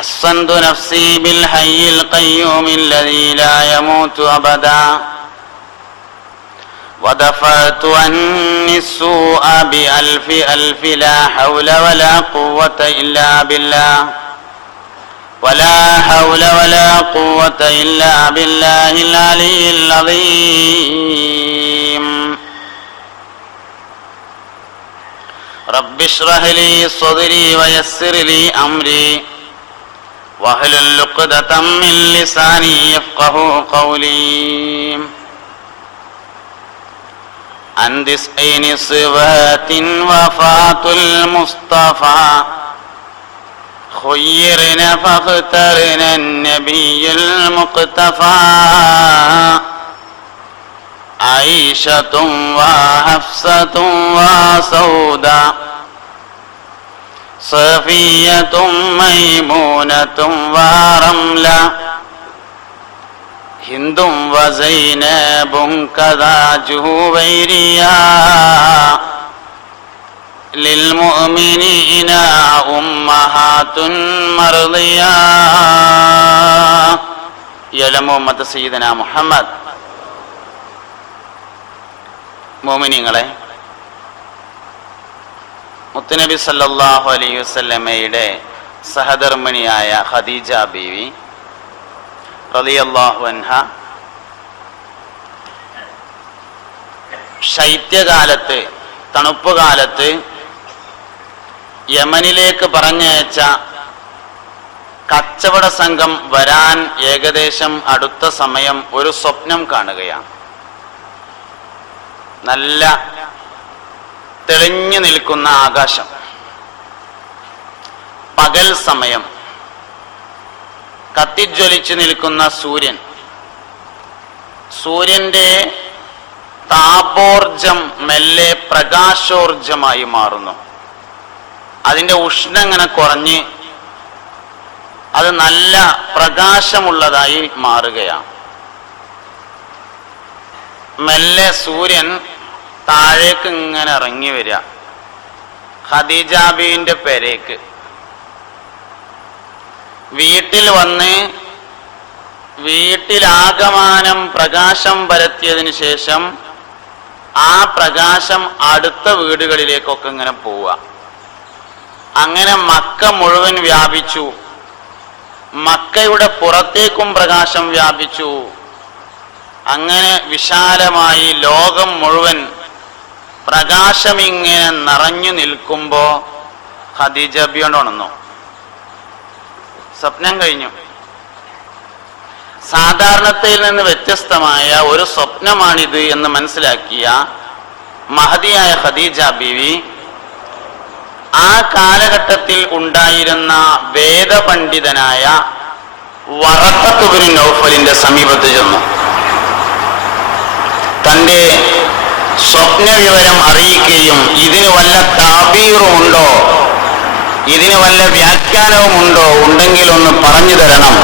حصنت نفسي بالحي القيوم الذي لا يموت أبدا ودفعت عني السوء بألف ألف لا حول ولا قوة إلا بالله ولا حول ولا قوة إلا بالله العلي العظيم رب اشرح لي صدري ويسر لي أمري واحلل عقدة من لساني يفقهوا قولي عن تسعين صفات وفاة المصطفى خيرنا فاخترنا النبي المقتفى عائشة وحفصة وسودة صفية ميمونة ورملة هند وزينب كذا جويريا للمؤمنين أمهات مرضيا يا محمد سيدنا محمد. മോമിനീങ്ങളെ, മുത്തുനബി സല്ലല്ലാഹു അലൈഹി വസല്ലമയുടെ സഹധർമ്മിണിയായ ഖദീജ ബീവി റളിയല്ലാഹു അൻഹ ശൈത്യകാലത്ത്, തണുപ്പ് കാലത്ത് യമനിലേക്ക് പറഞ്ഞയച്ച കച്ചവട സംഘം വരാൻ ഏകദേശം അടുത്ത സമയം ഒരു സ്വപ്നം കാണുകയാണ്. നല്ല തെളിഞ്ഞു നിൽക്കുന്ന ആകാശം, പകൽ സമയം, കത്തിജ്വലിച്ചു നിൽക്കുന്ന സൂര്യൻ, സൂര്യന്റെ താപോർജം മെല്ലെ പ്രകാശോർജമായി മാറുന്നു. അതിൻ്റെ ഉഷ്ണം ഇങ്ങനെ കുറഞ്ഞ് അത് നല്ല പ്രകാശമുള്ളതായി മാറുകയാണ്. മെല്ലെ സൂര്യൻ താഴേക്ക് ഇങ്ങനെ ഇറങ്ങി വരിക ഖദീജ ബീവിന്റെ പെരേക്ക്. വീട്ടിൽ വന്ന് വീട്ടിലാകമാനം പ്രകാശം പരത്തിയതിന് ശേഷം ആ പ്രകാശം അടുത്ത വീടുകളിലേക്കൊക്കെ ഇങ്ങനെ പോവുക. അങ്ങനെ മക്ക മുഴുവൻ വ്യാപിച്ചു. മക്കയുടെ പുറത്തേക്കും പ്രകാശം വ്യാപിച്ചു. അങ്ങനെ വിശാലമായി ലോകം മുഴുവൻ പ്രകാശമിങ്ങനെ നിറഞ്ഞു നിൽക്കുമ്പോ ഖദീജ ബിയോണ്ട് ഉണർന്നു. സ്വപ്നം കഴിഞ്ഞു. സാധാരണത്തിൽ നിന്ന് വ്യത്യസ്തമായ ഒരു സ്വപ്നമാണിത് എന്ന് മനസ്സിലാക്കിയ മഹദിയായ ഖദീജ ബീവി ആ കാലഘട്ടത്തിൽ ഉണ്ടായിരുന്ന വേദപണ്ഡിതനായ വറഖത്ത് ഇബ്നു നൗഫലിന്റെ സമീപത്ത് ചെന്നു. തൻ്റെ സ്വപ്ന വിവരം അറിയിക്കുകയും ഇതിന് വല്ല താബീറുമുണ്ടോ, ഇതിന് വല്ല വ്യാഖ്യാനവുമുണ്ടോ, ഉണ്ടെങ്കിൽ ഒന്ന് പറഞ്ഞു തരണം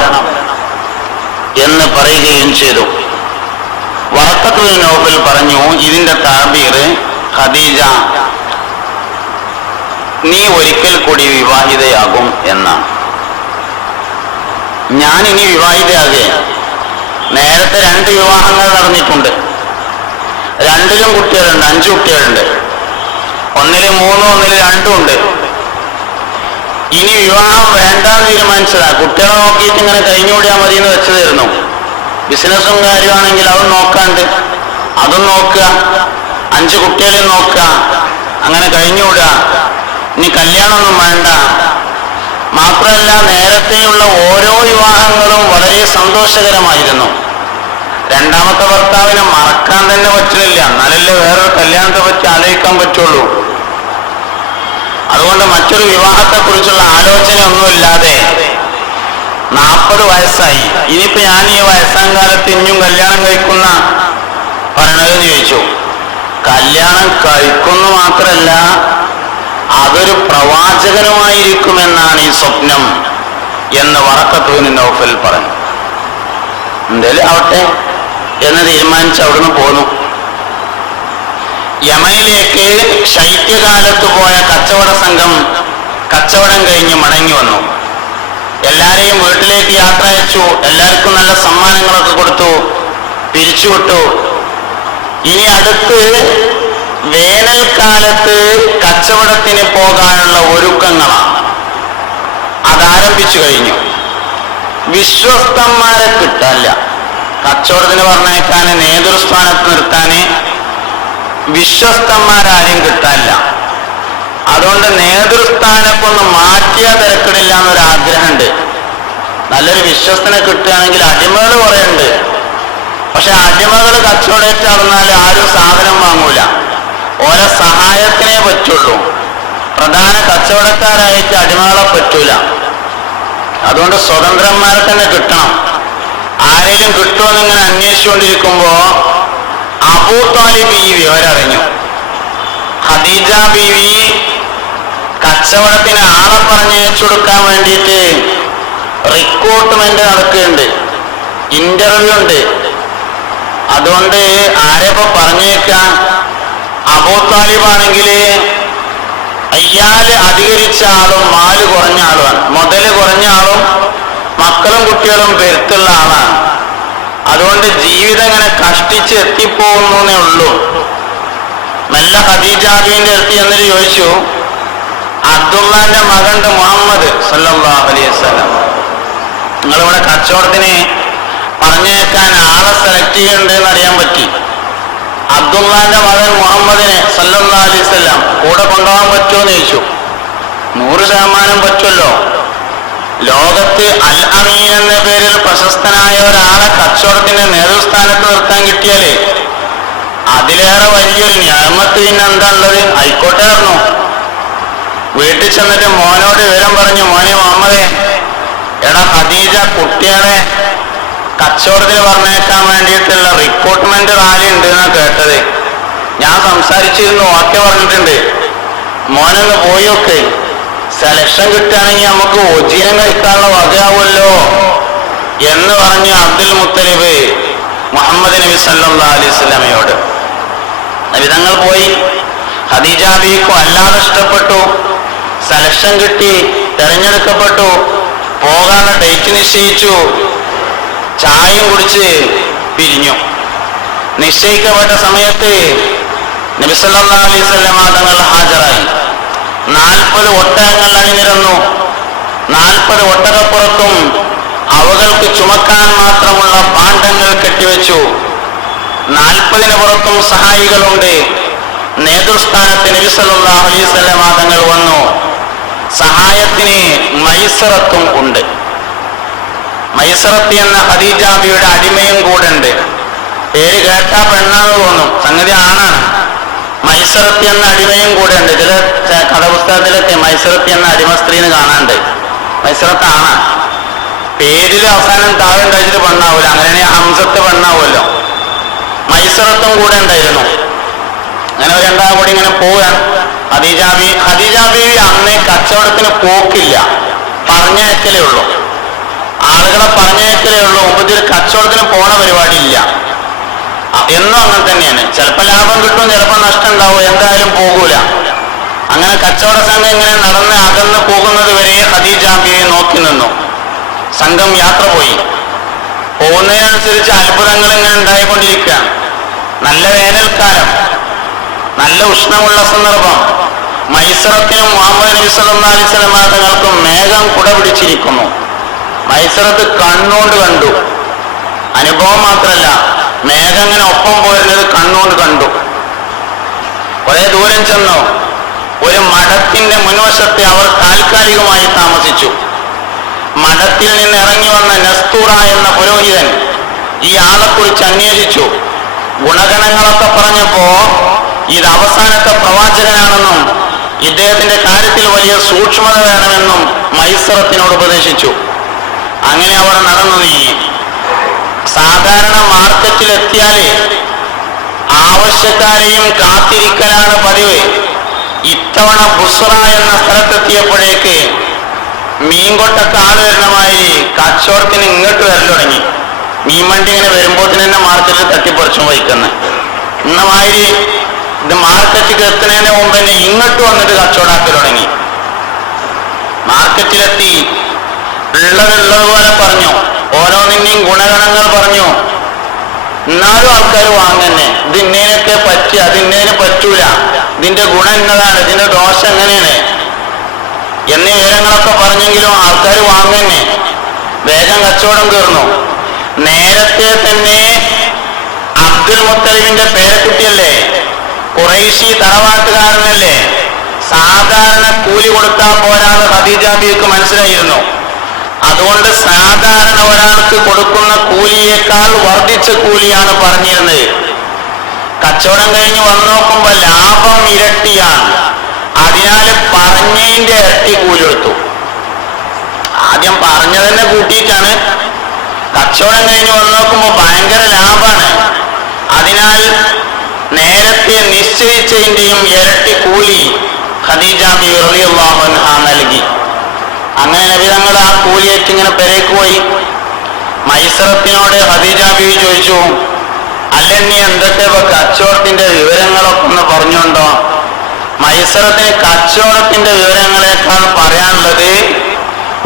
എന്ന് പറയുകയും ചെയ്തു. വറഖത്ത് ഇബ്നു നൗഫൽ പറഞ്ഞു, ഇതിന്റെ താബീർ, ഖദീജ നീ ഒരിക്കൽ കൂടി വിവാഹിതയാകും എന്നാണ്. ഞാനിനി വിവാഹിതയാകെ. നേരത്തെ 2 വിവാഹങ്ങൾ നടന്നിട്ടുണ്ട്. 2ലും കുട്ടികളുണ്ട്, 5 കുട്ടികളുണ്ട്. 1-ല് 3, 1-ല് 2 ഉണ്ട്. ഇനി വിവാഹം വേണ്ടാന്ന് തീരുമാനിച്ചതാ. കുട്ടികളെ നോക്കിയിട്ട് ഇങ്ങനെ കഴിഞ്ഞുകൂടിയാൽ മതി എന്ന് വെച്ചതായിരുന്നു. ബിസിനസ്സും കാര്യമാണെങ്കിൽ അതും നോക്കാണ്ട് അതും നോക്കുക, 5 കുട്ടികളെയും നോക്കുക, അങ്ങനെ കഴിഞ്ഞുകൂടുക. ഇനി കല്യാണമൊന്നും വേണ്ട. മാത്രമല്ല, നേരത്തെയുള്ള ഓരോ വിവാഹങ്ങളും വളരെ സന്തോഷകരമായിരുന്നു. രണ്ടാമത്തെ ഭർത്താവിനെ മറക്കാൻ തന്നെ പറ്റില്ല, എന്നാലല്ലേ വേറൊരു കല്യാണത്തെ പറ്റി ആലോചിക്കാൻ പറ്റുള്ളൂ. അതുകൊണ്ട് മറ്റൊരു വിവാഹത്തെ കുറിച്ചുള്ള ആലോചനയൊന്നുമില്ലാതെ 40 വയസ്സായി. ഇനിയിപ്പോ ഞാൻ ഈ വയസ്സാം കാലത്ത് ഇനിയും കല്യാണം കഴിക്കുന്ന പറയണതെന്ന് ചോദിച്ചു. കല്യാണം കഴിക്കുന്നു മാത്രമല്ല, അതൊരു പ്രവാചകനുമായിരിക്കുമെന്നാണ് ഈ സ്വപ്നം എന്ന് വറഖത്ത് ഇബ്നു നൗഫൽ പറഞ്ഞു. എന്തേലും ആവട്ടെ എന്ന് തീരുമാനിച്ച് അവിടുന്ന് പോന്നു. യമനിലേക്ക് ശൈത്യകാലത്ത് പോയ കച്ചവട സംഘം കച്ചവടം കഴിഞ്ഞ് മടങ്ങി വന്നു. എല്ലാരെയും വീട്ടിലേക്ക് യാത്ര അയച്ചു, എല്ലാവർക്കും നല്ല സമ്മാനങ്ങളൊക്കെ കൊടുത്തു, പിരിച്ചുവിട്ടു. ഇനി അടുത്ത് വേനൽക്കാലത്ത് കച്ചവടത്തിന് പോകാനുള്ള ഒരുക്കങ്ങളാണ്. അതാരംഭിച്ചു കഴിഞ്ഞു. വിശ്വസ്തന്മാരെ കിട്ടാനില്ല. കച്ചവടത്തിന് പറഞ്ഞേക്കാൻ, നേതൃസ്ഥാനത്ത് നിർത്താൻ വിശ്വസ്തന്മാരാരും കിട്ടാനില്ല. അതുകൊണ്ട് നേതൃസ്ഥാനൊക്കെ മാറ്റിയാൽ തിരക്കിടില്ല എന്നൊരാഗ്രഹമുണ്ട്. നല്ലൊരു വിശ്വസ്തനെ കിട്ടുകയാണെങ്കിൽ അടിമകൾ കുറേ ഉണ്ട്. പക്ഷെ അടിമകൾ കച്ചവടമായിട്ട് നടന്നാൽ ആരും സാധനം വാങ്ങൂല, ഓരോ സഹായത്തിനേ പറ്റുള്ളൂ. പ്രധാന കച്ചവടക്കാരായിട്ട് അടിമകളെ പറ്റൂല. അതുകൊണ്ട് സ്വതന്ത്രന്മാരെ തന്നെ കിട്ടണം. ആരെങ്കിലും കിട്ടുമെന്ന് ഇങ്ങനെ അന്വേഷിച്ചുകൊണ്ടിരിക്കുമ്പോ അബൂ താലിബ് ഈ വിവരം അറിഞ്ഞു. ഖദീജ ബീവി കച്ചവടത്തിന് ആളെ പറഞ്ഞയച്ചു കൊടുക്കാൻ വേണ്ടിയിട്ട് റിക്രൂട്ട്മെന്റ് നടക്കുന്നുണ്ട്, ഇന്റർവ്യൂ ഉണ്ട്. അതുകൊണ്ട് ആരെപ്പോ പറഞ്ഞേക്കാം? അബൂ താലിബാണെങ്കിൽ അയ്യാല് അധികരിച്ച ആളും മാല് കുറഞ്ഞ ആളുമാണ്, മുതല് കുറഞ്ഞ ആളും മക്കളും കുട്ടികളും പെരുത്തുള്ള ആളാണ്. അതുകൊണ്ട് ജീവിതം ഇങ്ങനെ കഷ്ടിച്ച് എത്തിപ്പോകുന്നേ ഉള്ളൂ. മെല്ലെ ഖദീജാബിന്റെ അടുത്ത് എന്നിട്ട് ചോദിച്ചു, അബ്ദുള്ളാന്റെ മകണ്ട് മുഹമ്മദ് സല്ലല്ലാഹു അലൈഹി വസല്ലം, നിങ്ങളിവിടെ കച്ചവടത്തിന് പറഞ്ഞേക്കാൻ ആളെ സെലക്ട് ചെയ്യണ്ടെന്ന് അറിയാൻ പറ്റി. അബ്ദുള്ളാന്റെ മകൻ മുഹമ്മദിനെ സല്ലല്ലാഹു അലൈഹി വസല്ലം കൂടെ കൊണ്ടുപോകാൻ പറ്റുമോ എന്ന് ചോദിച്ചു. 100% പറ്റുമല്ലോ. ലോകത്ത് അൽ അമീൻ എന്ന പേരിൽ പ്രശസ്തനായ ഒരാളെ കച്ചവടത്തിന്റെ നേതൃസ്ഥാനത്ത് നിർത്താൻ കിട്ടിയാലേ അതിലേറെ വലിയൊരു നിഅമത്ത് പിന്നെ എന്താ ഉള്ളത്? ആയിക്കോട്ടെ പറഞ്ഞു. വീട്ടിൽ ചെന്നിട്ട് മോനോട് വിവരം പറഞ്ഞു, മോനെ മുഹമ്മദേ, എടാ ഖദീജ കുട്ടികളെ കച്ചവടത്തിന് പറഞ്ഞേക്കാൻ വേണ്ടിയിട്ടുള്ള റിക്രൂട്ട്മെന്റ് റാലി ഉണ്ട് എന്നാ കേട്ടത്. ഞാൻ സംസാരിച്ചിരുന്നു, ഓക്കെ പറഞ്ഞിട്ടുണ്ട്. മോനൊന്ന് പോയൊക്കെ സെലക്ഷൻ കിട്ടുകയാണെങ്കിൽ നമുക്ക് ഒജീനം കഴിക്കാനുള്ള വകയാവുമല്ലോ എന്ന് പറഞ്ഞ് അബ്ദുൽ മുത്തലിബ് മുഹമ്മദ് നബി സല്ലല്ലാഹു അലൈഹി വസല്ലമയോട്. നബിതങ്ങൾ പോയി. ഖദീജ ബീവിക്ക് അല്ലാതെ ഇഷ്ടപ്പെട്ടു, സെലക്ഷൻ കിട്ടി, തെരഞ്ഞെടുക്കപ്പെട്ടു, പോകാനുള്ള ഡേറ്റ് നിശ്ചയിച്ചു, ചായയും കുടിച്ച് പിരിഞ്ഞു. നിശ്ചയിക്കപ്പെട്ട സമയത്ത് നബി സല്ലല്ലാഹു അലൈഹി വസല്ലമ തങ്ങൾ ഹാജരായി. 40 ഒട്ടകങ്ങൾ അണിനിരന്നു. 40 ഒട്ടകപ്പുറത്തും അവകൾക്ക് ചുമക്കാൻ മാത്രമുള്ള ഭാണ്ഡങ്ങൾ കെട്ടിവെച്ചു. 40 പുറത്തും സഹായികളുണ്ട്. നേതൃസ്ഥാനത്ത് നബി സല്ലല്ലാഹു അലൈഹി വസല്ലമ തങ്ങൾ വന്നു. സഹായത്തിന് മൈസറത്തും ഉണ്ട്. മൈസറത്ത് എന്ന ഖദീജ ബീവിയുടെ അടിമയും കൂടെ ഉണ്ട്. പേര് കേട്ടാ പെണ്ണാന്ന് തോന്നും, സംഗതി ആണാണ്. മൈസറത്ത് എന്ന അടിമയും കൂടെ ഉണ്ട്. ചില കഥപുസ്തകത്തിലൊക്കെ മൈസറത്ത് എന്ന അടിമ സ്ത്രീന് കാണാണ്ട്. മൈസറത്ത് ആണ്. പേരിൽ അവസാനം താഴെ ഉണ്ടായിട്ട് പെണ്ണാവൂല, അങ്ങനെയാണെങ്കിൽ ഹംസത്ത് പെണ്ണാവുമല്ലോ. മൈസറത്തും കൂടെ ഉണ്ടായിരുന്നു. അങ്ങനെ ഒരു രണ്ടാം കൂടി ഇങ്ങനെ പോവുകയാണ്. ഖദീജ ബീവി അന്നേ കച്ചവടത്തിന് പോക്കില്ല, പറഞ്ഞയക്കലേ ഉള്ളൂ. ആളുകളെ പറഞ്ഞയക്കലേ ഉള്ളൂ. മുമ്പത്തിൽ കച്ചവടത്തിന് പോണ പരിപാടി ഇല്ല. എന്നും അങ്ങനെ തന്നെയാണ്. ചിലപ്പോൾ ലാഭം കിട്ടും, ചിലപ്പോൾ നഷ്ടം ഉണ്ടാവും, എന്തായാലും പോകൂല. അങ്ങനെ കച്ചവട സംഘം ഇങ്ങനെ നടന്ന് അകന്ന് പോകുന്നത് വരെ ഖദീജ ബീവി നോക്കി നിന്നു. സംഘം യാത്ര പോയി. പോകുന്നതിനനുസരിച്ച് അത്ഭുതങ്ങൾ ഇങ്ങനെ ഉണ്ടായിക്കൊണ്ടിരിക്കുകയാണ്. നല്ല വേനൽക്കാലം, നല്ല ഉഷ്ണമുള്ള സന്ദർഭം. മൈസറത്തിനും മുഹമ്മദ് നബി സല്ലല്ലാഹു അലൈഹി വസല്ലമ തങ്ങൾക്കും മേഘം കുട പിടിച്ചിരിക്കുന്നു. മൈസറത്ത് കണ്ണുകൊണ്ട് കണ്ടു. അനുഭവം മാത്രമല്ല, മേഘം ഇങ്ങനെ ഒപ്പം പോരുന്നത് കണ്ണുകൊണ്ട് കണ്ടു. കുറെ ദൂരം ചെന്നു. ഒരു മഠത്തിന്റെ മുൻവശത്തെ അവർ താൽക്കാലികമായി താമസിച്ചു. മഠത്തിൽ നിന്ന് ഇറങ്ങി വന്ന നസ്തൂറ എന്ന പുരോഹിതൻ ഈ ആളെക്കുറിച്ച് അന്വേഷിച്ചു. ഗുണഗണങ്ങളൊക്കെ പറഞ്ഞപ്പോ ഇത് അവസാനത്തെ പ്രവാചകനാണെന്നും ഇദ്ദേഹത്തിന്റെ കാര്യത്തിൽ വലിയ സൂക്ഷ്മത വേണമെന്നും മൈസറത്തിനോട് ഉപദേശിച്ചു. അങ്ങനെ അവർ നടന്നു നീങ്ങി. സാധാരണ മാർക്കറ്റിലെത്തിയാല് ആവശ്യക്കാരെയും കാത്തിരിക്കലാണ് പതിവ്. ഇത്തവണ ബുസ്റ എന്ന സ്ഥലത്തെത്തിയപ്പോഴേക്ക് മീൻകൊട്ടൊക്കെ ആള് വരുന്നമാതിരി കച്ചവടത്തിന് ഇങ്ങോട്ട് വരൽ തുടങ്ങി. മീൻ വണ്ടി ഇങ്ങനെ വരുമ്പോൾ തന്നെ മാർക്കറ്റിൽ തട്ടിപ്പറിച്ചു വഹിക്കുന്നത്. ഇന്നമാതിരി ഇത് മാർക്കറ്റിൽ എത്തുന്നതിന് മുമ്പ് തന്നെ ഇങ്ങോട്ട് വന്നിട്ട് കച്ചവടാക്കൽ തുടങ്ങി. മാർക്കറ്റിലെത്തി ഉള്ളതുപോലെ പറഞ്ഞു, ഓരോന്നിന്റെയും ഗുണഗണങ്ങൾ പറഞ്ഞു. എന്നാലും ആൾക്കാർ വാങ്ങന്നെ. ഇത് ഇന്നേനൊക്കെ പറ്റുക, അത് ഇന്നേന് പറ്റൂല, ഇതിന്റെ ഗുണം എന്നതാണ്, ഇതിന്റെ ദോഷം എങ്ങനെയാണ് എന്നീ വിവരങ്ങളൊക്കെ പറഞ്ഞെങ്കിലും ആൾക്കാർ വാങ്ങന്നെ. വേഗം കച്ചവടം തീർന്നു. നേരത്തെ തന്നെ അബ്ദുൽ മുത്തലിബിന്റെ പേരക്കുട്ടിയല്ലേ, ഖുറൈശി തറവാട്ടുകാരനല്ലേ, സാധാരണ കൂലി കൊടുത്താൽ പോരാതെ ഖദീജ ബീവിക്ക് മനസ്സിലായിരുന്നു. അതുകൊണ്ട് സാധാരണ ഒരാൾക്ക് കൊടുക്കുന്ന കൂലിയേക്കാൾ വർദ്ധിച്ച കൂലിയാണ് പറഞ്ഞിരുന്നത്. കച്ചവടം കഴിഞ്ഞ് വന്നു നോക്കുമ്പോ ലാഭം ഇരട്ടിയാണ്. അതിനാൽ പറഞ്ഞതിന്റെ ഇരട്ടി കൂലി എടുത്തു. ആദ്യം പറഞ്ഞതന്നെ കൂട്ടിയിട്ടാണ്. കച്ചവടം കഴിഞ്ഞ് വന്നു നോക്കുമ്പോ ഭയങ്കര ലാഭമാണ്. അതിനാൽ നേരത്തെ നിശ്ചയിച്ചതിന്റെയും ഇരട്ടി കൂലി ഖദീജ ബീവി റളിയല്ലാഹു അൻഹ നൽകി. അങ്ങനെ നബി തങ്ങൾ ആ കൂലിയേറ്റ് ഇങ്ങനെ പെരേക്ക് പോയി. മൈസറത്തിനോട് ഖദീജ ബീവി ചോദിച്ചു, അല്ല നീ എന്തൊക്കെ കച്ചവടത്തിന്റെ വിവരങ്ങളൊക്കെ ഒന്ന് പറഞ്ഞുകൊണ്ടോ? മൈസറത്തിന് കച്ചവടത്തിന്റെ വിവരങ്ങളെക്കാൾ പറയാനുള്ളത്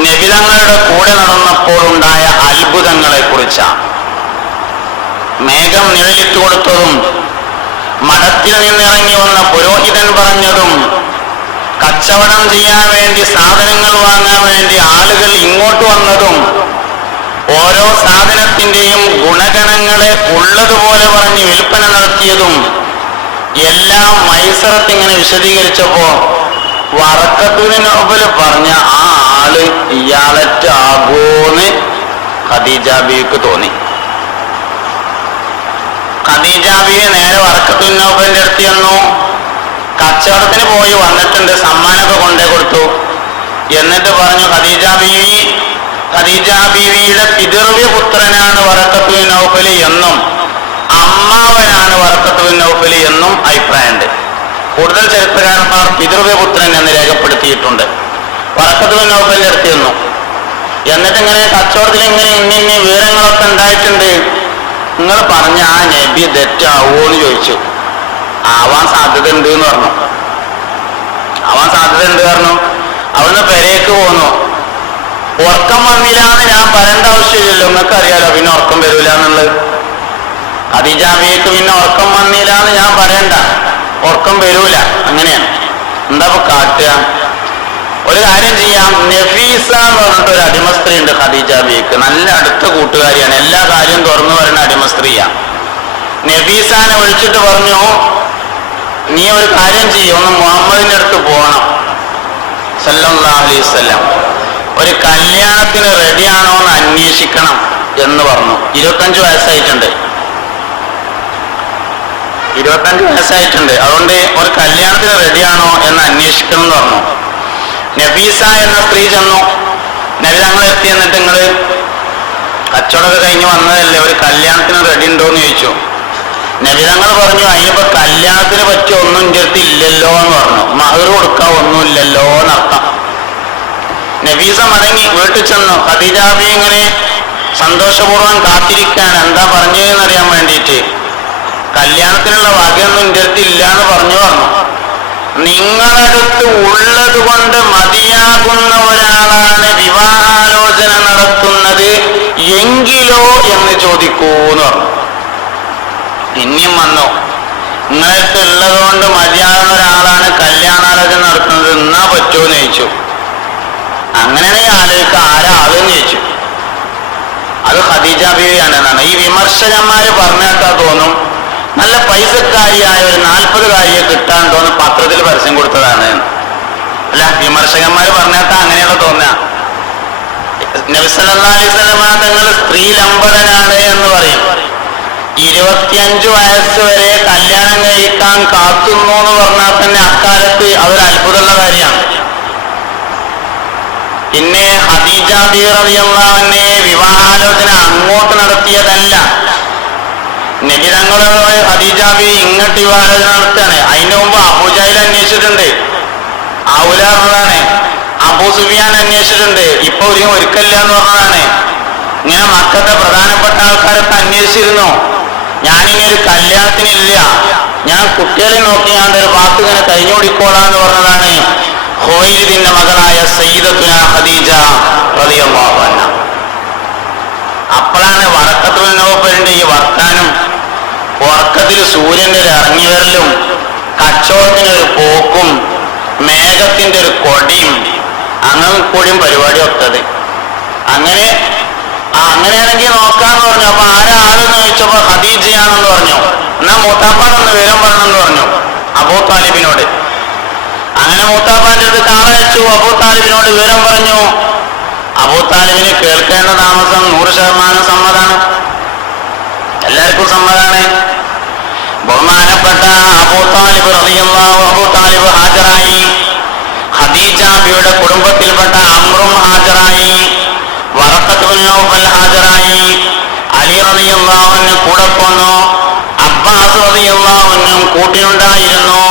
നബി തങ്ങളുടെ കൂടെ നടന്നപ്പോൾ ഉണ്ടായ അത്ഭുതങ്ങളെ കുറിച്ചാണ്. മേഘം നിഴലിട്ട് കൊടുത്തതും, മഠത്തിൽ നിന്നിറങ്ങി വന്ന പുരോഹിതൻ പറഞ്ഞതും, കച്ചവടം ചെയ്യാൻ വേണ്ടി സാധനങ്ങൾ വാങ്ങാൻ വേണ്ടി ആളുകൾ ഇങ്ങോട്ട് വന്നതും, ഓരോ സാധനത്തിന്റെയും ഗുണഗണങ്ങളെ ഉള്ളതുപോലെ പറഞ്ഞ് വിൽപ്പന നടത്തിയതും എല്ലാം മൈസറത്ത് ഇങ്ങനെ വിശദീകരിച്ചപ്പോ വറക്കത്തുൽ നൗഫൽ പറഞ്ഞ ആ ആള് ഇയാളറ്റാകോന്ന് ഖദീജ ബീവിക്ക് തോന്നി. ഖദീജ ബീവി നേരെ വറക്കത്തുൽ നൗഫലിന്റെ അടുത്ത് ചെന്നു. കച്ചവടത്തിന് പോയി വന്നിട്ടുണ്ട്, സമ്മാനമൊക്കെ കൊണ്ടേ കൊടുത്തു. എന്നിട്ട് പറഞ്ഞു, ഖദീജ ബീവിയുടെ പിതൃവ്യ പുത്രനാണ് വറക്കത്തുൽ നൗഫൽ എന്നും അമ്മാവനാണ് വറക്കത്തുൽ നൗഫൽ എന്നും അഭിപ്രായമുണ്ട്. കൂടുതൽ ചരിത്രകാരന്മാർ പിതൃവ്യ പുത്രൻ എന്ന് രേഖപ്പെടുത്തിയിട്ടുണ്ട്. വറക്കത്തുൽ നൗഫലിന്റെ അടുത്ത് ചെന്നു. എന്നിട്ട് ഇങ്ങനെ കച്ചവടത്തിൽ ഇങ്ങനെ ഇന്ന വിവരങ്ങളൊക്കെ ഉണ്ടായിട്ടുണ്ട്, നിങ്ങൾ പറഞ്ഞ ആ നബി തെറ്റാവോ എന്ന് ചോദിച്ചു. ആവാൻ സാധ്യത ഉണ്ട് എന്ന് പറഞ്ഞു. അവിടുന്ന് പെരേക്ക് പോന്നു. ഉറക്കം വന്നില്ല എന്ന് ഞാൻ പറയേണ്ട ആവശ്യമില്ലല്ലോ, നിങ്ങൾക്ക് അറിയാലോ പിന്നെ ഉറക്കം വരൂല എന്നുള്ളത്. ഖദീജ ബീവിക്ക് പിന്നെ ഉറക്കം വന്നില്ല എന്ന് ഞാൻ പറയണ്ട, ഉറക്കം വരൂല. അങ്ങനെയാണ്. എന്താ കാട്ടുക? ഒരു കാര്യം ചെയ്യാം. നഫീസ എന്ന് പറഞ്ഞിട്ട് ഒരു അടിമ സ്ത്രീ ഉണ്ട് ഖദീജ ബീവിക്ക്, നല്ല അടുത്ത കൂട്ടുകാരിയാണ്, എല്ലാ കാര്യവും തുറന്നു പറയുന്ന അടിമ സ്ത്രീയാണ്. നഫീസാനെ വിളിച്ചിട്ട് പറഞ്ഞു, നീ ഒരു കാര്യം ചെയ്യും, ഒന്ന് മുഹമ്മദിന്റെ അടുത്ത് പോകണം സല്ലല്ലാഹു അലൈഹി വസല്ലം, ഒരു കല്യാണത്തിന് റെഡിയാണോ എന്ന് അന്വേഷിക്കണം എന്ന് പറഞ്ഞു. 25 വയസ്സായിട്ടുണ്ട്. അതുകൊണ്ട് ഒരു കല്യാണത്തിന് റെഡിയാണോ എന്ന് അന്വേഷിക്കണം എന്ന് പറഞ്ഞു. നഫീസ എന്ന സ്ത്രീ ചെന്നു. നബി തങ്ങൾ എത്തി. എന്നിട്ട് നിങ്ങൾ കച്ചവടമൊക്കെ കഴിഞ്ഞ് വന്നതല്ലേ, ഒരു കല്യാണത്തിന് റെഡി ഉണ്ടോ എന്ന് ചോദിച്ചു. നബി തങ്ങൾ പറഞ്ഞു, അതിനിപ്പോ കല്യാണത്തിന് പറ്റിയ ഒന്നും എൻ്റെ അടുത്ത് ഇല്ലല്ലോ എന്ന് പറഞ്ഞു. മഹർ കൊടുക്കാൻ ഒന്നുമില്ലല്ലോ എന്നർത്ഥം. നഫീസ മടങ്ങി വീട്ടിൽ ചെന്നു. ഖദീജ ബീവി ഇങ്ങനെ സന്തോഷപൂർവ്വം കാത്തിരിക്കാൻ എന്താ പറഞ്ഞതെന്നറിയാൻ വേണ്ടിയിട്ട്. കല്യാണത്തിനുള്ള വകയൊന്നും എൻ്റെ അടുത്ത് ഇല്ല എന്ന് പറഞ്ഞു. നിങ്ങളടുത്ത് ഉള്ളത് കൊണ്ട് മതിയാകുന്ന ഒരാളാണ് വിവാഹാലോചന നടത്തുന്നത് എങ്കിലോ എന്ന് ചോദിക്കൂ എന്ന് പറഞ്ഞു. പിന്നെയും വന്നു, നിങ്ങളടുത്ത് ഉള്ളത് കൊണ്ട് മതിയാകുന്ന ഒരാളാണ് കല്യാണാലോചന നടത്തുന്നത്, എന്നാ പറ്റുമോ എന്ന് ചോദിച്ചു. അങ്ങനെയാണെങ്കിൽ ആലോചിക്കുക, ആരാ ആളെന്ന് ചോദിച്ചു. അത് ഖദീജ ബീവിയാണ് എന്നാണ്. ഈ വിമർശകന്മാര് പറഞ്ഞേട്ടാ തോന്നും നല്ല പൈസക്കാരിയായ ഒരു 40 കാരിയെ കിട്ടാൻ തോന്നുന്നു പത്രത്തിൽ പരസ്യം കൊടുത്തതാണ്. അല്ല, വിമർശകന്മാര് പറഞ്ഞേട്ടാ അങ്ങനെയുള്ള തോന്നുക. നബി സല്ലല്ലാഹു അലൈഹി വസല്ലം തങ്ങൾ സ്ത്രീലമ്പടനാണ് എന്ന് പറയും. 25 വയസ്സ് വരെ കല്യാണം കഴിക്കാൻ കാത്തുന്നു എന്ന് പറഞ്ഞാൽ തന്നെ അക്കാലത്ത് അതൊരു അത്ഭുതമുള്ള കാര്യമാണ്. പിന്നെ ഖദീജ ബീവി റളിയല്ലാഹു അൻഹ വിവാഹാലോചന അങ്ങോട്ട് നടത്തിയതല്ല. നബി തങ്ങളോട് ഖദീജ ബീവി ഇങ്ങോട്ട് വിവാഹാലോചന നടത്തുകയാണ്. അതിന് മുമ്പ് അബൂജഹൽ അന്വേഷിച്ചിട്ടുണ്ട്, ആവൂല എന്നതാണ്. അബൂ സുഫിയാൻ അന്വേഷിച്ചിട്ടുണ്ട്, ഇപ്പൊ ഒരുക്കല്ല എന്ന് പറഞ്ഞതാണ്. ഇങ്ങനെ മക്കത്തെ പ്രധാനപ്പെട്ട ആൾക്കാരൊക്കെ അന്വേഷിച്ചിരുന്നു. ഞാനിനി ഒരു കല്യാണത്തിനില്ല, ഞാൻ കുട്ടികളെ നോക്കിയാണ്ട് ഒരു വാക്ക് ഇങ്ങനെ കഴിഞ്ഞോടിക്കോളാന്ന് പറഞ്ഞതാണ് ഖുവൈലിദിന്റെ മകളായ സയ്യിദത്തുനാ ഖദീജ റളിയല്ലാഹു അൻഹ. സ്വർഗത്തിൽ സൂര്യന്റെ ഒരു ഇറങ്ങി വരലും കച്ചവടത്തിനൊരു പോക്കും മേഘത്തിന്റെ ഒരു കൊടിയും അങ്ങനെ കൂടിയും പരിപാടി ഒത്തത്. അങ്ങനെയാണെങ്കിൽ നോക്കാന്ന് പറഞ്ഞു. അപ്പൊ ആരാളെന്ന് ചോദിച്ചപ്പോ ഖദീജയാണെന്ന് പറഞ്ഞു. എന്നാ മൂത്താപ്പാടൊന്ന് വിവരം പറഞ്ഞെന്ന് പറഞ്ഞു അബൂ താലിബിനോട്. അങ്ങനെ മൂത്താപ്പാന്റെ അടുത്ത് കാളയച്ചു. അബൂ താലിബിനോട് വിവരം പറഞ്ഞു. അബൂ താലിബിന് കേൾക്കേണ്ട താമസം 100% സമ്മതാണ്, എല്ലാവർക്കും സമ്മതാണ്. ബഹുമാനപ്പെട്ട അബൂ താലിബ് റളിയല്ലാഹു അബൂ താലിബ് ഹാജരായി. ഖദീജ ബിയുടെ കുടുംബത്തിൽപ്പെട്ട അംറും ഹാജരായി. വറഖത്ത് ഇബ്നു നൗഫൽ ഹാജരായി. അലി റളിയല്ലാഹു അൻഹു കൂടെ പോന്നു. അബ്ബാസ് റളിയല്ലാഹു അൻഹു കൂട്ടിനുണ്ടായിരുന്നു.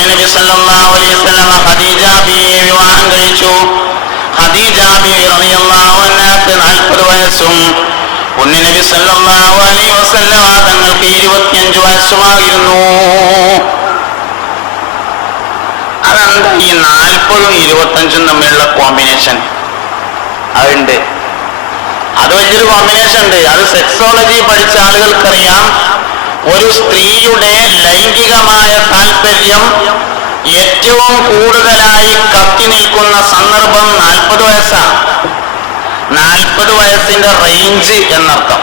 നബി സല്ലല്ലാഹു അലൈഹി വസല്ലം ഖദീജ ബിയെ വിവാഹം കഴിച്ചു. ഖദീജ ബി റളിയല്ലാഹു അൻഹക്ക് 40 വയസ്സും നബി സല്ലല്ലാഹു അലൈഹി വസല്ലം തങ്ങൾക്ക് 25 വയസ്സുമായിരുന്നു. അതെന്താ ഈ 40ഉം 25ഉം തമ്മിലുള്ള കോമ്പിനേഷൻ? അതുണ്ട്, അത് വലിയൊരു കോമ്പിനേഷൻ ഉണ്ട്. അത് സെക്സോളജി പഠിച്ച ആളുകൾക്കറിയാം. ഒരു സ്ത്രീയുടെ ലൈംഗികമായ താല്പര്യം ഏറ്റവും കൂടുതലായി കത്തി നിൽക്കുന്ന സന്ദർഭം 40 വയസ്സാണ്. 40 വയസ്സിന്റെ റേഞ്ച് എന്നർത്ഥം.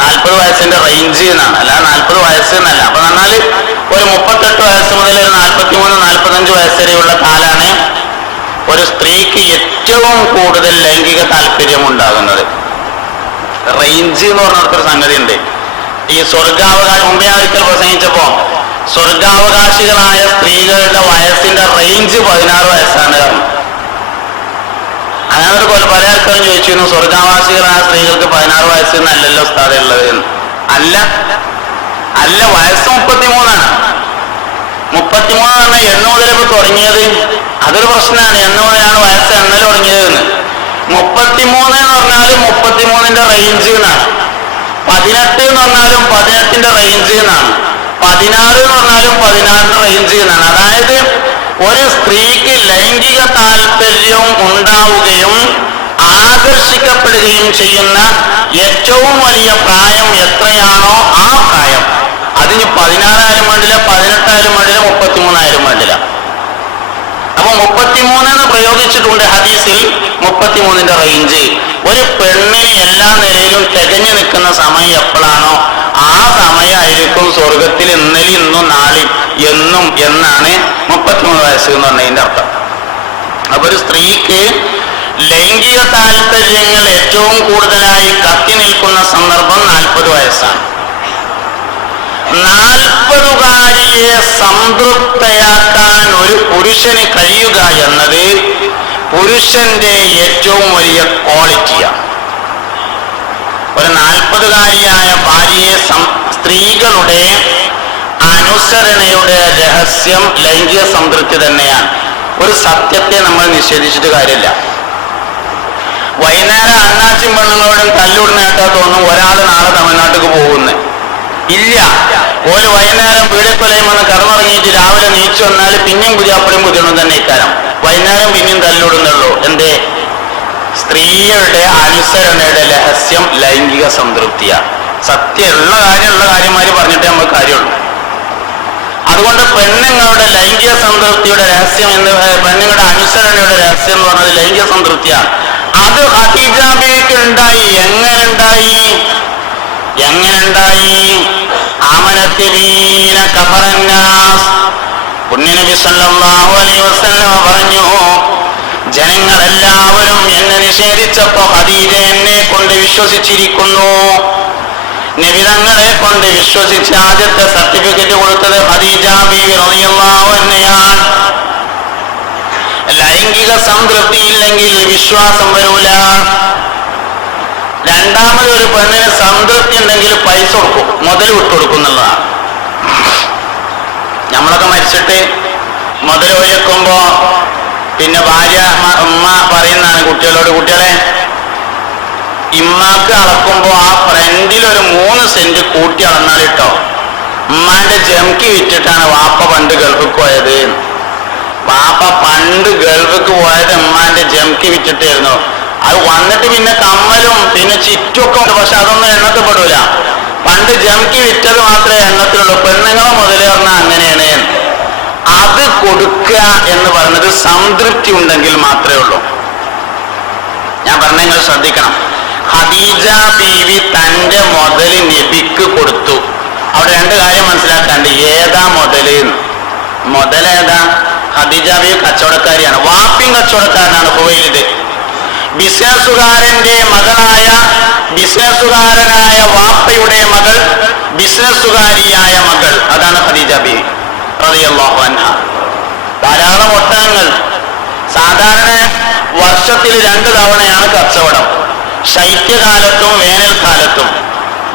40 വയസ്സിന്റെ റേഞ്ച് എന്നാണ്, അല്ല 40 വയസ്സ് എന്നല്ല. അപ്പൊ എന്നാൽ ഒരു 38 വയസ്സ് മുതൽ ഒരു 43-45 വയസ്സ് വരെയുള്ള കാലാണ് ഒരു സ്ത്രീക്ക് ഏറ്റവും കൂടുതൽ ലൈംഗിക താല്പര്യം ഉണ്ടാകുന്നത്. റേഞ്ച് എന്ന് പറഞ്ഞൊരു സംഗതി ഉണ്ട്. ഈ സ്വർഗാവകാശം മുമ്പേ ഒരിക്കൽ പ്രസംഗിച്ചപ്പോ സ്വർഗാവകാശികളായ സ്ത്രീകളുടെ വയസ്സിന്റെ റേഞ്ച് 16 വയസ്സാണ് കാരണം. അങ്ങനെ ഒരു പല ആൾക്കാരും ചോദിച്ചിരുന്നു, സ്വർഗാവാസികളായ സ്ത്രീകൾക്ക് 16 വയസ്സ് എന്നല്ലല്ലോ ഉസ്താദേ ഉള്ളത് എന്ന്. അല്ല, വയസ്സ് 33ആണ്. 33 പറഞ്ഞാൽ എണ്ണ മുതലിപ്പോ തുടങ്ങിയത്. അതൊരു പ്രശ്നമാണ്. എണ്ണ മുതലാണ് വയസ്സ് എണ്ണൽ തുടങ്ങിയതെന്ന്. 33 എന്ന് പറഞ്ഞാലും 33ന്റെ റേഞ്ച് എന്നാണ്. 18 എന്ന് പറഞ്ഞാലും 18ന്റെ റേഞ്ച് എന്നാണ്. 16 എന്ന് പറഞ്ഞാലും 16ന്റെ റേഞ്ച് എന്നാണ്. അതായത് ഒരു സ്ത്രീക്ക് ലൈംഗിക താല്പര്യം ഉണ്ടാവുകയും ആകർഷിക്കപ്പെടുകയും ചെയ്യുന്ന ഏറ്റവും വലിയ പ്രായം എത്രയാണോ ആ പ്രായം. അതിന് 16 ആയാലും വേണ്ടില്ല, 18 ആയാലും വേണ്ടില്ല, 33 ആയാലും വേണ്ടില്ല. അപ്പൊ 33 എന്ന് പ്രയോഗിച്ചിട്ടുണ്ട് ഹദീസിൽ. 33ന്റെ റേഞ്ച്. ഒരു പെണ്ണിന് എല്ലാ നിലയിലും തികഞ്ഞു നിൽക്കുന്ന സമയം എപ്പോഴാണോ ആ സമയമായിരിക്കും സ്വർഗത്തിൽ ഇന്നലെ ഇന്നും നാളെ എന്നും എന്നാണ് 33 വയസ്സ് എന്ന് പറഞ്ഞതിന്റെ അർത്ഥം. അപ്പൊ ഒരു സ്ത്രീക്ക് ലൈംഗിക താല്പര്യങ്ങൾ ഏറ്റവും കൂടുതലായി കത്തി നിൽക്കുന്ന സന്ദർഭം 40 വയസ്സാണ്. 40കാരിയെ സംതൃപ്തയാക്കാൻ ഒരു പുരുഷന് കഴിയുക എന്നത് പുരുഷന്റെ ഏറ്റവും വലിയ ക്വാളിറ്റിയാണ്. ഒരു 40കാരിയായ ഭാര്യയെ സ്ത്രീകളുടെ അനുസരണയുടെ രഹസ്യം ലൈംഗിക സംതൃപ്തി തന്നെയാണ്. ഒരു സത്യത്തെ നമ്മൾ നിഷേധിച്ചിട്ട് കാര്യമില്ല. വൈകുന്നേരം അണ്ണാച്ചും പെണ്ണുങ്ങളോടും തല്ലുടനെ കേട്ടാ തോന്നും ഒരാൾ നാളെ തമിഴ്നാട്ടിലേക്ക് പോകുന്നു. ഇല്ല, ഒരു വൈകുന്നേരം പീഡിക്കൊലയും വന്ന് കടന്നിറങ്ങിയിട്ട് രാവിലെ നീച്ചു വന്നാൽ പിന്നെയും പുതിയപ്പഴും പുതിയണം തന്നെ ഇക്കാരം. വൈകുന്നേരം പിന്നെയും തല്ലുടുന്നുള്ളൂ. എന്തേ? സ്ത്രീയുടെ അനുസരണയുടെ രഹസ്യം ലൈംഗിക സംതൃപ്തിയാണ്. സത്യമുള്ള കാര്യമാര് പറഞ്ഞിട്ടേ നമുക്ക് കാര്യമുള്ളൂ. അതുകൊണ്ട് പെണ്ണുങ്ങളുടെ ലൈംഗിക സംതൃപ്തിയുടെ രഹസ്യം പെണ്ണുങ്ങളുടെ അനുസരണയുടെ രഹസ്യം എന്ന് പറഞ്ഞത് ലൈംഗിക സംതൃപ്തിയാണ്. അത് ഖദീജ ബീവിക്ക് ഉണ്ടായി. എങ്ങനെയുണ്ടായി? ആമനത്തിബീന കഫറന്നാസ്. പുണ്യനബി സല്ലല്ലാഹു അലൈഹി വസല്ലം പറഞ്ഞു, ജനങ്ങളെല്ലാവരും എന്നെ നിഷേധിച്ചപ്പോ ഖദീജ എന്നെ കൊണ്ട് വിശ്വസിച്ചിരിക്കുന്നു. നബി തങ്ങളെ കൊണ്ട് വിശ്വസിച്ച് ആദ്യത്തെ സർട്ടിഫിക്കറ്റ് കൊടുത്തത് ഖദീജ ബീവി റളിയല്ലാഹു അൻഹയാണ്. ലൈംഗിക സംതൃപ്തി ഇല്ലെങ്കിൽ വിശ്വാസം വരൂല. രണ്ടാമത് ഒരു പെണ്ണിന് സംതൃപ്തി ഉണ്ടെങ്കിൽ പൈസ കൊടുക്കും, മുതൽ വിട്ടുകൊടുക്കും എന്നുള്ളതാണ്. നമ്മളൊക്കെ മരിച്ചിട്ട് മുതൽ ഒഴിക്കുമ്പോ പിന്നെ ഭാര്യ ഉമ്മ പറയുന്നതാണ് കുട്ടികളോട്, കുട്ടികളെ ഇമ്മാക്ക് അളക്കുമ്പോ ആ ഫ്രണ്ടിൽ ഒരു 3 സെന്റ് കൂട്ടി അളന്നാലിട്ടോ. ഉമ്മാന്റെ ജംക്കി വിറ്റിട്ടാണ് വാപ്പ പണ്ട് ഗൾഫിക്ക് പോയത്. വാപ്പ പണ്ട് ഗൾഫിക്ക് പോയത് ഉമ്മാന്റെ ജംക്കി വിറ്റിട്ടായിരുന്നു. അത് വന്നിട്ട് പിന്നെ കമ്മലും പിന്നെ ചുറ്റുമൊക്കെ ഉണ്ട്. പക്ഷെ അതൊന്നും എണ്ണത്തിൽപ്പെടൂല. പണ്ട് ജംക്കി വിറ്റത് മാത്രമേ എണ്ണത്തിലുള്ളൂ, പെണ്ണുങ്ങളെ മുതൽ പറഞ്ഞാൽ അങ്ങനെയാണ്. അത് കൊടുക്കുക എന്ന് പറയുന്നത് സംതൃപ്തി ഉണ്ടെങ്കിൽ മാത്രമേ ഉള്ളൂ. ഞാൻ പറഞ്ഞ നിങ്ങൾ ശ്രദ്ധിക്കണം. ഖദീജ ബീവി തന്റെ മുതൽ നബിക്ക് കൊടുത്തു. അവിടെ രണ്ട് കാര്യം മനസ്സിലാക്കാണ്ട്. ഏതാ മുതല്? മുതലേതാ? ഖദീജ ബീവി കച്ചവടക്കാരിയാണ്, വാപ്പിയും കച്ചവടക്കാരനാണ് ഹുവൈലിദ്. ബിസിനസ്സുകാരന്റെ മകളായ, ബിസിനസ്സുകാരനായ വാപ്പയുടെ മകൾ, ബിസിനസ്സുകാരിയായ മകൾ, അതാണ് ഖദീജ ബീവി റളിയല്ലാഹു അൻഹ. ധാരാളം ഒട്ടകങ്ങൾ. സാധാരണ വർഷത്തിൽ 2 തവണയാണ് കച്ചവടം, ശൈത്യകാലത്തും വേനൽക്കാലത്തും.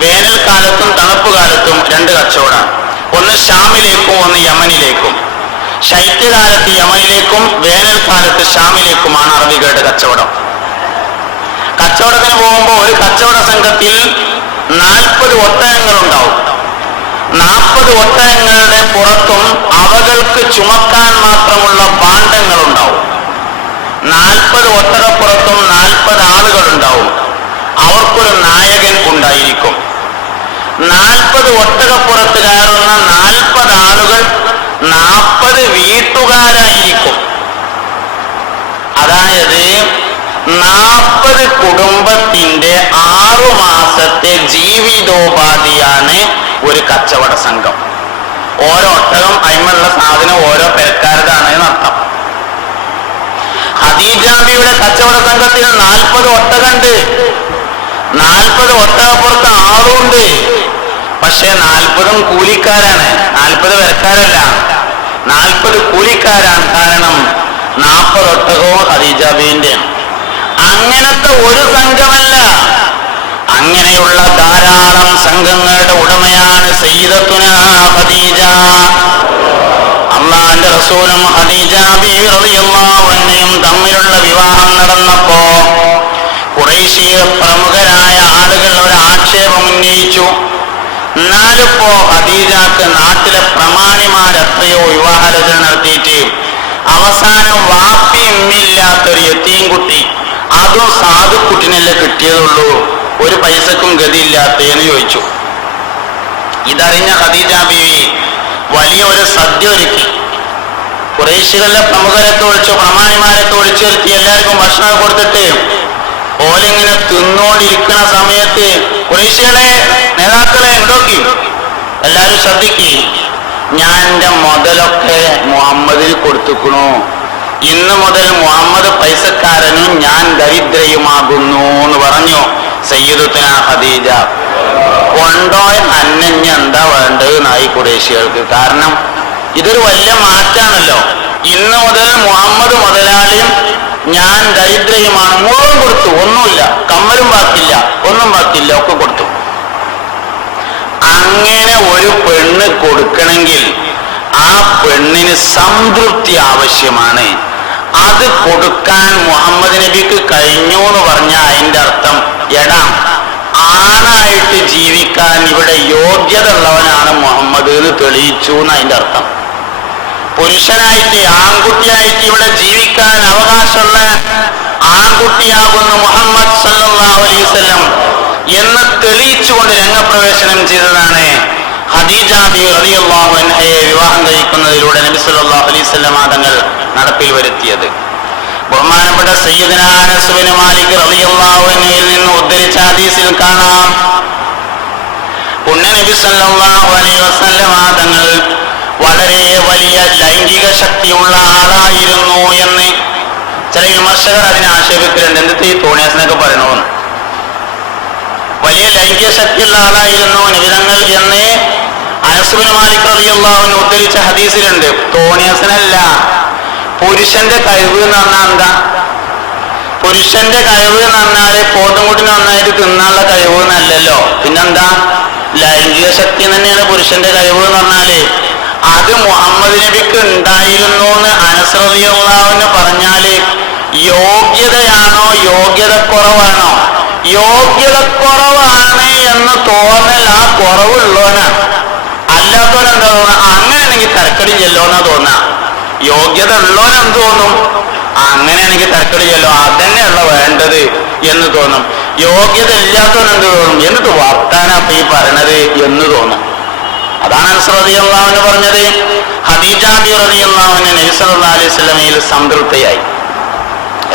വേനൽക്കാലത്തും തണുപ്പ് കാലത്തും 2 കച്ചവടമാണ്. ഒന്ന് ഷാമിലേക്കും ഒന്ന് യമനിലേക്കും. ശൈത്യകാലത്ത് യമനിലേക്കും വേനൽക്കാലത്ത് ഷാമിലേക്കുമാണ് അറബികളുടെ കച്ചവടം. കച്ചവടത്തിന് പോകുമ്പോൾ ഒരു കച്ചവട സംഘത്തിൽ 40 ഒട്ടകങ്ങളുണ്ടാവും. 40 ഒട്ടകങ്ങളുടെ പുറത്തും അവകൾക്ക് ചുമക്കാൻ മാത്രമുള്ള ഭാണ്ഡങ്ങളുണ്ടാവും. 40 ഒട്ടകപ്പുറത്തും 40 ആളുകളുണ്ടാവും. അവർക്കൊരു നായകൻ ഉണ്ടായിരിക്കും. 40 ഒട്ടകപ്പുറത്ത് കയറുന്ന 40 ആളുകൾ 40 വീട്ടുകാരായിരിക്കും. അതായത് 40 കുടുംബത്തിന്റെ 6 മാസത്തെ ജീവിതോപാധിയാണ് ഒരു കച്ചവട സംഘം. ഓരോ ഒട്ടകം അതിനുള്ള സാധനം ഓരോ പെരക്കാരുടെയാണ് എന്നർത്ഥം. ഖദീജ ബീവിയുടെ കച്ചവട സംഘത്തിൽ 40 ഒട്ടകമുണ്ട്. 40 ഒട്ടകപ്പുറത്ത് ആളുണ്ട്. പക്ഷെ 40 കൂലിക്കാരാണ്, 40 പെരക്കാരല്ല, 40 കൂലിക്കാരാണ്. കാരണം 40 ഒട്ടകവും ഖദീജ ബീവിന്റെ. അങ്ങനത്തെ ഒരു സംഘമല്ല, അങ്ങനെയുള്ള ധാരാളം സംഘങ്ങളുടെ ഉടമയാണ് സയ്യിദത്തുനാ ഖദീജ. അല്ലാഹുവിന്റെ റസൂലും ഖദീജ ബീവി റളിയല്ലാഹു അൻഹയും തമ്മിലുള്ള വിവാഹം നടന്നപ്പോ ഖുറൈശി പ്രമുഖരായ ആളുകൾ ഒരു ആക്ഷേപം ഉന്നയിച്ചു. എന്നാലിപ്പോ ഖദീജക്ക് നാട്ടിലെ പ്രമാണിമാരെത്രയോ വിവാഹാലോചന നടത്തിയിട്ട് അവസാനം വാപ്പി ഉമ്മില്ലാത്തൊരു യതീം കുട്ടി, അതും സാധുക്കുട്ടിനല്ലേ കിട്ടിയതുള്ളൂ, ഒരു പൈസക്കും ഗതിയില്ലാത്തേന്ന് ചോദിച്ചു. ഇതറിഞ്ഞ ഖദീജ ബീവി വലിയ ഒരു സദ്യ ഒരുക്കി. ഖുറൈശികളിലെ പ്രമുഖരൊക്കെ വിളിച്ചു, പ്രമാണിമാരൊക്കെ വിളിച്ചു വരുത്തി എല്ലാവർക്കും ഭക്ഷണം കൊടുത്തിട്ട് ഓലിങ്ങനെ തിന്നോണ്ടിരിക്കുന്ന സമയത്ത് ഖുറൈശികളെ നേതാക്കളെ എന്തൊക്കെ എല്ലാവരും ശ്രദ്ധിക്ക്, ഞാൻ എൻ്റെ മുതലൊക്കെ മുഹമ്മദിൽ കൊടുത്തുക്കണു, ഇന്ന് മുതൽ മുഹമ്മദ് പൈസക്കാരനും ഞാൻ ദരിദ്രയുമാകുന്നു എന്ന് പറഞ്ഞു സയ്യിദത്തുനാ ഖദീജ. കൊണ്ടോയ അന്നഞ്ഞ എന്താ വേണ്ടതെന്നായി ഖുറൈശികൾക്ക്. കാരണം ഇതൊരു വലിയ മാറ്റാണല്ലോ. ഇന്ന് മുതൽ മുഹമ്മദ് മുതലാളിയും ഞാൻ ദരിദ്രയുമാണ്. മുഴുവൻ കൊടുത്തു, ഒന്നുമില്ല, കമ്മലും ബാക്കില്ല, ഒന്നും ബാക്കില്ല, ഒക്കെ കൊടുത്തു. അങ്ങനെ ഒരു പെണ്ണ് കൊടുക്കണമെങ്കിൽ ആ പെണ്ണിന് സംതൃപ്തി ആവശ്യമാണ്. അത് കൊടുക്കാൻ മുഹമ്മദ് നബിക്ക് കഴിഞ്ഞു എന്ന് പറഞ്ഞാൽ അതിന്റെ അർത്ഥം എടാ ആണായിട്ട് ജീവിക്കാൻ ഇവിടെ യോഗ്യത ഉള്ളവനാണ് മുഹമ്മദ് എന്ന് തെളിയിച്ചു എന്ന് അതിന്റെ അർത്ഥം. പുരുഷനായിട്ട് ആൺകുട്ടിയായിട്ട് ഇവിടെ ജീവിക്കാൻ അവകാശമുള്ള ആൺകുട്ടിയാകുന്ന മുഹമ്മദ് സല്ലല്ലാഹു അലൈഹി വസല്ലം എന്ന് തെളിയിച്ചുകൊണ്ട് രംഗപ്രവേശനം ചെയ്തതാണ് ഖദീജ ബീവി റളിയല്ലാഹു അൻഹയെ വിവാഹം കഴിക്കുന്നതിലൂടെ നബി സല്ലല്ലാഹു അലൈഹി വസല്ലം തങ്ങൾ നടപ്പിൽ വരുത്തിയത്. ബഹുമാനപ്പെട്ട സയ്യിദുനാ അനസ് ബിൻ മാലിക് റളിയല്ലാഹു അൻഹുവിൽ നിന്ന് ഉദ്ധരിച്ച ഹദീസിൽ കാണാം, പുണ്യ നബി സല്ലല്ലാഹു അലൈഹി വസല്ലം തങ്ങൾ വളരെ വലിയ ലൈംഗിക ശക്തിയുള്ള ആളായിരുന്നു എന്ന് ചില വിമർശകർ അതിനെ ആക്ഷേപിക്കലുണ്ട്. എന്തിട്ട് ഈ തോണിയാസിനൊക്കെ പറയണമെന്ന്. വലിയ ലൈംഗിക ശക്തിയുള്ള ആളായിരുന്നു നബിതങ്ങൾ എന്ന് അനസ് ബിൻ മാലിക് റളിയല്ലാഹു അൻഹു ഉദ്ധരിച്ച ഹദീസിലുണ്ട്. തോണിയാസിനല്ല, പുരുഷന്റെ കഴിവ് എന്ന് പറഞ്ഞാൽ എന്താ? പുരുഷന്റെ കഴിവ് എന്ന് പറഞ്ഞാല് പോത്തുംകുട്ടിന് നന്നായിട്ട് തിന്നാനുള്ള കഴിവ് എന്നല്ലല്ലോ, പിന്നെന്താ? ലൈംഗിക ശക്തി തന്നെയാണ് പുരുഷന്റെ കഴിവ് എന്ന് പറഞ്ഞാല്. അത് മുഹമ്മദ് നബിക്ക് ഉണ്ടായിരുന്നു എന്ന് അനസ് റളിയല്ലാഹു അൻഹു പറഞ്ഞാല് യോഗ്യതയാണോ യോഗ്യതക്കുറവാണോ? യോഗ്യതക്കുറവാണ് എന്ന് തോന്നൽ ആ കുറവുള്ളവനാണ്. അല്ലാത്തവനെന്താ തോന്നുക? അങ്ങനെയാണെങ്കിൽ തരക്കടില്ലല്ലോ എന്നാ തോന്നാ. യോഗ്യത ഉള്ളവനെന്ത് തോന്നും? അങ്ങനെയാണെങ്കിൽ തരക്കടില്ലല്ലോ, അതന്നെയുള്ള വേണ്ടത് എന്ന് തോന്നും. യോഗ്യത ഇല്ലാത്തവൻ എന്ത് തോന്നും? എന്നിട്ട് വർത്താനപ്പ ഈ പറയണത് എന്ന് തോന്നും. അതാണ് അനസ് റളിയല്ലാഹു അൻഹു പറഞ്ഞത്, ഖദീജ റളിയല്ലാഹു അൻഹ നബി സല്ലല്ലാഹു അലൈഹി വസല്ലമയിൽ സംതൃപ്തയായി.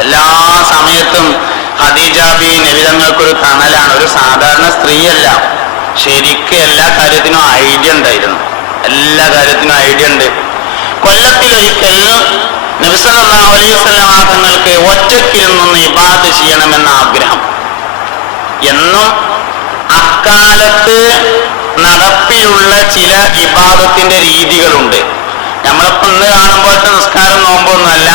എല്ലാ സമയത്തും ഖദീജ നബി തങ്ങൾക്കൊരു തണലാണ്. ഒരു സാധാരണ സ്ത്രീയല്ല, ശരിക്കും എല്ലാ കാര്യത്തിനും ഐഡിയ ഉണ്ടായിരുന്നു. എല്ലാ കാര്യത്തിനും ഐഡിയ ഉണ്ട്. കൊല്ലത്തിലൊരിക്കൽ നബി സല്ലല്ലാഹു അലൈഹി വസല്ലമ തങ്ങൾക്ക് ഒറ്റയ്ക്കിരുന്നൊന്ന് ഇബാദത്ത് ചെയ്യണമെന്ന ആഗ്രഹം. എന്നും അക്കാലത്ത് നടപ്പിലുള്ള ചില ഇബാദത്തിന്റെ രീതികളുണ്ട്. നമ്മളിപ്പോ ഇന്ന് കാണുമ്പോഴത്തെ നിസ്കാരം നോമ്പൊന്നുമല്ല,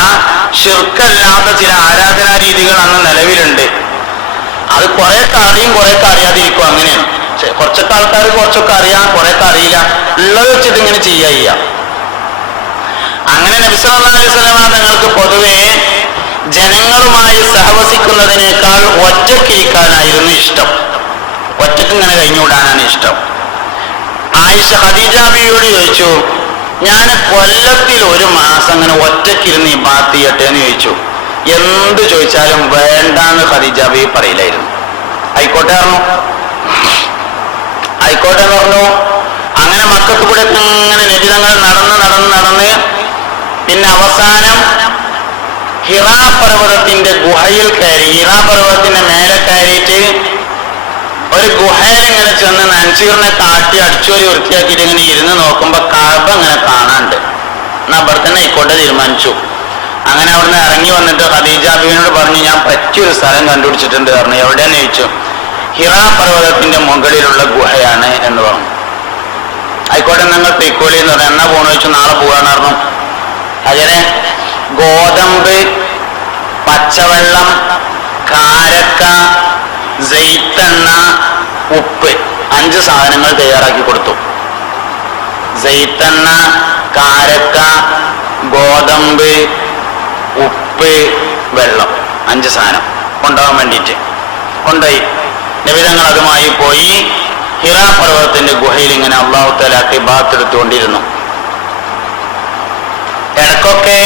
ശിർക്കല്ലാത്ത ചില ആരാധനാ രീതികൾ അന്ന് നിലവിലുണ്ട്. അത് കുറെയൊക്കെ അറിയും, കുറെയൊക്കെ അറിയാതിരിക്കും. അങ്ങനെയാണ്. കുറച്ചൊക്കെ ആൾക്കാർ കുറച്ചൊക്കെ അറിയാം, കുറെയൊക്കെ അറിയില്ല. ഉള്ളത് വെച്ചിട്ട് ഇങ്ങനെ ചെയ്യുക. അങ്ങനെ നബി സല്ലല്ലാഹു അലൈഹി വസല്ലമ തങ്ങൾക്ക് പൊതുവെ ജനങ്ങളുമായി സഹവസിക്കുന്നതിനേക്കാൾ ഒറ്റയ്ക്കിരിക്കാനായിരുന്നു ഇഷ്ടം. ഒറ്റയ്ക്ക് ഇങ്ങനെ കഴിഞ്ഞുകൂടാനാണ് ഇഷ്ടം. ആയിഷ ഖദീജ ബീവിയോട് ചോദിച്ചു, ഞാൻ കൊല്ലത്തിൽ ഒരു മാസം അങ്ങനെ ഒറ്റയ്ക്കിരുന്ന് ഇബാദത്ത് ചെയ്യട്ടെ എന്ന് ചോദിച്ചു. എന്ത് ചോദിച്ചാലും വേണ്ടാന്ന് ഖദീജ ബീവി പറയില്ലായിരുന്നു. ആയിക്കോട്ടെ പറഞ്ഞു, ആയിക്കോട്ടെ എന്ന് പറഞ്ഞു. അങ്ങനെ മക്കത്ത് കൂടെ ഇങ്ങനെ നബിതങ്ങൾ നടന്ന് പിന്നെ അവസാനം ഹിറാ പർവ്വതത്തിന്റെ ഗുഹയിൽ കയറി. ഹിറാ പർവ്വതത്തിന്റെ മേലെ കയറിയിട്ട് ഒരു ഗുഹയിൽ ഇങ്ങനെ ചെന്ന് നൻചീറിനെ കാട്ടി അടിച്ചോരി വൃത്തിയാക്കിയിട്ട് ഇങ്ങനെ ഇരുന്ന് നോക്കുമ്പോ കഅബ ഇങ്ങനെ കാണാണ്ട്. എന്നാ അവിടെ തന്നെ ആയിക്കോട്ടെ തീരുമാനിച്ചു. അങ്ങനെ അവിടുന്ന് ഇറങ്ങി വന്നിട്ട് ഖദീജ ബീവിനോട് പറഞ്ഞു, ഞാൻ പറ്റിയൊരു സ്ഥലം കണ്ടുപിടിച്ചിട്ടുണ്ട് പറഞ്ഞു. എവിടെയെന്ന് ചോദിച്ചു. ഹിറാ പർവ്വതത്തിന്റെ മുകളിലുള്ള ഗുഹയാണ് എന്ന് പറഞ്ഞു. ആയിക്കോട്ടെ നിങ്ങൾ പൊയ്ക്കോളി എന്ന് പറഞ്ഞു. എന്നാ പോണെന്ന് ചോദിച്ചു. നാളെ പോകാന്ന് പറഞ്ഞു. അങ്ങനെ ഗോതമ്പ്, പച്ചവെള്ളം, കാരക്ക, സെയ്ത്തെണ്ണ, ഉപ്പ്, 5 സാധനങ്ങൾ തയ്യാറാക്കി കൊടുത്തു. സെയ്ത്തെണ്ണ, കാരക്ക, ഗോതമ്പ്, ഉപ്പ്, വെള്ളം, 5 സാധനം കൊണ്ടുപോകാൻ വേണ്ടിയിട്ട് കൊണ്ടുപോയി. നബി തങ്ങൾ അതുമായി പോയി ഹിറാ പർവ്വതത്തിന്റെ ഗുഹയിൽ ഇങ്ങനെ അല്ലാഹു തആല ഇബാദത്ത് എടുത്തുകൊണ്ടിരുന്നു. ഇടക്കൊക്കെ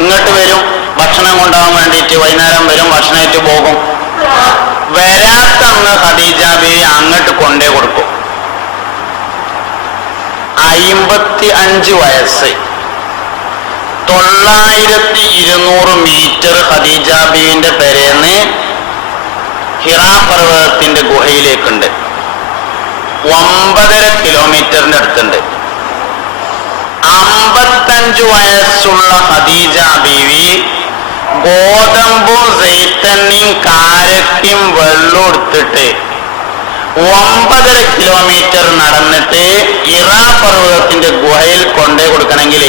ഇങ്ങോട്ട് വരും ഭക്ഷണം കൊണ്ടുപോകാൻ വേണ്ടിയിട്ട്. വൈകുന്നേരം വരും, ഭക്ഷണമായിട്ട് പോകും. വരാത്തന്ന് ഖദീജ ബീവി അങ്ങോട്ട് കൊണ്ടേ കൊടുക്കും. 55 വയസ്സ്, 9200 മീറ്റർ ഖദീജ ബീവിന്റെ പെരേന്ന് ഹിറാ പർവ്വതത്തിന്റെ ഗുഹയിലേക്കുണ്ട്. 9.5 കിലോമീറ്ററിന്റെ അടുത്തുണ്ട്. 55 വയസ്സുള്ള ഖദീജ ബീവി ഗോതമ്പും സെയ്ത്തണ്ണയും കാരക്കയും വെള്ളം എടുത്തിട്ട് 9.5 കിലോമീറ്റർ നടന്നിട്ട് ഹിറാ പർവ്വതത്തിന്റെ ഗുഹയിൽ കൊണ്ടേ കൊടുക്കണമെങ്കിൽ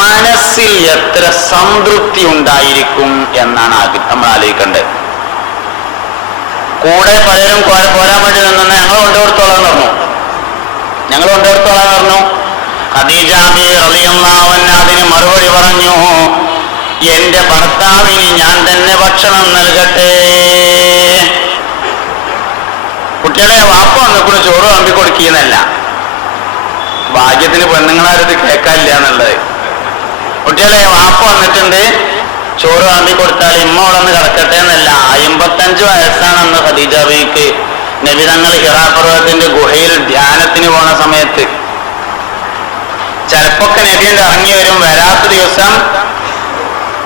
മനസ്സിൽ എത്ര സംതൃപ്തി ഉണ്ടായിരിക്കും എന്നാണ് നമ്മൾ ആലോചിക്കേണ്ടത്. കൂടെ പലരും പോരാൻ വേണ്ടി നിന്ന് ഞങ്ങൾ കൊണ്ടുകൊടുത്തോളാൻ പറഞ്ഞു. ഖദീജ ബീവി റളിയല്ലാഹു അൻഹ അതിന് മറുപടി പറഞ്ഞു, എന്റെ ഭർത്താവിന് ഞാൻ തന്നെ ഭക്ഷണം നൽകട്ടെ. കുട്ടികളെ വാപ്പ വന്നിക്കൂടെ ചോറ് വമ്പി കൊടുക്കുന്നല്ല. ഭാഗ്യത്തിന് പെണ്ണുങ്ങളാരത് കേൾക്കാനില്ല എന്നുള്ളത്. കുട്ടികളെ വാപ്പ വന്നിട്ടുണ്ട്, ചോറ് വമ്പി കൊടുത്താൽ ഇമ്മ ഉളന്ന് കിടക്കട്ടെ എന്നല്ല. 55 വയസ്സാണെന്ന് ഖദീജ ബീവിക്ക്. നബി തങ്ങൾ ഹിറാ പർവ്വതത്തിന്റെ ഗുഹയിൽ ധ്യാനത്തിന് പോണ സമയത്ത് ചിലപ്പൊക്കെ നബിയുടെ ഇറങ്ങി വരും. വരാത്ത ദിവസം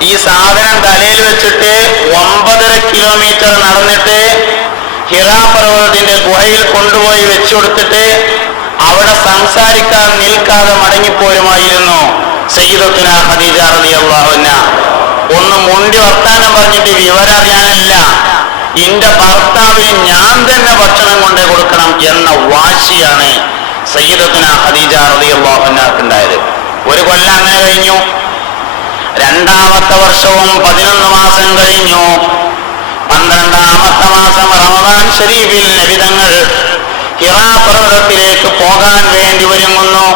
ഈ സാധനം തലയിൽ വെച്ചിട്ട് 9.5 കിലോമീറ്റർ നടന്നിട്ട് ഹിറാ പർവ്വതത്തിന്റെ ഗുഹയിൽ കൊണ്ടുപോയി വെച്ചു കൊടുത്തിട്ട് അവിടെ സംസാരിക്കാൻ നിൽക്കാതെ മടങ്ങിപ്പോരുമായിരുന്നു സയ്യിദത്തുനാ ഖദീജ റളിയല്ലാഹു അൻഹ. ഒന്ന് മുണ്ടി വർത്താനം പറഞ്ഞിട്ട് വിവരം അറിയാനല്ല, എന്റെ ഭർത്താവിന് ഞാൻ തന്നെ ഭക്ഷണം കൊണ്ടേ കൊടുക്കണം എന്ന വാശിയാണ് സയ്യിദത്തുനാ ഖദീജ റളിയല്ലാഹു അൻഹക്ക് ഉണ്ടായത്. 1 കൊല്ലം അങ്ങനെ കഴിഞ്ഞു. 2ാമത്തെ വർഷവും 11 മാസം കഴിഞ്ഞു. 12ാമത്തെ മാസം റമദാൻ ശരീഫിൽ നബി തങ്ങൾ ഹിറാ പർവ്വതത്തിലേക്ക് പോകാൻ വേണ്ടി ഒരുങ്ങുന്നു.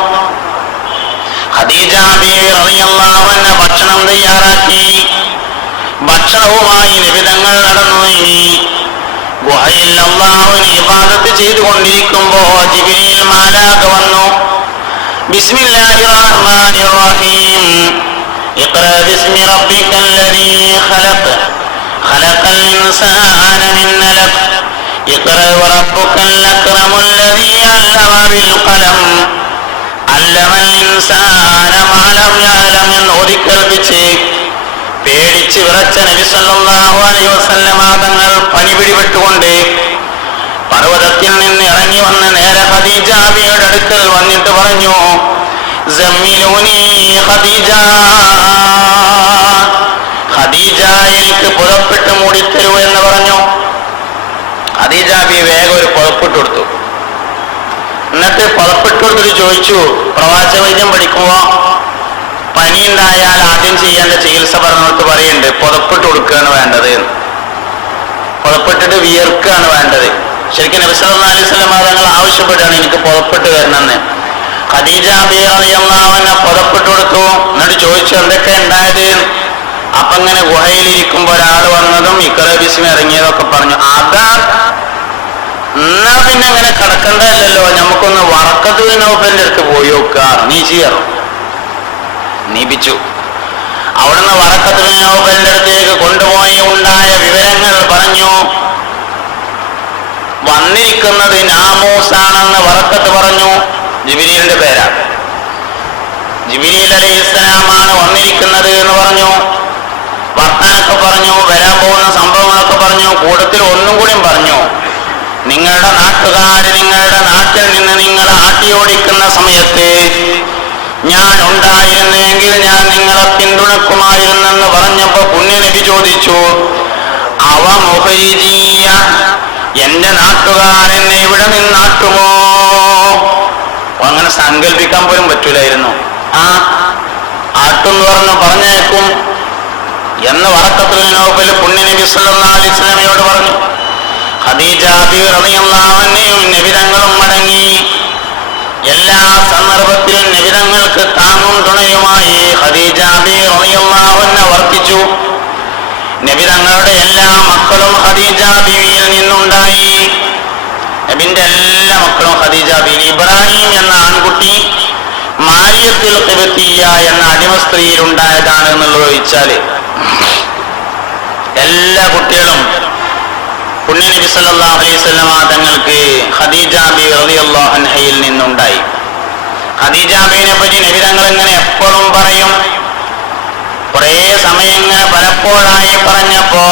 ഖദീജ ബീവി റളിയല്ലാഹു അൻഹ ഭക്ഷണം തയ്യാറാക്കി. ഭക്ഷണവുമായി നബി തങ്ങൾ നടന്നു നീങ്ങി. ഗുഹയിൽ അല്ലാഹുവിനെ ഇബാദത്ത് ചെയ്തുകൊണ്ടിരിക്കുമ്പോ ജിബ്രീൽ മാലാഖ വന്നു. ബിസ്മില്ലാഹിർ റഹ്മാനിർ റഹീം. ഇഖ്റാ ബിസ്മി റബ്ബിക്കൽ ലദീ ഖലഖ് ഖലഖൽ ഇൻസാന മിൻ ഇഖ്റ വറബ്ബുക്കൽ അക്റമുല്ലദീ അല്ലമ ബിൽ ഖലം അല്ലമൽ ഇൻസാന മാ ലം യഅലം എന്ന് ഓതിക്കേൾപ്പിച്ച് പേടിച്ച് വിറച്ച നബി സല്ലല്ലാഹു അലൈഹി വസല്ലമ തങ്ങൾ പനി പിടിപെട്ടുകൊണ്ട് പർവ്വതത്തിൽ നിന്ന് ഇറങ്ങി വന്ന് നേരെ ഖദീജ ബിയുടെ അടുക്കൽ വന്നിട്ട് പറഞ്ഞു, സമ്മിലൂനി ഖദീജ, ഖദീജ എനിക്ക് പുതപ്പിട്ട് മൂടിത്തരൂ എന്ന് പറഞ്ഞു. ഖദീജ ബി വേഗം ഒരു പുതപ്പിട്ട് കൊടുത്തു. എന്നിട്ട് പുതപ്പിട്ട് കൊടുത്തിട്ട് ചോദിച്ചു, പ്രവാചക വൈദ്യം പഠിക്കുമ്പോ പനി ഉണ്ടായാൽ ആദ്യം ചെയ്യേണ്ട ചികിത്സ പറഞ്ഞിട്ട് പറയുന്നുണ്ട് പുതപ്പിട്ട് കൊടുക്കുകയാണ് വേണ്ടത്, പുതപ്പിട്ടിട്ട് വിയർക്കുകയാണ് വേണ്ടത്. ശരിക്കും നബി സല്ലല്ലാഹു അലൈഹി വസല്ലം തങ്ങൾ ആവശ്യപ്പെട്ടാണ് എനിക്ക് പുതപ്പിട്ട് തരണമെന്ന്. ഖദീജ റളിയല്ലാഹു അൻഹ പുതപ്പിട്ട് കൊടുത്തു. എന്നിട്ട് ചോദിച്ചു എന്തൊക്കെ ഉണ്ടായത്. അപ്പൊ ഇങ്ങനെ ഗുഹയിലിരിക്കുമ്പോ ഒരാൾ വന്നതും ഇഖ്റ ബിസ്മി ഇറങ്ങിയതൊക്കെ പറഞ്ഞു. അതാ എന്നാ പിന്നെ അങ്ങനെ കിടക്കണ്ടല്ലോ, നമുക്കൊന്ന് വറക്കത്ത് ബിൻ നൗഫലിന്റെ അടുത്ത് പോയി നോക്കുക. നീ ചെയ്യാറോ നീപിച്ചു. അവിടുന്ന് വറക്കത്ത് ബിൻ നൗഫലിന്റെ അടുത്തേക്ക് കൊണ്ടുപോയി ഉണ്ടായ വിവരങ്ങൾ പറഞ്ഞു. വന്നിരിക്കുന്നത് നാമൂസാണെന്ന് വറക്കത്ത് പറഞ്ഞു. ജിബ്രീലിന്റെ പേരാണ്. ജിബ്രീൽ അലൈഹിസ്സലാമാണ് വന്നിരിക്കുന്നത് എന്ന് പറഞ്ഞു. വർത്താനൊക്കെ പറഞ്ഞു, വരാൻ പോകുന്ന സംഭവങ്ങളൊക്കെ പറഞ്ഞു. കൂട്ടത്തിൽ ഒന്നും കൂടിയും പറഞ്ഞു, നിങ്ങളുടെ നാട്ടുകാര് നിങ്ങളുടെ നാട്ടിൽ നിന്ന് നിങ്ങളെ ആട്ടിയോടിക്കുന്ന സമയത്ത് ഞാൻ ഉണ്ടായിരുന്നെങ്കിൽ ഞാൻ നിങ്ങളെ പിന്തുണക്കുമായിരുന്നെന്ന് പറഞ്ഞപ്പോ പുണ്യനബി ചോദിച്ചു, അവ മുഖരിജീയ, എന്റെ നാട്ടുകാരെന്നെ ഇവിടെ നിന്നാട്ടുമോ? അങ്ങനെ സങ്കല്പിക്കാൻ പോലും പറ്റൂലായിരുന്നു. ആ ആട്ടെന്ന് പറഞ്ഞേക്കും എന്ന് വറക്കത്ത് ബിൻ നൗഫൽ പുണ്യനബി സല്ലല്ലാഹു അലൈഹി വസല്ലമയോട് പറഞ്ഞു. ഖദീജ റളിയല്ലാഹു അൻഹയും നബി തങ്ങളും മടങ്ങി. എല്ലാ സന്ദർഭത്തിലും നബി തങ്ങൾക്ക് താങ്ങും തുണയുമായി ഖദീജ റളിയല്ലാഹു അൻഹ വർത്തിച്ചു. നബി തങ്ങളുടെ എല്ലാ മക്കളും ഖദീജ ബീവിയിൽ നിന്നുണ്ടായി. നബിന്റെ എല്ലാ മക്കളും ഖദീജ ബീവി. ഇബ്രാഹിം എന്ന ആൺകുട്ടി മാരിയത്തുൽ ഖിബ്തിയ്യ എന്ന അടിമ സ്ത്രീയിൽ ഉണ്ടായതാണ് എന്നുള്ളത് ഒഴിച്ചാല് എല്ലാ കുട്ടികളും പുണ്യനബി സല്ലല്ലാഹു അലൈഹി വസല്ലമ തങ്ങൾക്ക് ഖദീജ ബി റളിയല്ലാഹു അൻഹയിൽ നിന്നുണ്ടായി. ഖദീജ ബിയെ പറ്റി നബി തങ്ങൾ ഇങ്ങനെ എപ്പോഴും പറയും. കുറേ സമയം ഇങ്ങനെ പലപ്പോഴായി പറഞ്ഞപ്പോ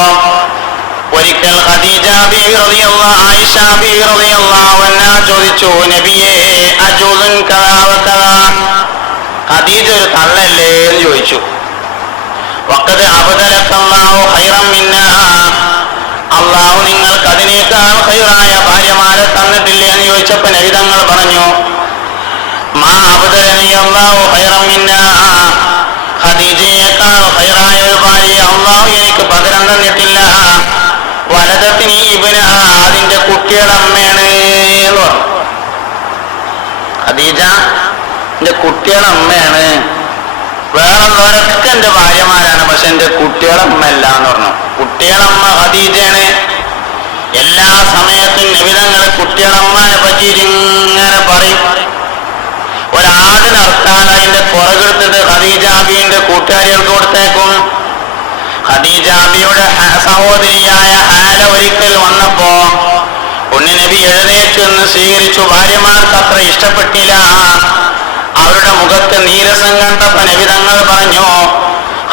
ഒരിക്കൽ ഖദീജ ബി റളിയല്ലാഹു ആയിഷ ബി റളിയല്ലാഹു അൻഹ ചോദിച്ചു, നബിയേ അജൂദുൻ കദാ വകദാ, ഖദീജ ഒരു തള്ളല്ലേ എന്ന് ചോദിച്ചു. വഖദ് അബ്ദലക്കല്ലാഹു ഖൈറൻ മിന്നാ, അള്ളാഹു നിങ്ങൾക്ക് അതിനേക്കാൾ ഖൈറായ ഭാര്യമാരെ തന്നിട്ടില്ലേ എന്ന് ചോദിച്ചപ്പോ നബി തങ്ങൾ പറഞ്ഞു, മാ അബ്ദലനി അല്ലാഹു ഖൈറൻ മിന്നാ, ഖദീജയേക്കാൾ ഖൈറായ ഒരു ഭാര്യയെ അള്ളാഹു എനിക്ക് പകരം തന്നിട്ടില്ല. വലദത്തിനി ഇബ്ന, അതിന്റെ കുട്ടിയുടെ അമ്മയാണ് എന്ന് പറഞ്ഞു. ഖദീജ എന്റെ കുട്ടിയുടെ അമ്മയാണ്, വേറെയുള്ളവരൊക്കെ എന്റെ ഭാര്യമാരാണ്, പക്ഷെ എന്റെ കുട്ടിയുടെ അമ്മ അല്ല എന്ന് പറഞ്ഞു. കുട്ടിയുടെ അമ്മ ഖദീജയാണ്. എല്ലാ സമയത്തും നബി തങ്ങൾ കുട്ടിയുടെ അമ്മനെ പറ്റിയിട്ട് ഇങ്ങനെ പറയും. ഒരാടിനർത്താൻ അതിന്റെ പുറകെടുത്തിട്ട് ഖദീജ ബീവിന്റെ കൂട്ടുകാരികൾക്ക് കൊടുത്തേക്കും. ഖദീജ ബിയുടെ സഹോദരിയായ ഹാല ഒരിക്കൽ വന്നപ്പോ പുണ്യനബി എഴുന്നേറ്റ് നിന്ന് സ്വീകരിച്ചു. ഭാര്യമാർക്ക് അത്ര ഇഷ്ടപ്പെട്ടില്ല. അവരുടെ മുഖത്ത് നീരസം കണ്ടപ്പോ നബി തങ്ങൾ പറഞ്ഞു,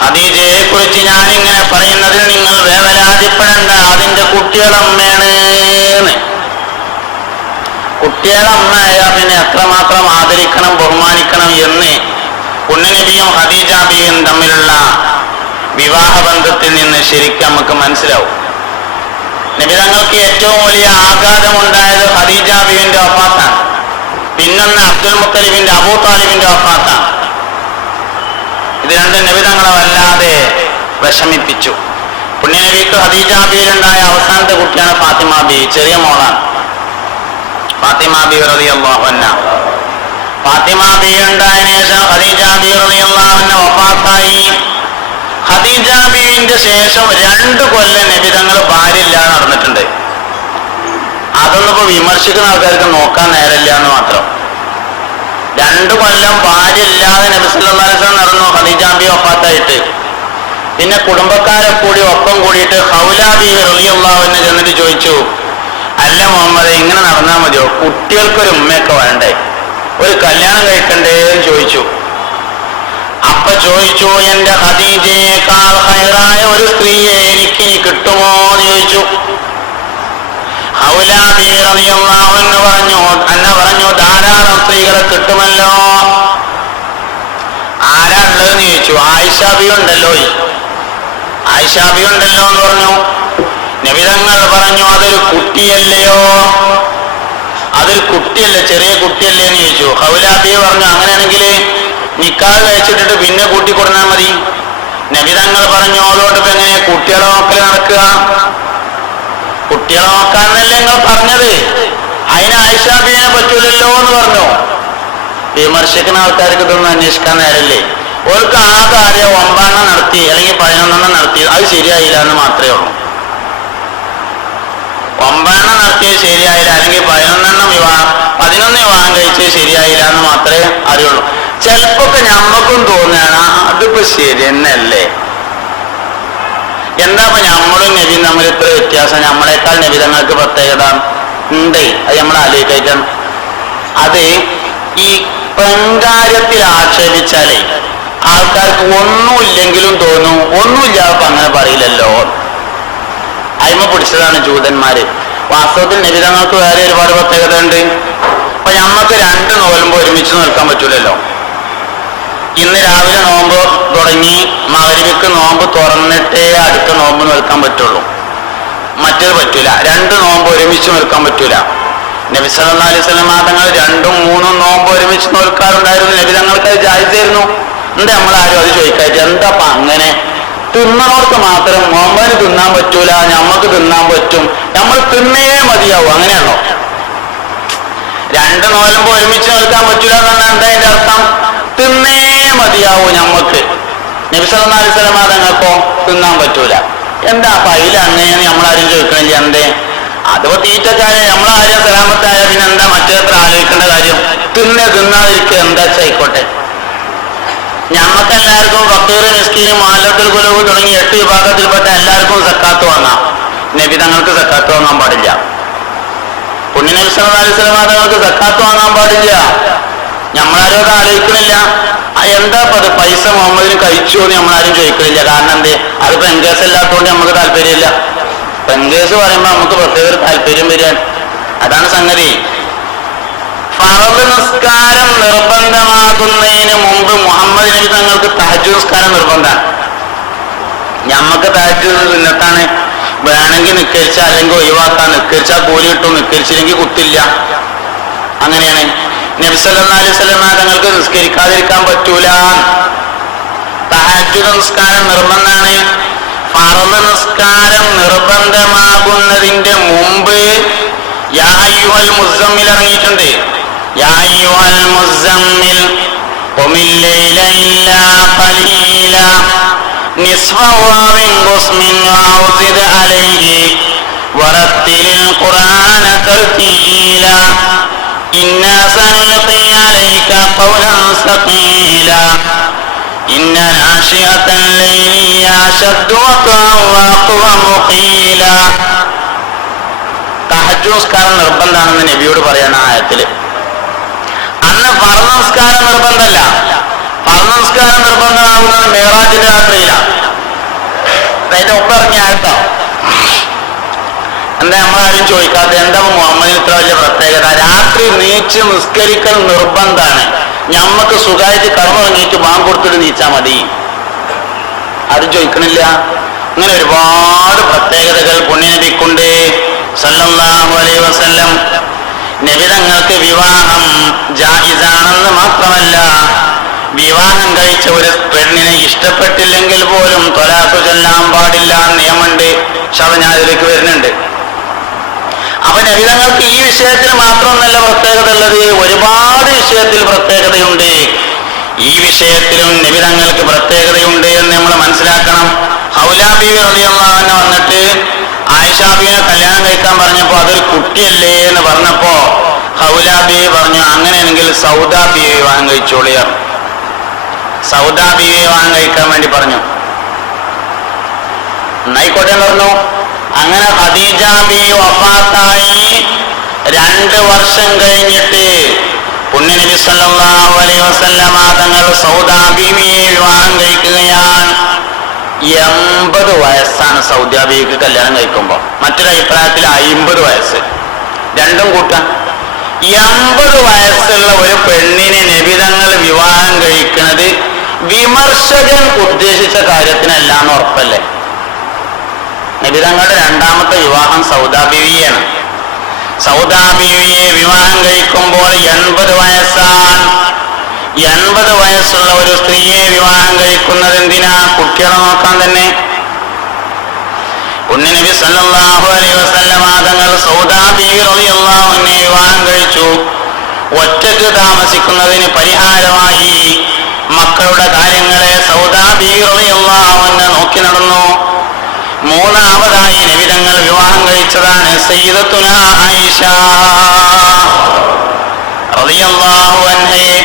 ഖദീജയെ കുറിച്ച് ഞാനിങ്ങനെ പറയുന്നതിൽ നിങ്ങൾ വേവലാതിപ്പെടേണ്ട, അതിന്റെ കുട്ടിയുടെ അമ്മയാണ്. കുട്ടിയുടെ അമ്മയായ പിന്നെ എത്രമാത്രം ആദരിക്കണം ബഹുമാനിക്കണം എന്ന് പുണ്യനബിയും ഖദീജ ബിയും തമ്മിലുള്ള വിവാഹബന്ധത്തിൽ നിന്ന് ശരിക്കും നമുക്ക് മനസ്സിലാവും. നബി തങ്ങൾക്ക് ഏറ്റവും വലിയ ആഘാതമുണ്ടായത് ഖദീജ ബിവിന്റെ വഫാത്താണ്. പിന്നൊന്ന് അബ്ദുൽ മുത്തലിബിന്റെ അബൂ താലിബിന്റെ വഫാത്താണ്. ഇത് രണ്ടും നബി തങ്ങളെ വല്ലാതെ വിഷമിപ്പിച്ചു. പുണ്യനബിക്ക് ഖദീജ ബിയിലുണ്ടായ അവസാനത്തെ കുട്ടിയാണ് ഫാത്തിമ ബി, ചെറിയ മോളാണ് ഫാത്തിമ ബി റളിയല്ലാഹു അൻഹ. ഫാത്തിമ ബി ഉണ്ടായതിനു ശേഷം ഖദീജ ബി റളിയല്ലാഹു അൻഹ വഫാത്തായി. ഖദീജ ബിവിന്റെ ശേഷം 2 കൊല്ലം നബി തങ്ങൾ ഭാര്യയില്ലാതെ നടന്നിട്ടുണ്ട്. അതൊന്നും ഇപ്പൊ വിമർശിക്കുന്ന ആൾക്കാർക്ക് നോക്കാൻ നേരമില്ല എന്ന് മാത്രം. 2 കൊല്ലം ഭാര്യയില്ലാതെ നബി സല്ലല്ലാഹു അലൈഹി വസല്ലം നടന്നു ഖദീജ ബി വഫാത്തായിട്ട്. പിന്നെ കുടുംബക്കാരെ കൂടി ഒപ്പം കൂടിയിട്ട് ഖൗല ബി റളിയല്ലാഹു അൻഹ ചെന്നിട്ട് ചോദിച്ചു, അല്ല അല്ല മുഹമ്മദ് ഇങ്ങനെ നടന്നാൽ മതിയോ, കുട്ടികൾക്കൊരു ഉമ്മയൊക്കെ വേണ്ടേ, ഒരു കല്യാണം കഴിക്കണ്ടേ എന്ന് ചോദിച്ചു. അപ്പൊ ചോദിച്ചു, എന്റെ ഖദീജയേക്കാൾ ഖൈറായ ഒരു സ്ത്രീയെ എനിക്ക് ഇനി കിട്ടുമോ എന്ന് ചോദിച്ചു. ഹൗലാ ബി റളിയല്ലാഹു അൻഹു പറഞ്ഞു ധാരാളം സ്ത്രീകളെ കിട്ടുമല്ലോ. ആരാ ഉള്ളതെന്ന് ചോദിച്ചു. ആയിഷ ബി ഉണ്ടല്ലോ. ആയിഷ ബി ഉണ്ടല്ലോ എന്ന് പറഞ്ഞു. നബി തങ്ങൾ പറഞ്ഞു, അതൊരു കുട്ടിയല്ലയോ, അതൊരു കുട്ടിയല്ലേ, ചെറിയ കുട്ടിയല്ലേ എന്ന് ചോദിച്ചു. ഹൗലാ ബി പറഞ്ഞു, അങ്ങനെയാണെങ്കിൽ നിക്കാഹ് കഴിച്ചിട്ടിട്ട് പിന്നെ കൂട്ടിക്കൊടുന്നാൽ മതി. നബി തങ്ങൾ പറഞ്ഞു, അതുകൊണ്ട് ഇപ്പൊ എങ്ങനെയാ കുട്ടികളെ നോക്കൽ നടക്കുക? കുട്ടികളെ നോക്കാന്നല്ലേ നിങ്ങൾ പറഞ്ഞത്, അതിന് ആയിഷ ബീവിനെ പറ്റൂലല്ലോ എന്ന് പറഞ്ഞു. വിമർശിക്കുന്ന ആൾക്കാർക്ക് ഇതൊന്നും അന്വേഷിക്കാൻ നേരല്ലേ. ഓർക്ക് ആകെ അറിയാം 9 നടത്തി അല്ലെങ്കിൽ 11 നടത്തി, അത് ശരിയായില്ല എന്ന് മാത്രമേ ഉള്ളൂ. 9 നടത്തിയത് ശരിയായില്ല അല്ലെങ്കിൽ 11 വിവാഹം കഴിച്ചത് ശരിയായില്ല എന്ന് മാത്രമേ അറിയുള്ളൂ. ചിലപ്പൊക്കെ ഞമ്മക്കും തോന്നുകയാണ് അതിപ്പോ ശരി തന്നെയല്ലേ, എന്താ ഇപ്പൊ നമ്മളും നബിയും തമ്മിൽ ഇത്ര വ്യത്യാസം, നമ്മളെക്കാൾ നബിതങ്ങൾക്ക് പ്രത്യേകത ഉണ്ട്, അത് നമ്മൾ ആലോചിക്കണം. അത് ഈ പെൺകാര്യത്തിൽ ആക്ഷേപിച്ചാലേ ആൾക്കാർക്ക് ഒന്നുമില്ലെങ്കിലും തോന്നും, ഒന്നുമില്ലാതെ അങ്ങനെ പറയില്ലല്ലോ. അയിമ പിടിച്ചതാണ് ജൂതന്മാര്. വാസ്തവത്തിൽ നബിതങ്ങൾക്ക് വേറെ ഒരുപാട് പ്രത്യേകത ഉണ്ട്. അപ്പൊ നമ്മക്ക് 2 നോലുമ്പോ ഒരുമിച്ച് നിൽക്കാൻ പറ്റൂലല്ലോ. ഇന്ന് രാവിലെ നോമ്പ് തുടങ്ങി മഗ്‌രിബിക്ക് നോമ്പ് തുറന്നിട്ടേ അടുത്ത നോമ്പ് നിൽക്കാൻ പറ്റുള്ളൂ, മറ്റേത് പറ്റൂല. 2 നോമ്പ് ഒരുമിച്ച് നിൽക്കാൻ പറ്റൂല. നബി സല്ലല്ലാഹു അലൈഹി വസല്ലം തങ്ങൾ 2ഉം 3ഉം നോമ്പ് ഒരുമിച്ച് നിൽക്കാറുണ്ടായിരുന്നു. നബി തങ്ങൾക്ക് അത് ജായിസായിരുന്നു. എന്താ നമ്മളാരും അത് ചോദിക്കാറ്റ്, എന്താ അങ്ങനെ തിന്നണോർക്ക് മാത്രം മുഹമ്മദിന് തിന്നാൻ പറ്റൂല, ഞമ്മക്ക് തിന്നാൻ പറ്റും, നമ്മൾ തിന്നേ മതിയാവും, അങ്ങനെയാണോ? 2 നോലുമ്പോ ഒരുമിച്ച് നിൽക്കാൻ പറ്റൂല എന്ന് പറഞ്ഞാൽ എന്താ അതിന്റെ അർത്ഥം? തിന്നേ മതിയാവൂ ഞമ്മക്ക്. നബി സല്ലല്ലാഹു അലൈഹി വസല്ലം തങ്ങൾക്കോ തിന്നാൻ പറ്റൂല. എന്താ അപ്പൊ അതിൽ അങ്ങനെയാണ് നമ്മളാരും ചോദിക്കണില്ല. എന്തേ? അതിപ്പോ തീറ്റക്കാരെ നമ്മളാരും സലാമത്തായ പിന്നെ എന്താ മറ്റേത്ര ആലോചിക്കേണ്ട കാര്യം? തിന്നാതിരിക്കുക എന്താ ആയിക്കോട്ടെ. ഞമ്മക്കെല്ലാവർക്കും ഫഖീർ, മിസ്കീൻ, മുഅല്ലത്തുൽ ഖുലൂബ് തുടങ്ങി 8 വിഭാഗത്തിൽപ്പെട്ട എല്ലാവർക്കും സക്കാത്ത് വാങ്ങാം. നബി തങ്ങൾക്ക് സക്കാത്ത് വാങ്ങാൻ പാടില്ല. പുണ്യ നബി സല്ലല്ലാഹു അലൈഹി വസല്ലം തങ്ങൾക്ക് സക്കാത്ത് വാങ്ങാൻ പാടില്ല. നമ്മളാരും അത് ആലോചിക്കണില്ല. എന്താ അത് പൈസ മുഹമ്മദിന് കഴിച്ചു എന്ന് നമ്മളാരും ചോദിക്കണില്ല. കാരണം എന്തേ? അത് പെങ്കേസ് അല്ലാത്തതുകൊണ്ട് നമുക്ക് താല്പര്യമില്ല. പെങ്കേസ് പറയുമ്പോൾ നമുക്ക് പ്രത്യേക താല്പര്യം വരികയാണ്. അതാണ് സംഗതി. ഫർദ് നിസ്കാരം നിർബന്ധമാകുന്നതിന് മുമ്പ് മുഹമ്മദ് നബി തങ്ങൾക്ക് തഹജ്ജുദ് നിസ്കാരം നിർബന്ധമാണ്. ഞമ്മക്ക് തഹജ്ജുദ് സുന്നത്താണ്. വേണമെങ്കിൽ നിസ്കരിച്ചാൽ അല്ലെങ്കിൽ ഒഴിവാക്കാൻ, നിസ്കരിച്ചാൽ കൂലി കിട്ടും, നിസ്കരിച്ചില്ലെങ്കിൽ കുത്തില്ല. അങ്ങനെയാണ്. നബി സല്ലല്ലാഹു അലൈഹി വസല്ലം തങ്ങൾക്ക് നിസ്കരിക്കാതിരിക്കാൻ പറ്റൂല. തഹജ്ജുദ് നിസ്കാരം നിർബന്ധമാണ്. ഫർദ് നിസ്കാരം നിർബന്ധമാകുന്നതിന്റെ മുമ്പ് യാ അയ്യുഹൽ മുസമ്മിൽ ഇറങ്ങിയിട്ടുണ്ട്. യാ അയ്യുഹൽ മുസമ്മിൽ ഖുമിൽ ലൈല ഇല്ലാ ഖലീല നിസ്ഫഹു ഔ ഇൻഖുസ് മിൻഹു ഔ സിദ് അലൈഹി വറത്തിലിൽ ഖുർആന തർതീല ഇന്നാ സനുൽഖി അലൈക ഖൗലൻ സഖീല ഇന്ന നാശിഅത്തൽ ലൈലി അശദ്ദു വഖഅൻ വഅഖ്വമു ഖീല. തഹജ്ജുദ് നിസ്കാരം നിർബന്ധമാണെന്ന് നബിയോട് പറയണ ആയത്തില്. അന്ന് ഫർദ് നിസ്കാരം നിർബന്ധമല്ല. ഫർദ് നിസ്കാരം നിർബന്ധമാകുന്നത് മിഅ്റാജിന്റെ രാത്രിയിലാണ്. അതിന്റെ ഒപ്പം ഇറങ്ങിയ ആയത്താ. എന്താ നമ്മളാരും ചോദിക്കാത്ത, എന്താ മുഹമ്മദിന് ഇത്ര വലിയ പ്രത്യേകത? രാത്രി നീച്ച് നിസ്കരിക്കൽ നിർബന്ധമാണ്. ഞമ്മക്ക് സുഖമായിട്ട് കടന്നുറങ്ങിയിട്ട് ബാങ്ക് കൊടുത്തിട്ട് നീച്ചാൽ മതി. ആരും ചോദിക്കണില്ല. അങ്ങനെ ഒരുപാട് പ്രത്യേകതകൾ പുണ്യനബിക്കുണ്ട് സല്ലല്ലാഹു അലൈഹി വസല്ലം. നബി തങ്ങൾക്ക് വിവാഹം ജായിസാണെന്ന് മാത്രമല്ല, വിവാഹം കഴിച്ച ഒരു പെണ്ണിനെ ഇഷ്ടപ്പെട്ടില്ലെങ്കിൽ പോലും ത്വലാഖ് ചൊല്ലാൻ പാടില്ല നിയമമുണ്ട്. ഞാൻ ഇതിലേക്ക് വരുന്നുണ്ട്. അപ്പൊ നബി തങ്ങൾക്ക് ഈ വിഷയത്തിൽ മാത്രമൊന്നല്ല പ്രത്യേകത ഉള്ളത്, ഒരുപാട് വിഷയത്തിൽ പ്രത്യേകതയുണ്ട്. ഈ വിഷയത്തിലും നബി തങ്ങൾക്ക് പ്രത്യേകതയുണ്ട് എന്ന് നമ്മൾ മനസ്സിലാക്കണം. ഹൗലാ ബീവി റളിയല്ലാഹു അൻഹ വന്നിട്ട് ആയിഷ ബീവിനെ കല്യാണം കഴിക്കാൻ പറഞ്ഞപ്പോ അതൊരു കുട്ടിയല്ലേ എന്ന് പറഞ്ഞപ്പോ ഹൗലാ ബീവി പറഞ്ഞു, അങ്ങനെയാണെങ്കിൽ സൗദാ ബീവി വിവാഹം കഴിച്ചോളിയാർ. സൗദാ ബീവി വിവാഹം കഴിക്കാൻ വേണ്ടി പറഞ്ഞു. എന്നായിക്കോട്ടെ എന്ന് പറഞ്ഞു. അങ്ങനെ ഖദീജ ബീവി വഫാത്തായി. 2 വർഷം കഴിഞ്ഞിട്ട് പുണ്യനബി സല്ലല്ലാഹു അലൈഹി വസല്ലമ തങ്ങൾ സൗദാ ബീവിയെ വിവാഹം കഴിക്കുകയാണ്. 80 വയസ്സാണ് സൗദാ ബീവിക്ക് കല്യാണം കഴിക്കുമ്പോൾ. മറ്റൊരു അഭിപ്രായത്തിൽ 50 വയസ്സ്, രണ്ടും കൂട്ടാം. 80 വയസ്സുള്ള ഒരു പെണ്ണിനെ നബി തങ്ങൾ വിവാഹം കഴിക്കുന്നത് വിമർശകൻ ഉദ്ദേശിച്ച കാര്യത്തിനല്ല എന്ന് ഉറപ്പല്ലേ? നബി തങ്ങളുടെ 2ാമത്തെ വിവാഹം സൗദാ ബീവിയാണ്. സൗദാ ബീവിയെ വിവാഹം കഴിക്കുമ്പോൾ 80 വയസ്സാണ്. 80 വയസ്സുള്ള ഒരു സ്ത്രീയെ വിവാഹം കഴിക്കുന്നത് എന്തിനാ? കുട്ടികളെ നോക്കാൻ തന്നെ. പുണ്യനബി സല്ലല്ലാഹു അലൈഹി വസല്ലമ തങ്ങൾ സൗദാ ബീവി റളിയല്ലാഹു അൻഹയെ വിവാഹം കഴിച്ചു. ഒറ്റയ്ക്ക് താമസിക്കുന്നതിന് പരിഹാരമായി മക്കളുടെ കാര്യങ്ങളെ സൗദാ ബീവി റളിയല്ലാഹു അൻഹ നോക്കി നടന്നു. 3ാമതായി നബി തങ്ങൾ വിവാഹം കഴിച്ചതാണ് സയ്യിദത്തുന ആയിഷ റളിയല്ലാഹു അൻഹയെ.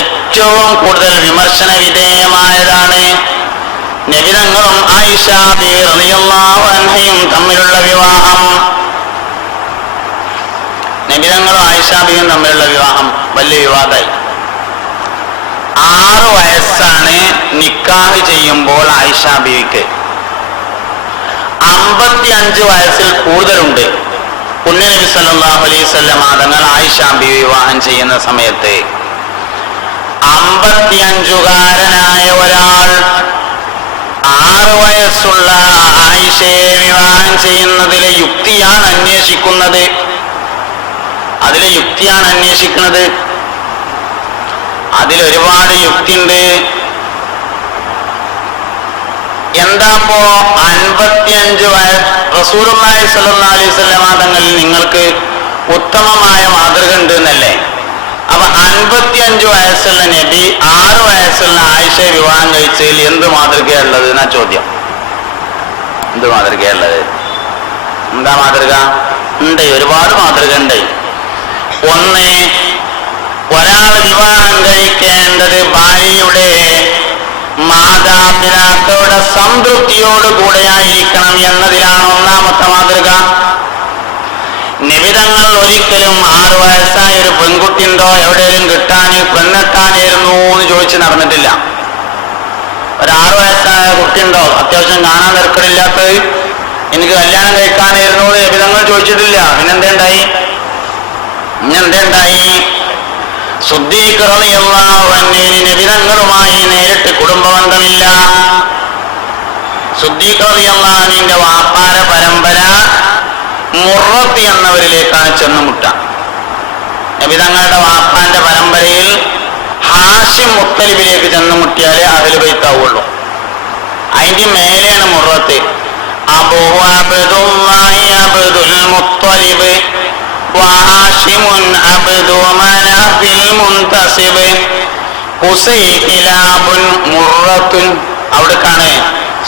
ഏറ്റവും കൂടുതൽ വിമർശന വിധേയമായതാണ് നബി തങ്ങളും ആയിഷ ബീവി റളിയല്ലാഹു അൻഹയും തമ്മിലുള്ള വിവാഹം. നബി തങ്ങളും ആയിഷ ബീവിയും തമ്മിലുള്ള വിവാഹം വലിയ വിവാദമായി. 6 വയസ്സാണ് നിക്കാഹ് ചെയ്യുമ്പോൾ ആയിഷ ബീവിക്ക്. 55 വയസ്സിൽ കൂടുതലുണ്ട് പുണ്യനബി സല്ലല്ലാഹു അലൈഹി വസല്ലമ തങ്ങൾ ആയിഷ ബീവി വിവാഹം ചെയ്യുന്ന സമയത്ത്. 55കാരനായ ഒരാൾ 6 വയസ്സുള്ള ആയിഷയെ വിവാഹം ചെയ്യുന്നതിലെ യുക്തിയാണ് അന്വേഷിക്കുന്നത്. അതിലൊരുപാട് യുക്തിയുണ്ട്. എന്താപ്പോ 55 വയസ്സ് റസൂലുള്ളാഹി സ്വല്ലല്ലാഹു അലൈഹി വസല്ലമ തങ്ങളിൽ നിങ്ങൾക്ക് ഉത്തമമായ മാതൃക ഉണ്ട് എന്നല്ലേ? അപ്പൊ 55 വയസ്സുള്ള നബി 6 വയസ്സുള്ള ആയിഷയെ വിവാഹം കഴിച്ചതിൽ എന്ത് മാതൃകയുള്ളത് എന്നാ ചോദ്യം. എന്ത് മാതൃകയുള്ളത്? എന്താ മാതൃക? ഉണ്ട്, ഒരുപാട് മാതൃക ഉണ്ട്. ഒന്ന്, ഒരാൾ വിവാഹം കഴിക്കേണ്ടത് ഭാര്യയുടെ മാതാപിതാക്കളുടെ സംതൃപ്തിയോടുകൂടെയായിരിക്കണം എന്നതിലാണ് 1ാമത്തെ മാതൃക. നബി തങ്ങൾ ഒരിക്കലും 6 വയസ്സായ ഒരു പെൺകുട്ടിയുണ്ടോ എവിടെയും കിട്ടാൻ പെണ്ണെട്ടാനായിരുന്നു എന്ന് ചോദിച്ച് നടന്നിട്ടില്ല. ഒരു 6 വയസ്സായ കുട്ടിയുണ്ടോ അത്യാവശ്യം കാണാൻ തിരക്കടില്ലാത്തത് എനിക്ക് കല്യാണം കഴിക്കാനായിരുന്നു എന്ന് നബി തങ്ങൾ ചോദിച്ചിട്ടില്ല. പിന്നെന്തേണ്ടായി? സിദ്ദീഖ് റളിയല്ലാഹു അൻഹുവിന് നബി തങ്ങളുമായി നേരിട്ട് കുടുംബബന്ധമില്ല. സിദ്ദീഖ് റളിയല്ലാഹു അൻഹുവിന്റെ വാപ്പാര പരമ്പര മുറത്ത് എന്നവരിലേക്കാണ് ചെന്നുമുട്ട. നബി തങ്ങളുടെ വാപ്പാന്റെ പരമ്പരയിൽ ഹാഷിം മുത്തലിബിലേക്ക് ചെന്നുമുട്ടിയാലേ അഹ്ലു ബൈത്താവുള്ളൂ. അതിന്റെ മേലെയാണ് മുറത്ത്. അബൂ അബ്ദുല്ലാഹി അബ്ദുൽ മുത്തലിബ് വഹാഷിമുൻ അബ്ദു മനാഫിൽ മുൻതസിബ് ഖുസൈഖിലാബുൻ മുറത്തുൻ. അവിടേക്കാണ്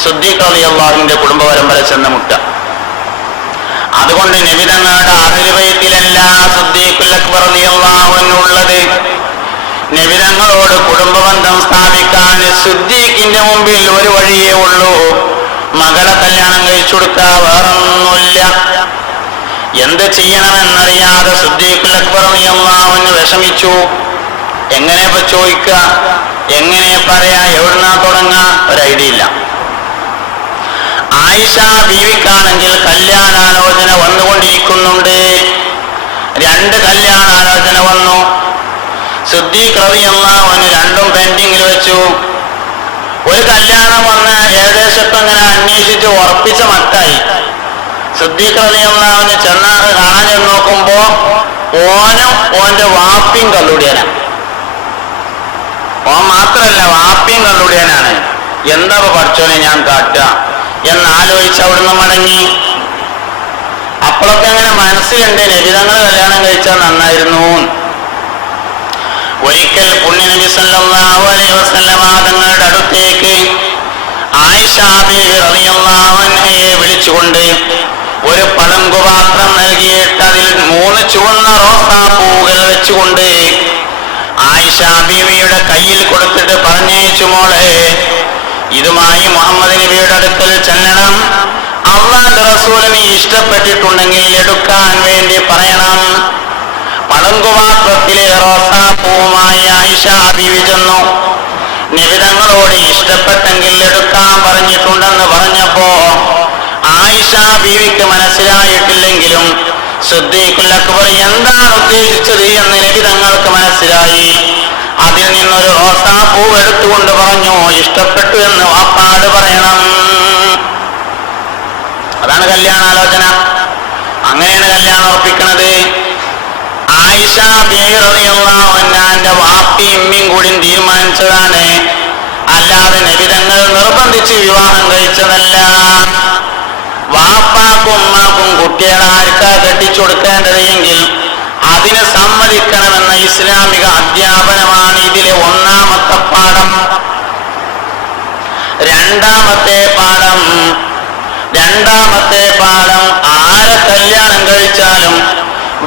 സിദ്ദീഖ് റളിയല്ലാഹുവിന്റെ കുടുംബ പരമ്പര ചെന്നുമുട്ട. അതുകൊണ്ട് നബി തങ്ങളുടെ അഹ്ലു ബൈത്തിലല്ല സിദ്ദീഖുൽ അക്ബർ റളിയല്ലാഹു അൻഹു ഉള്ളത്. നബി തങ്ങളോട് കുടുംബബന്ധം സ്ഥാപിക്കാൻ സിദ്ദീഖിന്റെ മുമ്പിൽ ഒരു വഴിയേ ഉള്ളൂ, മകളെ കല്യാണം കഴിച്ചു കൊടുക്കുക, വേറൊന്നുമില്ല. എന്ത് ചെയ്യണമെന്നറിയാതെ സിദ്ദീഖുൽ അക്ബർ റളിയല്ലാഹു അൻഹു വിഷമിച്ചു. എങ്ങനെ ഇപ്പൊ ചോദിക്കുക, എങ്ങനെ പറയാ, എവിടുന്നാ തുടങ്ങാ, ഒരു ഐഡിയ ഇല്ല. ആയിഷ ബീവിക്കാണെങ്കിൽ കല്യാണാലോചന വന്നുകൊണ്ടിരിക്കുന്നുണ്ട്. 2 കല്യാണാലോചന വന്നു. സിദ്ദീഖ് റളിയല്ലാഹു അൻഹു 2ഉം പെൻഡിങ്ങിൽ വെച്ചു. ഒരു കല്യാണം വന്ന് ഏകദേശം ഇങ്ങനെ അന്വേഷിച്ച് ഉറപ്പിച്ച മട്ടായി. സിദ്ദീഖ് റളിയല്ലാഹു അൻഹു കാണാൻ ചെന്ന് നോക്കുമ്പോ ഓനും ഓന്റെ വാപ്പിയും കള്ളുടിയനാണ്. ഓൻ മാത്രല്ല വാപ്പിയും കള്ളുടിയനാണ്. എന്താ പഠിച്ചോനെ ഞാൻ കാട്ടുക എന്നാലോചിച്ച് അവിടുന്ന് മടങ്ങി. അപ്പോഴൊക്കെ അങ്ങനെ മനസ്സിലുണ്ട് നബി തങ്ങൾ കല്യാണം കഴിച്ചാൽ നന്നായിരുന്നു. ഒരിക്കൽ പുണ്യനബി സല്ലല്ലാഹു അലൈഹി വസല്ലമ തങ്ങളുടെ അടുത്തേക്ക് ആയിഷ ബീവി റളിയല്ലാഹു അൻഹയെ വിളിച്ചുകൊണ്ട് ഒരു പളങ്കുപാത്രം നൽകിയിട്ട് അതിൽ 3 ചുവന്ന റോസാപ്പൂകൾ വെച്ചുകൊണ്ട് ആയിഷ ബീവിയുടെ കയ്യിൽ കൊടുത്തിട്ട് പറഞ്ഞയച്ചു, മോളെ ഇതുമായി മുഹമ്മദ് നബിയുടെ അടുക്കൽ ചെല്ലണം, അല്ലാഹുവിന്റെ റസൂലിനെ ഇഷ്ടപ്പെട്ടിട്ടുണ്ടെങ്കിൽ എടുക്കാൻ വേണ്ടി പറയണം. പളുങ്കുപാത്രത്തിലെ റോസാപ്പൂവുമായി ആയിഷ ബീവി ചെന്നു. നബി തങ്ങളോട് ഇഷ്ടപ്പെട്ടെങ്കിൽ എടുക്കാൻ പറഞ്ഞിട്ടുണ്ടെന്ന് പറഞ്ഞപ്പോ ആയിഷ ബീവിക്ക് മനസ്സിലായിട്ടില്ലെങ്കിലും സിദ്ദീഖുൽ അക്ബർ എന്താണ് ഉദ്ദേശിച്ചത് എന്ന് നബി തങ്ങൾക്ക് മനസ്സിലായി. അതിൽ നിന്നൊരു റോസാപ്പൂവ് എടുത്തുകൊണ്ട് പറഞ്ഞു, ഇഷ്ടപ്പെട്ടു എന്ന് വാപ്പാട് പറയണം. അതാണ് കല്യാണാലോചന. അങ്ങനെയാണ് കല്യാണം ഉറപ്പിക്കുന്നത്. ആയിഷ ബീവി റളിയല്ലാഹു അൻഹാന്റെ വാപ്പിയും ഉമ്മയും കൂടി തീരുമാനിച്ചതാണ്, അല്ലാതെ നബി തങ്ങൾ നിർബന്ധിച്ച് വിവാഹം കഴിച്ചതല്ല. വാപ്പാക്കും ഉമ്മാക്കും കുട്ടികളെ ആർക്കാ കെട്ടിച്ചു കൊടുക്കേണ്ടത് എങ്കിൽ അതിന് സമ്മതിക്കണമെന്ന ഇസ്ലാമിക അധ്യാപനമാണ് ഇതിലെ ഒന്നാമത്തെ പാഠം. രണ്ടാമത്തെ പാഠം ആരെ കല്യാണം കഴിച്ചാലും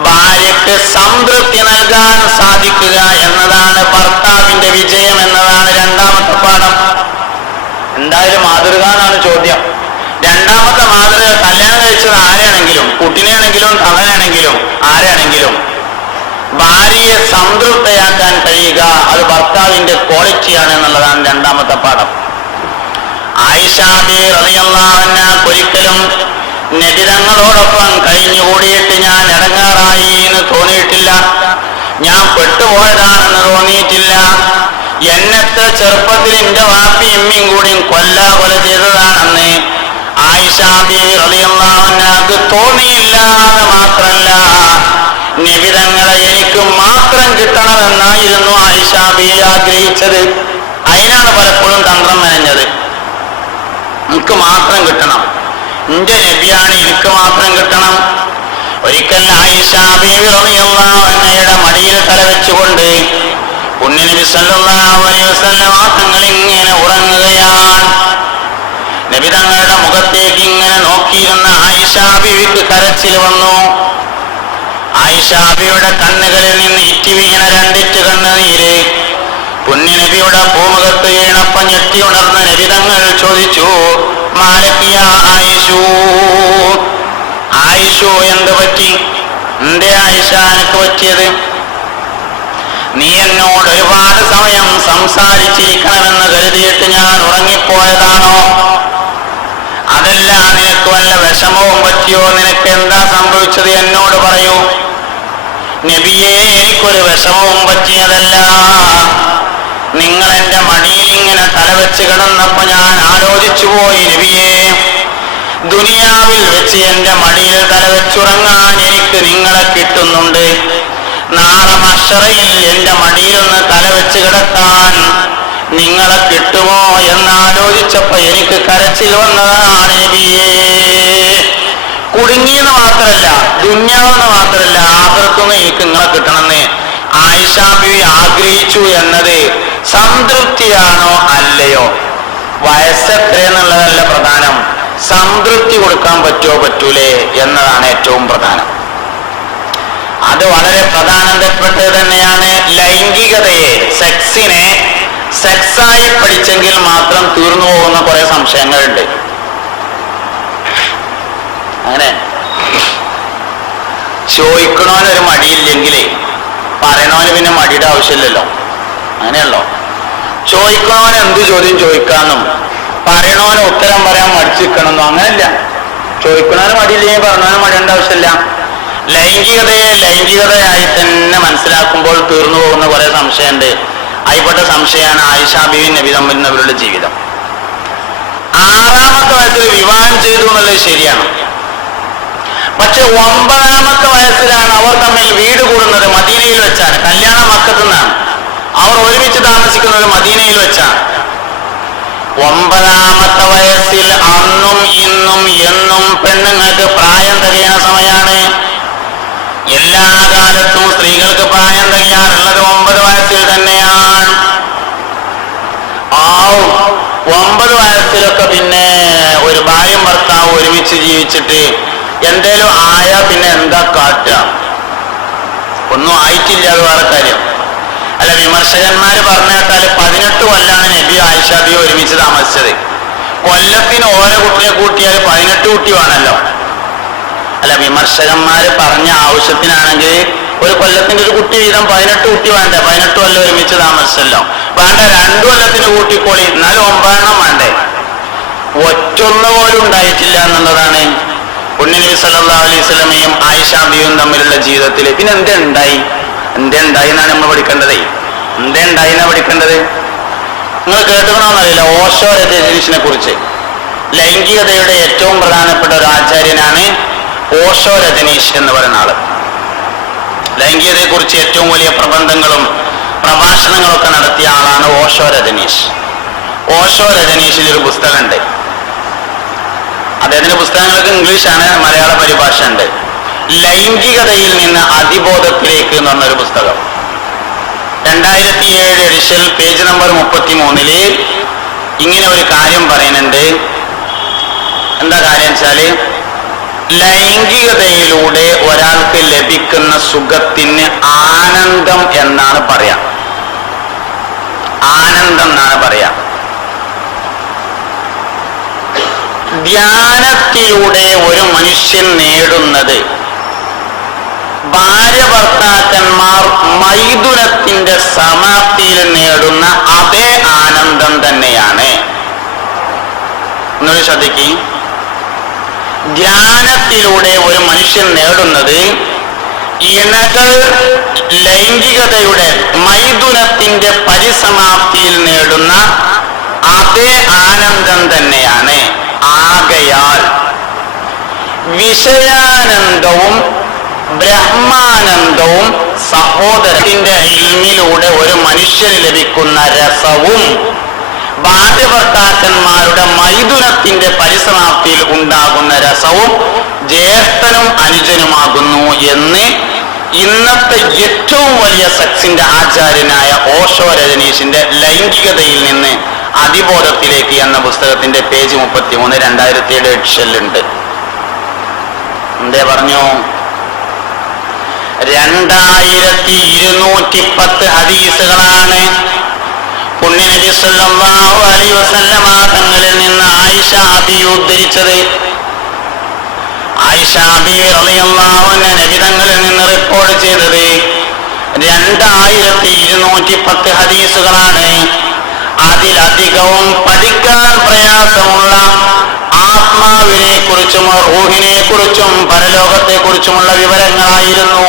ഭാര്യയ്ക്ക് സംതൃപ്തി നൽകാൻ സാധിക്കുക എന്നതാണ് ഭർത്താവിന്റെ വിജയം എന്നതാണ് രണ്ടാമത്തെ പാഠം. എന്തായാലും മാതൃക എന്നാണ് ചോദ്യം. രണ്ടാമത്തെ മാതൃക കല്യാണം കഴിച്ചത് ആരെയാണെങ്കിലും, കുട്ടിനെയാണെങ്കിലും തള്ളനാണെങ്കിലും ആരെയാണെങ്കിലും ഭാര്യയെ സംതൃപ്തയാക്കാൻ കഴിയുക അത് ഭർത്താവിന്റെ ക്വാളിറ്റിയാണ് എന്നുള്ളതാണ് രണ്ടാമത്തെ പാഠം. ആയിഷ ബീവി റളിയല്ലാഹു അൻഹ ഒരിക്കലും നബി തങ്ങളോടൊപ്പം കഴിഞ്ഞുകൂടിയിട്ട് ഞാൻ ഇടങ്ങാറായി എന്ന് തോന്നിയിട്ടില്ല, ഞാൻ പെട്ടുപോയതാണെന്ന് തോന്നിയിട്ടില്ല. എന്നത്തെ ചെറുപ്പത്തിൽ എന്റെ വാപ്പി ഉമ്മയും കൂടി കൊല ചെയ്തതാണെന്ന് ആയിഷ ബീവി റളിയല്ലാഹു അൻഹക്ക് തോന്നിയില്ല എന്ന് മാത്രല്ല, നബി തങ്ങളെ എനിക്ക് മാത്രം കിട്ടണമെന്നായിരുന്നു ആയിഷ ബീവി ആഗ്രഹിച്ചത്. അതിനാണ് പലപ്പോഴും തന്ത്രം മെനഞ്ഞത്. എനിക്ക് മാത്രം കിട്ടണം, എന്റെ നബിയാണ്, എനിക്ക് മാത്രം കിട്ടണം. ഒരിക്കൽ ആയിഷ ബീവി റളിയല്ലാഹു അൻഹയുടെ മടിയിൽ തല വെച്ചുകൊണ്ട് പുണ്യനബി സല്ലല്ലാഹു അലൈഹി വസല്ലം തങ്ങൾ ഇങ്ങനെ ഉറങ്ങുകയാണ്. നബി തങ്ങളുടെ മുഖത്തേക്ക് ഇങ്ങനെ നോക്കിയിരുന്ന ആയിഷ ബീവിക്ക് കരച്ചിൽ വന്നു. ആയിഷ ബീവിയുടെ കണ്ണുകളിൽ നിന്ന് ഇറ്റി വീണ രണ്ടിറ്റ് കണ്ണുനീര് പുണ്യനബിയുടെ പൂമുഖത്ത് വീണപ്പം ഞെട്ടി ഉണർന്ന നബി തങ്ങൾ ചോദിച്ചു, മാലക്കിയ ആയിഷു എന്ത് പറ്റി? എന്തേ ആയിഷ എനിക്ക് പറ്റിയത്? നീ എന്നോട് ഒരുപാട് സമയം സംസാരിച്ചിരിക്കണമെന്ന് കരുതിയിട്ട് ഞാൻ ഉറങ്ങിപ്പോയതാണോ? അതല്ല, നിനക്ക് വല്ല വിഷമവും പറ്റിയോ? നിനക്ക് എന്താ സംഭവിച്ചത് എന്നോട് പറയൂ. നബിയെ, എനിക്കൊരു വിഷമവും പറ്റിയതല്ല. നിങ്ങൾ എന്റെ മടിയിൽ ഇങ്ങനെ തലവെച്ച് കിടന്നപ്പോ ഞാൻ ആലോചിച്ചു പോയി, നബിയെ, ദുനിയാവിൽ വെച്ച് എന്റെ മടിയിൽ തലവെച്ചുറങ്ങാൻ എനിക്ക് നിങ്ങളെ കിട്ടുന്നുണ്ട്. നാളെ മഹ്ശറയിൽ എന്റെ മടിയിലൊന്ന് തലവെച്ച് കിടക്കാൻ നിങ്ങളെ കിട്ടുമോ എന്നാലോചിച്ചപ്പോ എനിക്ക് കരച്ചിൽ വന്നതാണ് നബിയേ. കുടുങ്ങിയെന്ന് മാത്രമല്ല, ദുന്യാവെന്ന് മാത്രമല്ല, ആഖിറത്തുനിന്ന് എനിക്ക് നിങ്ങളെ കിട്ടണമെന്ന് ആയിഷ ബീവി ആഗ്രഹിച്ചു എന്നത് സംതൃപ്തിയാണോ അല്ലയോ? വയസ്സെത്രയെന്നുള്ളതല്ല പ്രധാനം, സംതൃപ്തി കൊടുക്കാൻ പറ്റുമോ പറ്റൂലേ എന്നതാണ് ഏറ്റവും പ്രധാനം. അത് വളരെ പ്രധാനപ്പെട്ടത് തന്നെയാണ്. ലൈംഗികതയെ, സെക്സിനെ സെക്സായി പഠിച്ചെങ്കിൽ മാത്രം തീർന്നു പോകുന്ന കുറെ സംശയങ്ങളുണ്ട്. അങ്ങനെ ചോദിക്കണോനൊരു മടിയില്ലെങ്കിലേ പറയണോന് പിന്നെ മടിയുടെ ആവശ്യമില്ലല്ലോ. അങ്ങനെയല്ലോ, ചോദിക്കണോന് എന്ത് ചോദ്യം ചോദിക്കാന്നും പറയണോന് ഉത്തരം പറയാൻ മടിച്ചിരിക്കണമെന്നോ അങ്ങനെയല്ല. ചോദിക്കണോന് മടിയില്ലെങ്കിൽ പറഞ്ഞോന് മടിയേണ്ട ആവശ്യമില്ല. ലൈംഗികതയെ ലൈംഗികതയായി തന്നെ മനസ്സിലാക്കുമ്പോൾ തീർന്നു പോകുന്ന കുറെ സംശയമുണ്ട്. ആയിപ്പെട്ട സംശയമാണ് ആയിഷ ബീവി നബി തമ്മിലുള്ള ജീവിതം. 6-ാമത്തെ വയസ്സിൽ വിവാഹം ചെയ്തു എന്നുള്ളത് ശരിയാണ്. പക്ഷെ 9-ാമത്തെ വയസ്സിലാണ് അവർ തമ്മിൽ വീട് കൂടുന്നത്. മദീനയിൽ വെച്ചാണ്. കല്യാണം മക്കത്ത് നിന്നാണ്. അവർ ഒരുമിച്ച് താമസിക്കുന്നത് മദീനയിൽ വെച്ചാണ്. 9-ാമത്തെ വയസ്സിൽ അന്നും ഇന്നും എന്നും പെണ്ണുങ്ങൾക്ക് പ്രായം തികയണ സമയമാണ്. എല്ലാ കാലത്തും സ്ത്രീകൾക്ക് പ്രായം തികയാറുള്ളത് 9 വയസ്സിൽ തന്നെയാണ്. 9 വയസ്സിലൊക്കെ പിന്നെ ഒരു ഭാര്യയും ഭർത്താവും ഒരുമിച്ച് ജീവിച്ചിട്ട് എന്തേലും ആയാ പിന്നെ എന്താ കാട്ടുക? ഒന്നും ആയിട്ടില്ല, അത് വേറെ കാര്യം. അല്ല, വിമർശകന്മാര് പറഞ്ഞേട്ടാൽ 18 കൊല്ലാണ് നബി ആയിഷ ബീവി ഒരുമിച്ച് താമസിച്ചത്. കൊല്ലത്തിന് ഓരോ കുട്ടിയെ കൂട്ടിയാൽ 18 കുട്ടി വേണമല്ലോ. അല്ല, വിമർശകന്മാര് പറഞ്ഞ ആവശ്യത്തിനാണെങ്കിൽ ഒരു കൊല്ലത്തിന്റെ ഒരു കുട്ടി വീതം 18 കുട്ടി വേണ്ടേ? 18 കൊല്ലം ഒരുമിച്ച് താമസിച്ചല്ലോ. വേണ്ട, 2 കൊല്ലത്തിന് കൂട്ടിക്കോളി, എന്നാലും 9 വേണ്ടേ? ഒറ്റൊന്നു പോലും ഉണ്ടായിട്ടില്ല എന്നുള്ളതാണ് പുണ്യനബി സല്ലല്ലാഹു അലൈഹി വസല്ലമയും ആയിഷ ബീവിയും തമ്മിലുള്ള ജീവിതത്തിൽ. പിന്നെ എന്തുണ്ടായി എന്നാണ് നമ്മൾ പഠിക്കേണ്ടത്. എന്തുണ്ടായിന്നാ പഠിക്കേണ്ടത്? നിങ്ങൾ കേട്ടുകണമെന്നറിയില്ല ഓഷോ രജനീഷിനെ കുറിച്ച്. ലൈംഗികതയുടെ ഏറ്റവും പ്രധാനപ്പെട്ട ഒരു ആചാര്യനാണ് ഓഷോ രജനീഷ് എന്ന് പറയുന്ന ആള്. ലൈംഗികതയെ കുറിച്ച് ഏറ്റവും വലിയ പ്രബന്ധങ്ങളും പ്രഭാഷണങ്ങളൊക്കെ നടത്തിയ ആളാണ് ഓഷോ രജനീഷ്. ഓഷോ രജനീഷിന് ഒരു പുസ്തകമുണ്ട്. അദ്ദേഹത്തിന്റെ പുസ്തകങ്ങൾക്ക് ഇംഗ്ലീഷാണ്, മലയാള പരിഭാഷ ഉണ്ട്. ലൈംഗികതയിൽ നിന്ന് അതിബോധത്തിലേക്ക് എന്ന് പറഞ്ഞൊരു പുസ്തകം. 2007 എഡിഷൻ പേജ് നമ്പർ 33 ഇങ്ങനെ ഒരു കാര്യം പറയുന്നുണ്ട്. എന്താ കാര്യം വെച്ചാല്, ലൈംഗികതയിലൂടെ ഒരാൾക്ക് ലഭിക്കുന്ന സുഖത്തിന് ആനന്ദം എന്നാണ് പറയാ. ആനന്ദം എന്നാണ് പറയാ. ധ്യാനത്തിലൂടെ ഒരു മനുഷ്യൻ നേടുന്നത് ഭാര്യ ഭർത്താക്കന്മാർ മൈഥുനത്തിന്റെ സമാപ്തിയിൽ നേടുന്ന അതേ ആനന്ദം തന്നെയാണ്. എന്നൊരു ശ്രദ്ധിക്ക്. ധ്യാനത്തിലൂടെ ഒരു മനുഷ്യൻ നേടുന്നത് ഇണകൾ ലൈംഗികതയുടെ മൈഥുനത്തിന്റെ പരിസമാപ്തിയിൽ നേടുന്ന അതേ ആനന്ദം തന്നെയാണ്. ആകയാൽ വിഷയാനന്ദവും ബ്രഹ്മാനന്ദവും സഹോദരത്തിന്റെ ഇൽമിലൂടെ ഒരു മനുഷ്യന് ലഭിക്കുന്ന രസവും ഭാര്യഭർത്താക്കന്മാരുടെ മൈഥുനത്തിന്റെ പരിസമാപ്തിയിൽ ഉണ്ടാകുന്ന രസവും ജ്യേഷ്ഠനും അനുജനുമാകുന്നു എന്ന് ഇന്നത്തെ ഏറ്റവും വലിയ സെക്സിന്റെ ആചാര്യനായ ഓഷോ രജനീഷിന്റെ ലൈംഗികതയിൽ നിന്ന് അതിബോധത്തിലേക്ക് എന്ന പുസ്തകത്തിന്റെ പേജ് 33 2007 എഡിഷനിലുണ്ട്. എന്തേ പറഞ്ഞു? 2210 ഹദീസുകളാണ് പുണ്യനബി സല്ലല്ലാഹു അലൈഹി വസല്ലമ തങ്ങളിൽ നിന്ന് ആയിഷ ബി ഉദ്ധരിച്ചത്. ആയിഷ ബി റളിയല്ലാഹു അൻഹ നബി തങ്ങളിൽ നിന്ന് റിപ്പോർട്ട് ചെയ്തത് 2210 ഹദീസുകളാണ്. അതിലധികവും പഠിക്കാൻ പ്രയാസമുള്ള ആത്മാവിനെ കുറിച്ചും റൂഹിനെ കുറിച്ചും പരലോകത്തെ കുറിച്ചുമുള്ള വിവരങ്ങളായിരുന്നു.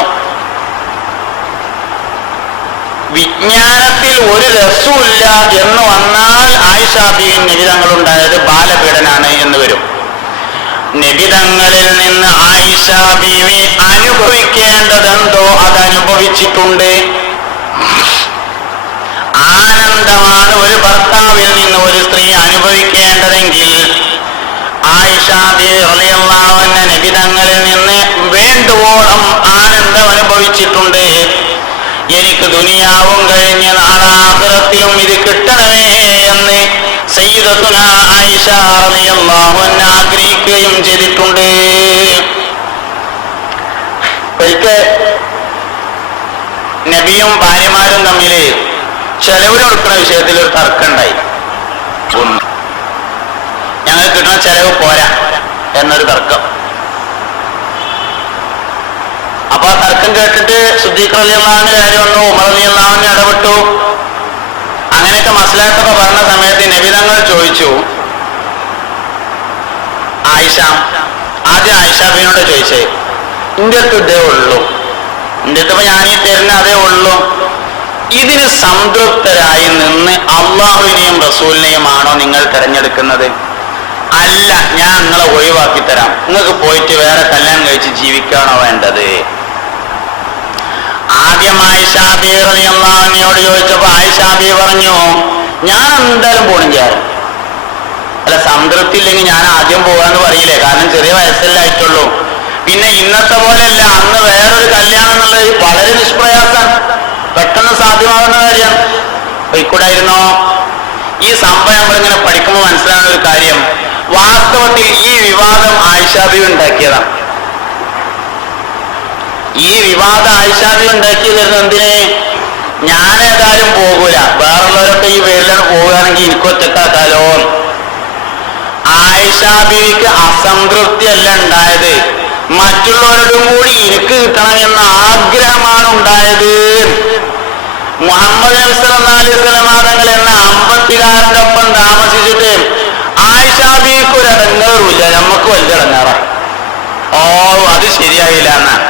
വിജ്ഞാനത്തിൽ ഒരു രസമില്ല എന്ന് വന്നാൽ ആയിഷ ബീവി നബിതങ്ങളുണ്ടായത് ബാലപീഡനാണ് എന്ന് വരും. നബിതങ്ങളിൽ നിന്ന് ആയിഷ ബീവി അനുഭവിക്കേണ്ടതെന്തോ അതനുഭവിച്ചിട്ടുണ്ട്. ആനന്ദമാണ് ഒരു ഭർത്താവിൽ നിന്ന് ഒരു സ്ത്രീ അനുഭവിക്കേണ്ടതെങ്കിൽ ആയിഷ ബീവി റളിയല്ലാഹു അൻഹ നബിതങ്ങളിൽ നിന്ന് വേണ്ടുവോളം ആനന്ദം അനുഭവിച്ചിട്ടുണ്ട്. എനിക്ക് ദുനിയാവും കഴിഞ്ഞ് നാളെ ആഖിറത്തിലും ഇത് കിട്ടണമേ എന്ന് സയ്യിദത്തുനാ ആയിഷ റളിയല്ലാഹു അൻഹ ആഗ്രഹിക്കുകയും ചെയ്തിട്ടുണ്ട്. ഒരിക്കൽ നബിയും ഭാര്യമാരും തമ്മിൽ ചെലവിന് കൊടുക്കുന്ന വിഷയത്തിൽ ഒരു തർക്കമുണ്ടായി. ഞങ്ങൾ കിട്ടുന്ന ചെലവ് പോരാ എന്നൊരു തർക്കം. അപ്പൊ ആ തർക്കം കേട്ടിട്ട് സിദ്ദീഖ് റളിയല്ലാഹുവിന്റെ കാര്യം വന്നു, ഉമർ റളിയല്ലാഹു ഇടപെട്ടു. അങ്ങനെയൊക്കെ മസ്ലഹത്തൊക്കെ പറഞ്ഞ സമയത്ത് നബി തങ്ങൾ ചോദിച്ചു, ആദ്യം ആയിഷ ബീവിനോട് ചോദിച്ചേ, ഇന്റെ അടുത്ത് ഇതേ ഉള്ളൂ, ഇന്റെ അടുത്ത് ഞാൻ ഈ തരുന്ന അതേ ഉള്ളൂ, ഇതിന് സംതൃപ്തരായി നിന്ന് അള്ളാഹുവിനെയും റസൂലിനെയും ആണോ നിങ്ങൾ തിരഞ്ഞെടുക്കുന്നത്? അല്ല, ഞാൻ നിങ്ങളെ ഒഴിവാക്കി തരാം, നിങ്ങൾക്ക് പോയിട്ട് വേറെ കല്യാണം കഴിച്ച് ജീവിക്കാണോ വേണ്ടത്? ആദ്യം ആയിഷ ബീവി റളിയല്ലാഹു അൻഹയോട് ചോദിച്ചപ്പോ ആയിഷ ബീവി പറഞ്ഞു, ഞാൻ എന്തായാലും പോകണം ചെയ്യാറ്. അല്ല, സംതൃപ്തി ഇല്ലെങ്കിൽ ഞാൻ ആദ്യം പോകാന്ന് പറയില്ലേ, കാരണം ചെറിയ വയസ്സല്ലേ ആയിട്ടുള്ളൂ. പിന്നെ ഇന്നത്തെ പോലെയല്ല, അന്ന് വേറൊരു കല്യാണം എന്നുള്ളത് വളരെ നിഷ്പ്രയാസം, പെട്ടെന്ന് സാധ്യമാകുന്ന കാര്യമാണ്. പോയിക്കൂടായിരുന്നോ? ഈ സംഭവം നമ്മളിങ്ങനെ പഠിക്കുമ്പോൾ മനസ്സിലാകുന്ന ഒരു കാര്യം, വാസ്തവത്തിൽ ഈ വിവാദം ആയിഷ ബീവി ഉണ്ടാക്കിയതാണ്. ഈ വിവാദം ആയിഷ ബീവി ഉണ്ടാക്കിയത് എന്തിനെ? ഞാനേതായാലും പോകൂല, വേറുള്ളവരൊക്കെ ഈ പേരിലാണ് പോകുകയാണെങ്കിൽ എനിക്കൊറ്റക്കാക്കാലോ. ആയിഷ ബീവിക്ക് അസംതൃപ്തി അല്ല ഉണ്ടായത്, മറ്റുള്ളവരോടും കൂടി എനിക്ക് കിട്ടണം എന്ന ആഗ്രഹമാണ് ഉണ്ടായത്. മുഹമ്മദ് നബി സല്ലല്ലാഹു അലൈഹി വസല്ലം തങ്ങൾ എന്ന അമ്പത്തികാരന്റെ ഒപ്പം താമസിച്ചിട്ട് ആയിഷ ബീവിക്ക് ഒരു ഇടങ്ങേറുമില്ല, നമുക്ക് വലിയ ഇടങ്ങേറാണ്. അത് ശരിയായില്ല എന്നാണ്.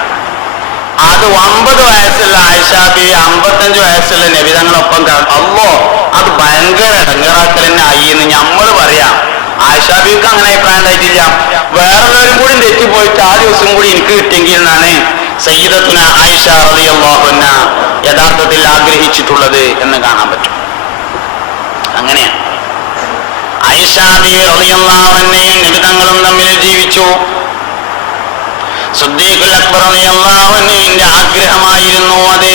അത് 9 വയസ്സുള്ള ആയിഷ ബീവി 55 വയസ്സുള്ള നബി തങ്ങളൊപ്പം അല്ലോ അത് ഭയങ്കര ഇടങ്ങേറാക്കൽ തന്നെ ആയി എന്ന് നമ്മൾ പറയാം. ആയിഷ ബീവിക്ക് അങ്ങനെ അഭിപ്രായം ഉണ്ടായിട്ടില്ല. വേറെല്ലാവരും കൂടി തെറ്റിപ്പോയിട്ട് ആ ദിവസം കൂടി എനിക്ക് കിട്ടിയെങ്കിൽ എന്നാണ് സയ്യിദത്തുന ആയിഷ റളിയല്ലാഹു അൻഹാ യഥാർത്ഥത്തിൽ ആഗ്രഹിച്ചിട്ടുള്ളത് എന്ന് കാണാൻ പറ്റും. അങ്ങനെയാണ് ആയിഷ ബീവി റളിയല്ലാഹു അൻഹയും നബി തങ്ങളും തമ്മിൽ ജീവിച്ചു. സിദ്ദീഖുൽ അക്ബർ റളിയല്ലാഹു അൻഹുവിന്റെ ആഗ്രഹമായിരുന്നു അത്.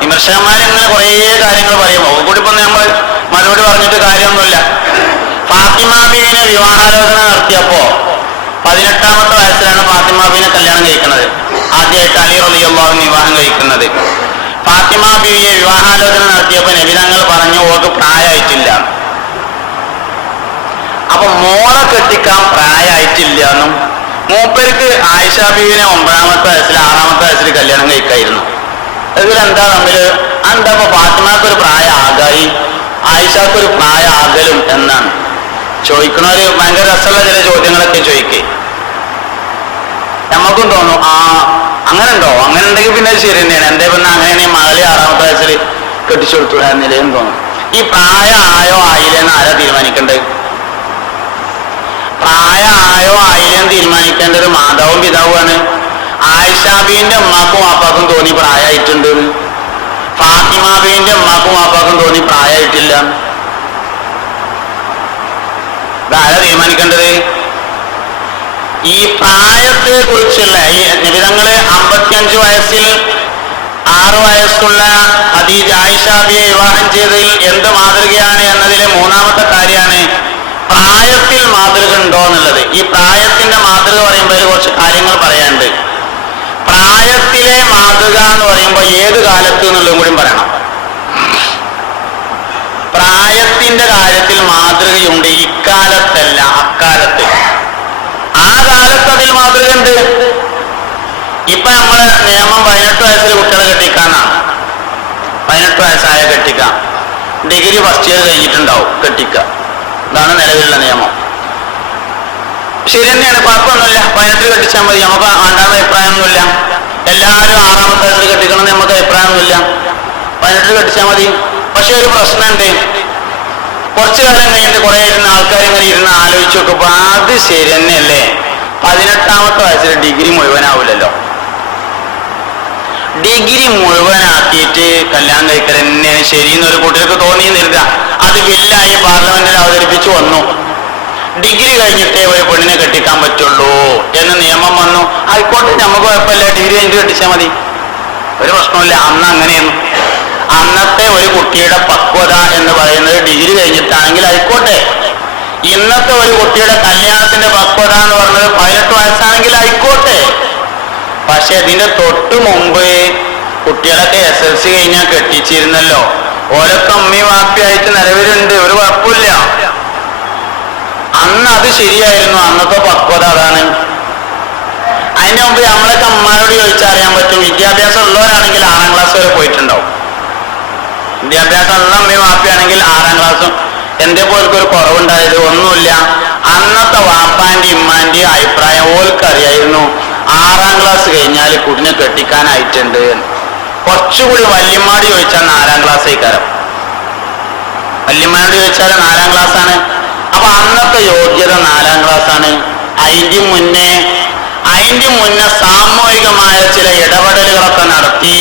വിമർശകന്മാരങ്ങനെ കുറേ കാര്യങ്ങൾ പറയുമ്പോൾ കൂടി ഇപ്പൊ നമ്മൾ മറുപടി പറഞ്ഞിട്ട് കാര്യമൊന്നുമില്ല. ഫാത്തിമ ബീവിനെ വിവാഹാലോചന നടത്തിയപ്പോ 18ാമത്തെ വയസ്സിലാണ് ഫാത്തിമ ബീവിനെ കല്യാണം കഴിക്കുന്നത്. ആദ്യമായിട്ട് അലി റളിയല്ലാഹു അൻഹു വിവാഹം കഴിക്കുന്നത്. ഫാത്തിമ ബീവിയെ വിവാഹാലോചന നടത്തിയപ്പോ നബി തങ്ങൾ പറഞ്ഞു ഓക്ക് പ്രായമായിട്ടില്ല. അപ്പൊ മോളെ കെട്ടിക്കാൻ പ്രായമായിട്ടില്ല എന്നും മൂപ്പർക്ക് ആയിഷ ബീവിനെ 9ാമത്തെ വയസ്സിൽ 6ാമത്തെ വയസ്സിൽ കല്യാണം കഴിക്കായിരുന്നു. ഇതിലെന്താ തമ്മിൽ എന്താ ഇപ്പൊ ഫാത്തിമക്കൊരു പ്രായം ആകായി ആയിഷക്കൊരു പ്രായം ആകലും എന്നാണ് ചോദിക്കണവര്. ഭയങ്കര രസമുള്ള ചില ചോദ്യങ്ങളൊക്കെ ചോദിക്കേ നമുക്കും തോന്നും അങ്ങനെ ഉണ്ടോ, അങ്ങനെ ഉണ്ടെങ്കിൽ പിന്നെ ശരി തന്നെയാണ്. എന്തേ പിന്നെ അങ്ങനെയാണെങ്കിൽ മകളി 6ാമത്തെ വയസ്സിൽ കെട്ടിച്ചു കൊടുത്തുനിലയും തോന്നും. ഈ പ്രായം ആയോ ആയില്ലെന്ന് ആരാ തീരുമാനിക്കേണ്ടത്? പ്രായമായോ ആയിരം തീരുമാനിക്കേണ്ടത് മാതാവും പിതാവുമാണ്. ആയിഷ ബീവിന്റെ ഉമ്മാക്കും വാപ്പാക്കും തോന്നി പ്രായമായിട്ടുണ്ട്. ഫാത്തിമ ബീവിന്റെ ഉമ്മാക്കും വാപ്പാക്കും തോന്നി പ്രായമായിട്ടില്ല. ഇതാരാ തീരുമാനിക്കേണ്ടത്? ഈ പ്രായത്തെ കുറിച്ചുള്ള ഈ നിബിധങ്ങള് 55 വയസ്സിൽ 6 വയസ്സുള്ള ഖദീജ ആയിഷ ബിയെ വിവാഹം ചെയ്തതിൽ എന്ത് മാതൃകയാണ് എന്നതിലെ 3ാമത്തെ കാര്യമാണ് പ്രായത്തിൽ മാതൃക ഉണ്ടോ എന്നുള്ളത്. ഈ പ്രായത്തിന്റെ മാതൃക പറയുമ്പോൾ കുറച്ച് കാര്യങ്ങൾ പറയാനുണ്ട്. പ്രായത്തിലെ മാതൃക എന്ന് പറയുമ്പോൾ ഏത് കാലത്ത് എന്നുള്ളതും കൂടി പറയണം. പ്രായത്തിന്റെ കാര്യത്തിൽ മാതൃകയുണ്ട്, ഇക്കാലത്തല്ല അക്കാലത്ത്. ആ കാലത്ത് അതിൽ മാതൃകയുണ്ട്. ഇപ്പൊ നമ്മള് നിയമം 18 വയസ്സിൽ കുട്ടികളെ കെട്ടിക്കാന്നാണ്. 18 വയസ്സായ കെട്ടിക്കാം. ഡിഗ്രി ഫസ്റ്റ് ഇയർ കഴിഞ്ഞിട്ടുണ്ടാവും കെട്ടിക്ക. ഇതാണ് നിലവിലുള്ള നിയമം. ശരി തന്നെയാണ്, കുഴപ്പമൊന്നുമില്ല. 18 കെട്ടിച്ചാൽ മതി, നമുക്ക് വേണ്ടാത്ത അഭിപ്രായമൊന്നുമില്ല. എല്ലാവരും 6ാമത്തെ വയസ്സിൽ കെട്ടിക്കണമെന്ന് നമുക്ക് അഭിപ്രായമൊന്നുമില്ല. 18 കെട്ടിച്ചാൽ മതി. പക്ഷെ ഒരു പ്രശ്നമുണ്ട്. കുറച്ചു കാലം കഴിഞ്ഞിട്ട് കുറെ ആൾക്കാർ ഇങ്ങനെ ഇരുന്ന് ആലോചിച്ച് നോക്കുമ്പോ അത് ശരി തന്നെയല്ലേ, 18ാമത്തെ വയസ്സിൽ ഡിഗ്രി മുഴുവനാവില്ലല്ലോ. ഡിഗ്രി മുഴുവനാക്കിയിട്ട് കല്യാണം കഴിക്കൽ തന്നെയാണ് ശരിയെന്ന് ഒരു കുട്ടികൾക്ക് തോന്നിയെന്നിരുന്ന അത് ബില്ലായി പാർലമെന്റിൽ അവതരിപ്പിച്ചു വന്നു. ഡിഗ്രി കഴിഞ്ഞിട്ടേ ഒരു പെണ്ണിനെ കെട്ടിക്കാൻ പറ്റുള്ളൂ എന്ന് നിയമം വന്നു. ആയിക്കോട്ടെ, നമുക്ക് കുഴപ്പമില്ല, ഡിഗ്രി കഴിഞ്ഞിട്ട് കെട്ടിച്ചാൽ മതി, ഒരു പ്രശ്നമില്ല. അന്ന് അങ്ങനെയൊന്നും അന്നത്തെ ഒരു കുട്ടിയുടെ പക്വത എന്ന് പറയുന്നത് ഡിഗ്രി കഴിഞ്ഞിട്ടാണെങ്കിൽ ആയിക്കോട്ടെ. ഇന്നത്തെ ഒരു കുട്ടിയുടെ കല്യാണത്തിന്റെ പക്വത എന്ന് പറയുന്നത് 18 വയസ്സാണെങ്കിൽ ആയിക്കോട്ടെ. പക്ഷെ ഇതിന്റെ തൊട്ട് മുമ്പ് കുട്ടികളൊക്കെ SLC കഴിഞ്ഞാൽ കെട്ടിച്ചിരുന്നല്ലോ. ഓരൊക്കെ അമ്മയും വാപ്പിയായിട്ട് നിലവിലുണ്ട്, ഒരു കുഴപ്പമില്ല. അന്ന് അത് ശരിയായിരുന്നു, അന്നത്തെ പക്വത അതാണ്. അതിന്റെ മുമ്പ് നമ്മളൊക്കെ അമ്മമാരോട് ചോദിച്ചാൽ അറിയാൻ പറ്റും. വിദ്യാഭ്യാസം ഉള്ളവരാണെങ്കിൽ 6ാം ക്ലാസ് വരെ പോയിട്ടുണ്ടാവും. വിദ്യാഭ്യാസം ഉള്ള അമ്മയും വാപ്പയാണെങ്കിൽ 6ാം ക്ലാസ്സും. എന്റെ പോൽക്കൊരു കുറവുണ്ടായത് ഒന്നുമില്ല. അന്നത്തെ വാപ്പാന്റെ ഇമ്മാന്റെയും അഭിപ്രായം ഓൽക്കറിയായിരുന്നു 6ാം ക്ലാസ് കഴിഞ്ഞാൽ കുട്ടിനെ കെട്ടിക്കാനായിട്ടുണ്ട്. കുറച്ചുകൂടി വല്യമ്മാട് ചോദിച്ചാൽ 4ാം ക്ലാസ് ആയിക്കാരം. വല്യമ്മാനോട് ചോദിച്ചാൽ 4ാം ക്ലാസ് ആണ്. അപ്പൊ അന്നത്തെ യോഗ്യത 4ാം ക്ലാസ് ആണ്. അതിന്റെ മുന്നേ സാമൂഹികമായ ചില ഇടപെടലുകളൊക്കെ നടത്തി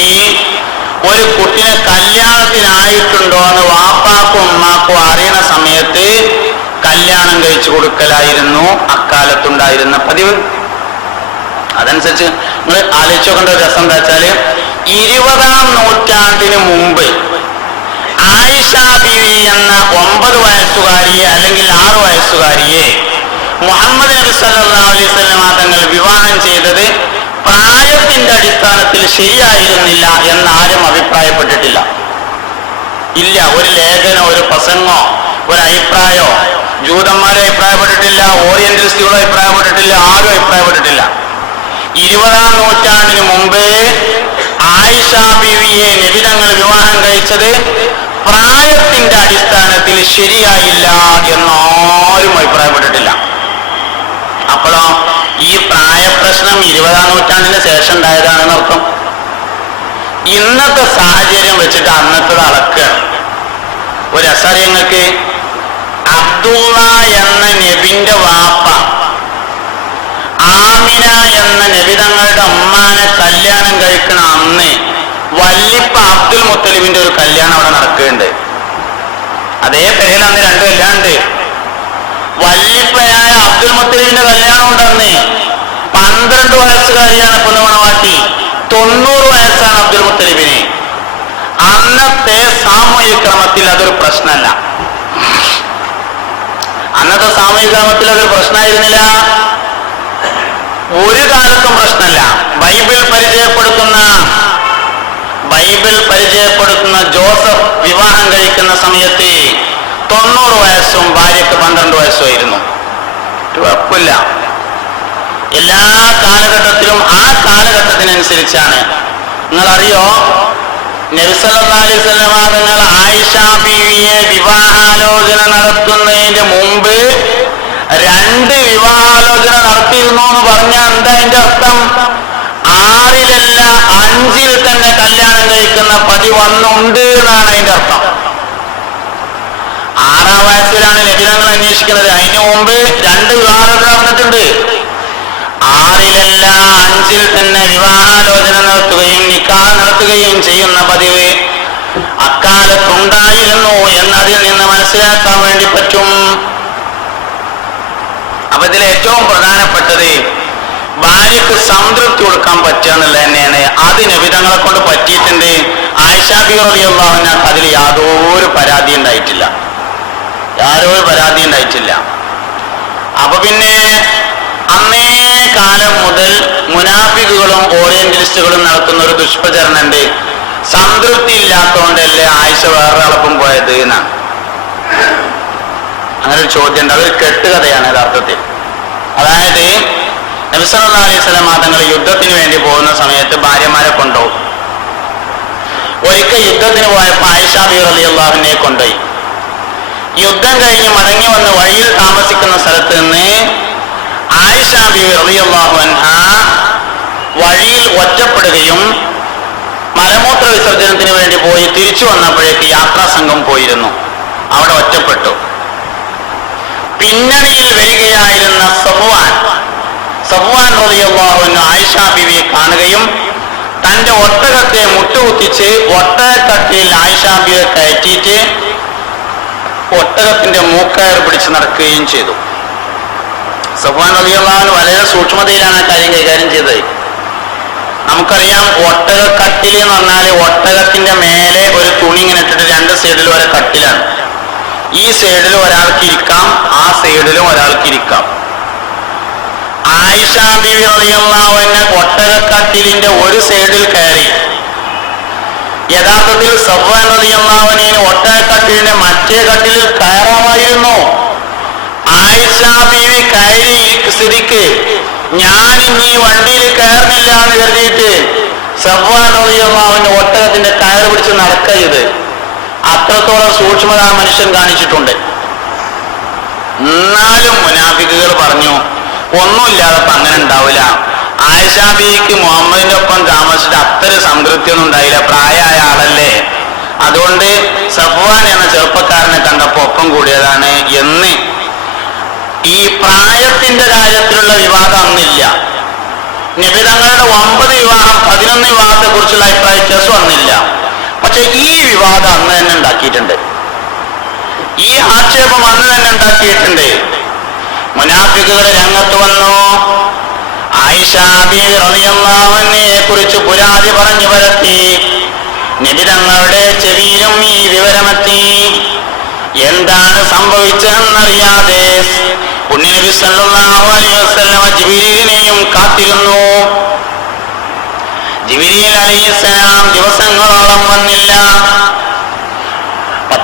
ഒരു കുട്ടിനെ കല്യാണത്തിനായിട്ടുണ്ടോ എന്ന് വാപ്പാക്കും ഉമ്മാക്കും അറിയണ സമയത്ത് കല്യാണം കഴിച്ചു കൊടുക്കലായിരുന്നു അക്കാലത്തുണ്ടായിരുന്ന പതിവ്. അതനുസരിച്ച് നിങ്ങൾ ആലോചിച്ച് നോക്കേണ്ട ഒരു രസം എന്താ വെച്ചാല് 20ാം നൂറ്റാണ്ടിന് മുമ്പ് ആയിഷ ബീവി എന്ന 9 വയസ്സുകാരിയെ അല്ലെങ്കിൽ 6 വയസ്സുകാരിയെ മുഹമ്മദ് നബി സല്ലല്ലാഹു അലൈഹി വസല്ലം തങ്ങൾ വിവാഹം ചെയ്തത് പ്രായത്തിന്റെ അടിസ്ഥാനത്തിൽ ശരിയായിരുന്നില്ല എന്ന് ആരും അഭിപ്രായപ്പെട്ടിട്ടില്ല. ഇല്ല, ഒരു ലേഖനോ ഒരു പ്രസംഗോ ഒരു അഭിപ്രായമോ ജൂതന്മാരും അഭിപ്രായപ്പെട്ടിട്ടില്ല, ഓറിയന്റലിസ്റ്റുകളും അഭിപ്രായപ്പെട്ടിട്ടില്ല, ആരും അഭിപ്രായപ്പെട്ടിട്ടില്ല. 20-ാം നൂറ്റാണ്ടിന് മുമ്പേ ആയിഷ ബീവിയെ നബി തങ്ങൾ വിവാഹം കഴിച്ചത് പ്രായത്തിന്റെ അടിസ്ഥാനത്തിൽ ശരിയായില്ല എന്നാരും അഭിപ്രായപ്പെട്ടിട്ടില്ല. അപ്പോഴോ ഈ പ്രായപ്രശ്നം 20-ാം നൂറ്റാണ്ടിന് ശേഷം ഉണ്ടായതാണെന്ന് അർത്ഥം. ഇന്നത്തെ സാഹചര്യം വെച്ചിട്ട് അന്നത്തെ അളക്കുകയാണ്. ഒരു അസറിയങ്ങൾക്ക് അബ്ദുള്ള എന്ന നബിന്റെ വാപ്പ ആമിന എന്ന നബി തങ്ങളുടെ അമ്മാനെ കല്യാണം കഴിക്കണ അന്ന് വല്ലിപ്പ അബ്ദുൽ മുത്തലിബിന്റെ ഒരു കല്യാണം അവിടെ നടക്കുന്നുണ്ട്. അതേ പേരിൽ അന്ന് രണ്ട് കല്യാണുണ്ട്. വല്ലിപ്പയായ അബ്ദുൽ മുത്തലിബിന്റെ കല്യാണം ഉണ്ടെന്ന് 12 വയസ്സുകാരിയാണ് പൊന്നുമണവാട്ടി, 90 വയസ്സാണ് അബ്ദുൽ മുത്തലിബിന്. അന്നത്തെ സാമൂഹിക ക്രമത്തിൽ അതൊരു പ്രശ്നമല്ല. അന്നത്തെ സാമൂഹിക ക്രമത്തിൽ അതൊരു പ്രശ്നമായിരുന്നില്ല, ഒരു കാലത്തും പ്രശ്നമല്ല. ബൈബിൾ പരിചയപ്പെടുത്തുന്ന ജോസഫ് വിവാഹം കഴിക്കുന്ന സമയത്ത് 90 വയസ്സും ഭാര്യക്ക് 12 വയസ്സുമായിരുന്നു. കുഴപ്പമില്ല. എല്ലാ കാലഘട്ടത്തിലും ആ കാലഘട്ടത്തിനനുസരിച്ചാണ്. നിങ്ങളറിയോ, നബി സല്ലല്ലാഹു അലൈഹി വസല്ലം തങ്ങൾ ആയിഷ ബീവിയെ വിവാഹാലോചന നടത്തുന്നതിന്റെ മുമ്പ് 2 വിവാഹാലോചന നടത്തിയിരുന്നു എന്ന് പറഞ്ഞാൽ എന്താ അതിന്റെ അർത്ഥം? 6-ലല്ല 5-ൽ തന്നെ കല്യാണം കഴിക്കുന്ന പതിവ് വന്നുണ്ട് എന്നാണ് അതിന്റെ അർത്ഥം. 6-ാം വയസ്സിലാണ് നബിതങ്ങൾ അന്വേഷിക്കുന്നത്. അതിന് മുമ്പ് 2 വിവാഹാലോചന നടന്നിട്ടുണ്ട്. 6-ലല്ല 5-ൽ തന്നെ വിവാഹാലോചന നടത്തുകയും നിക്കാഹ് നടത്തുകയും ചെയ്യുന്ന പതിവ് അക്കാലത്തുണ്ടായിരുന്നു എന്നതിൽ നിന്ന് മനസ്സിലാക്കാൻ വേണ്ടി പറ്റും. അപ്പൊ ഇതിൽ ഏറ്റവും പ്രധാനപ്പെട്ടത് ഭാര്യക്ക് സംതൃപ്തി കൊടുക്കാൻ പറ്റുക എന്നുള്ളത് തന്നെയാണ്. അത് നബി തങ്ങളെ കൊണ്ട് പറ്റിയിട്ടുണ്ട്. ആയിഷ ബീവി റളിയല്ലാഹു അൻഹ അതിൽ യാതൊരു പരാതി ഉണ്ടായിട്ടില്ല. അപ്പൊ പിന്നെ അന്നേ കാലം മുതൽ മുനാഫിക്കുകളും ഓറിയന്റലിസ്റ്റുകളും നടത്തുന്ന ഒരു ദുഷ്പ്രചരണമുണ്ട്. സംതൃപ്തി ഇല്ലാത്തതുകൊണ്ടല്ലേ ആയിഷ വേറൊരാളൊപ്പം പോയത് എന്നാണ്. അങ്ങനെ ഒരു ചോദ്യം ഉണ്ട്. അതൊരു കെട്ടുകഥയാണ് യഥാർത്ഥത്തിൽ. അതായത് നബി സല്ലല്ലാഹു അലൈഹി വസല്ലം തങ്ങൾ യുദ്ധത്തിന് വേണ്ടി പോകുന്ന സമയത്ത് ഭാര്യമാരെ കൊണ്ടുപോകും. ഒരിക്കൽ യുദ്ധത്തിന് പോയപ്പോൾ ആയിഷ ബീവി റളിയല്ലാഹു അൻഹയെ കൊണ്ടുപോയി. യുദ്ധം കഴിഞ്ഞ് മടങ്ങി വന്ന് വഴിയിൽ താമസിക്കുന്ന സ്ഥലത്ത് നിന്ന് ആയിഷ ബീവി റളിയല്ലാഹു അൻഹ വഴിയിൽ ഒറ്റപ്പെടുകയും മലമൂത്ര വിസർജനത്തിന് വേണ്ടി പോയി തിരിച്ചു വന്നപ്പോഴേക്ക് യാത്രാസംഘം പോയിരുന്നു. അവിടെ ഒറ്റപ്പെട്ടു. പിന്നണിയിൽ വരികയായിരുന്ന സഫ്വാൻ റളിയല്ലാഹു അൻഹു ആയിഷ ബീവിയെ കാണുകയും തന്റെ ഒട്ടകത്തെ മുട്ടുകുത്തിച്ച് ഒട്ടകക്കട്ടിയിൽ ആയിഷ ബീവിയെ കയറ്റിയിട്ട് ഒട്ടകത്തിന്റെ മൂക്കയർ പിടിച്ച് നടക്കുകയും ചെയ്തു. സഫ്വാൻ റളിയല്ലാഹു അൻഹു വളരെ സൂക്ഷ്മതയിലാണ് ആ കാര്യം കൈകാര്യം ചെയ്തത്. നമുക്കറിയാം, ഒട്ടകക്കട്ടിൽ എന്ന് പറഞ്ഞാൽ ഒട്ടകത്തിന്റെ മേലെ ഒരു തുണി ഇങ്ങനെ ഇട്ടിട്ട് 2 സൈഡിലും ഒരു കട്ടിലാണ്. ഈ സൈഡിലും ഒരാൾക്ക് ഇരിക്കാം, ആ സൈഡിലും ഒരാൾക്ക് ഇരിക്കാം. ആയിഷ ബീവി റളിയല്ലാഹു അൻഹ ഒട്ടകക്കട്ടിലിന്റെ ഒരു സൈഡിൽ കയറി. യഥാർത്ഥത്തിൽ സഫ്വാൻ റളിയല്ലാഹു അൻഹു ഒട്ടകക്കട്ടിലിന്റെ മറ്റേ കട്ടിലിൽ കയറാമായിരുന്നു. ആയിഷ ബീവി കയറി സ്ഥിതിക്ക് ഞാൻ ഇന്ന് ഈ വണ്ടിയിൽ കയറുന്നില്ല എന്ന് കരുതിയിട്ട് സഫ്വാൻ റളിയല്ലാഹു അൻഹു ഒട്ടകത്തിന്റെ കയറ് പിടിച്ച് നടക്കരുത്. അത്രത്തോളം സൂക്ഷ്മത ആ മനുഷ്യൻ കാണിച്ചിട്ടുണ്ട്. എന്നാലും മുനാഫിക്കുകൾ പറഞ്ഞു, ഒന്നുമില്ലാതപ്പോ അങ്ങനെ ഉണ്ടാവില്ല. ആയിഷ ബീവിക്ക് മുഹമ്മദിന്റെ ഒപ്പം താമസിച്ചിട്ട് അത്ര സംതൃപ്തി ഒന്നും ഉണ്ടായില്ല, പ്രായമായ ആളല്ലേ, അതുകൊണ്ട് സഫ്വാൻ എന്ന ചെറുപ്പക്കാരനെ കണ്ടപ്പോ ഒപ്പം കൂടിയതാണ് എന്ന്. ഈ പ്രായത്തിന്റെ കാര്യത്തിലുള്ള വിവാദം അന്നില്ല. നബി തങ്ങളുടെ 9 വിവാഹം 11 വിവാഹത്തെ കുറിച്ചുള്ള അഭിപ്രായ വ്യത്യാസം അന്നില്ല. പക്ഷെ ഈ വിവാദം അന്ന് തന്നെ ഉണ്ടാക്കിയിട്ടുണ്ട്. ഈ ആക്ഷേപം അന്ന് തന്നെ ഉണ്ടാക്കിയിട്ടുണ്ട്. മുനാഫിക്കുകൾ രംഗത്ത് വന്നു. ആയിഷ ബീവി റളിയല്ലാഹു അൻഹയെ കുറിച്ച് പുരാതി പറഞ്ഞു പരത്തി. നബി തങ്ങളുടെ ചെവിയിലും ഈ വിവരമെത്തി. എന്താണ് സംഭവിച്ചതെന്നറിയാതെ പുണ്യനബി സല്ലല്ലാഹു അലൈഹി വസല്ലം ജിബ്രീലിനെയും കാത്തിരുന്നു. ജിബ്രീൽ അലൈഹിസ്സലാം ദിവസങ്ങളോളം വന്നില്ല.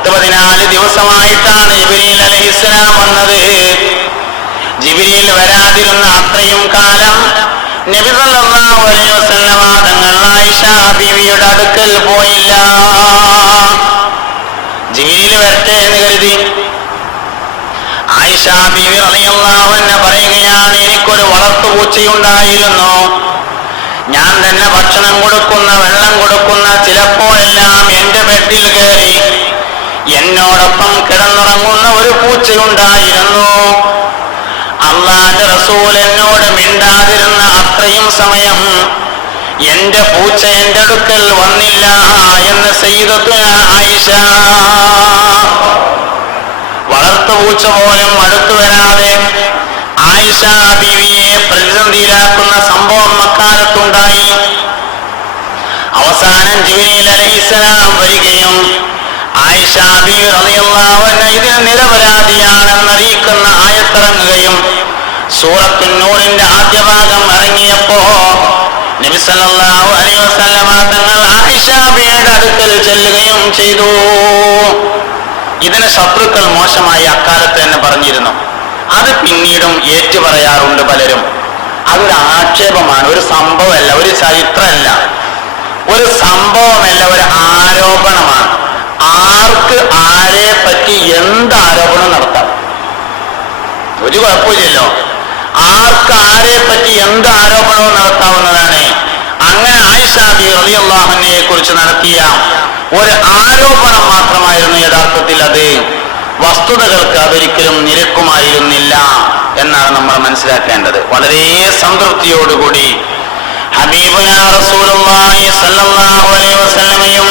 14 ദിവസമായിട്ടാണ് ജിബ്രീൽ അലൈഹിസ്സലാം വന്നത്. ജിബ്രീൽ വരാതിരുന്ന അത്രയും കാലം നബി സല്ലല്ലാഹു അലൈഹി വസല്ലമ തങ്ങൾ ആയിഷ ബീവിയുടെ അടുക്കൽ പോയില്ല. ജിബ്രീൽ വരട്ടെ എന്ന് കരുതി. ആയിഷ ബീവി റളിയല്ലാഹു അൻഹ പറയുകയാണ്, എനിക്കൊരു വളർത്തുപൂച്ചയുണ്ടായിരുന്നു. ഞാൻ തന്നെ ഭക്ഷണം കൊടുക്കുന്ന, വെള്ളം കൊടുക്കുന്ന, ചിലപ്പോഴെല്ലാം എന്റെ ബെഡിൽ കയറി എന്നോടൊപ്പം കിടന്നുറങ്ങുന്ന ഒരു പൂച്ചയുണ്ടായിരുന്നു. അല്ലാഹുവിന്റെ റസൂൽ എന്നോട് മിണ്ടാതിരുന്ന അത്രയും സമയം എന്റെ പൂച്ച എന്റെ അടുക്കൽ വന്നില്ല എന്ന് സയ്യിദത്തുന ആയിഷ. വളർത്തുപൂച്ച പോലും അടുത്തു വരാതെ ആയിഷ ബീവിയെ പ്രതിസന്ധിയിലാക്കുന്ന സംഭവം മക്കാലത്തുണ്ടായി. അവസാനം ജിബ്രീൽ അലൈഹിസ്സലാം വരികയും ആയിഷ ബീവി റളിയല്ലാഹു അൻഹ ഇതിന് നിരപരാധിയാണെന്നറിയിക്കുന്ന ആയത്തിറങ്ങുകയും സൂറത്തുൻ നൂറിന്റെ ആദ്യ ഭാഗം ഇറങ്ങിയപ്പോ നബി സല്ലല്ലാഹു അലൈഹി വസല്ലമ തങ്ങൾ ആയിഷ ബീവിയുടെ അടുക്കൽ ചെല്ലുകയും ചെയ്തു. ഇതിന് ശത്രുക്കൾ മോശമായി അക്കാലത്ത് തന്നെ പറഞ്ഞിരുന്നു. അത് പിന്നീടും ഏറ്റുപറയാറുണ്ട് പലരും. അതൊരു ആക്ഷേപമാണ്, ഒരു സംഭവമല്ല, ഒരു ചരിത്രമല്ല, ഒരു സംഭവമല്ല, ഒരു ആരോപണമാണ്. ആർക്ക് ആരെ പറ്റി എന്ത് ആരോപണം നടത്താം, ഒരു കുഴപ്പമില്ലല്ലോ. ആർക്ക് ആരെ പറ്റി എന്ത് ആരോപണവും നടത്താവുന്നതാണ്. അങ്ങനെ ആയിഷ ബീവി റളിയല്ലാഹു അൻഹയെ കുറിച്ച് നടത്തിയ ഒരു ആരോപണം മാത്രമായിരുന്നു യഥാർത്ഥത്തിൽ അത്. വസ്തുതകൾക്ക് അതൊരിക്കലും നിരക്കുമായിരുന്നില്ല എന്നാണ് നമ്മൾ മനസ്സിലാക്കേണ്ടത്. വളരെ സംതൃപ്തിയോടുകൂടി ഹബീബുനാ റസൂലുള്ളാഹി സ്വല്ലല്ലാഹു അലൈഹി വസല്ലമയും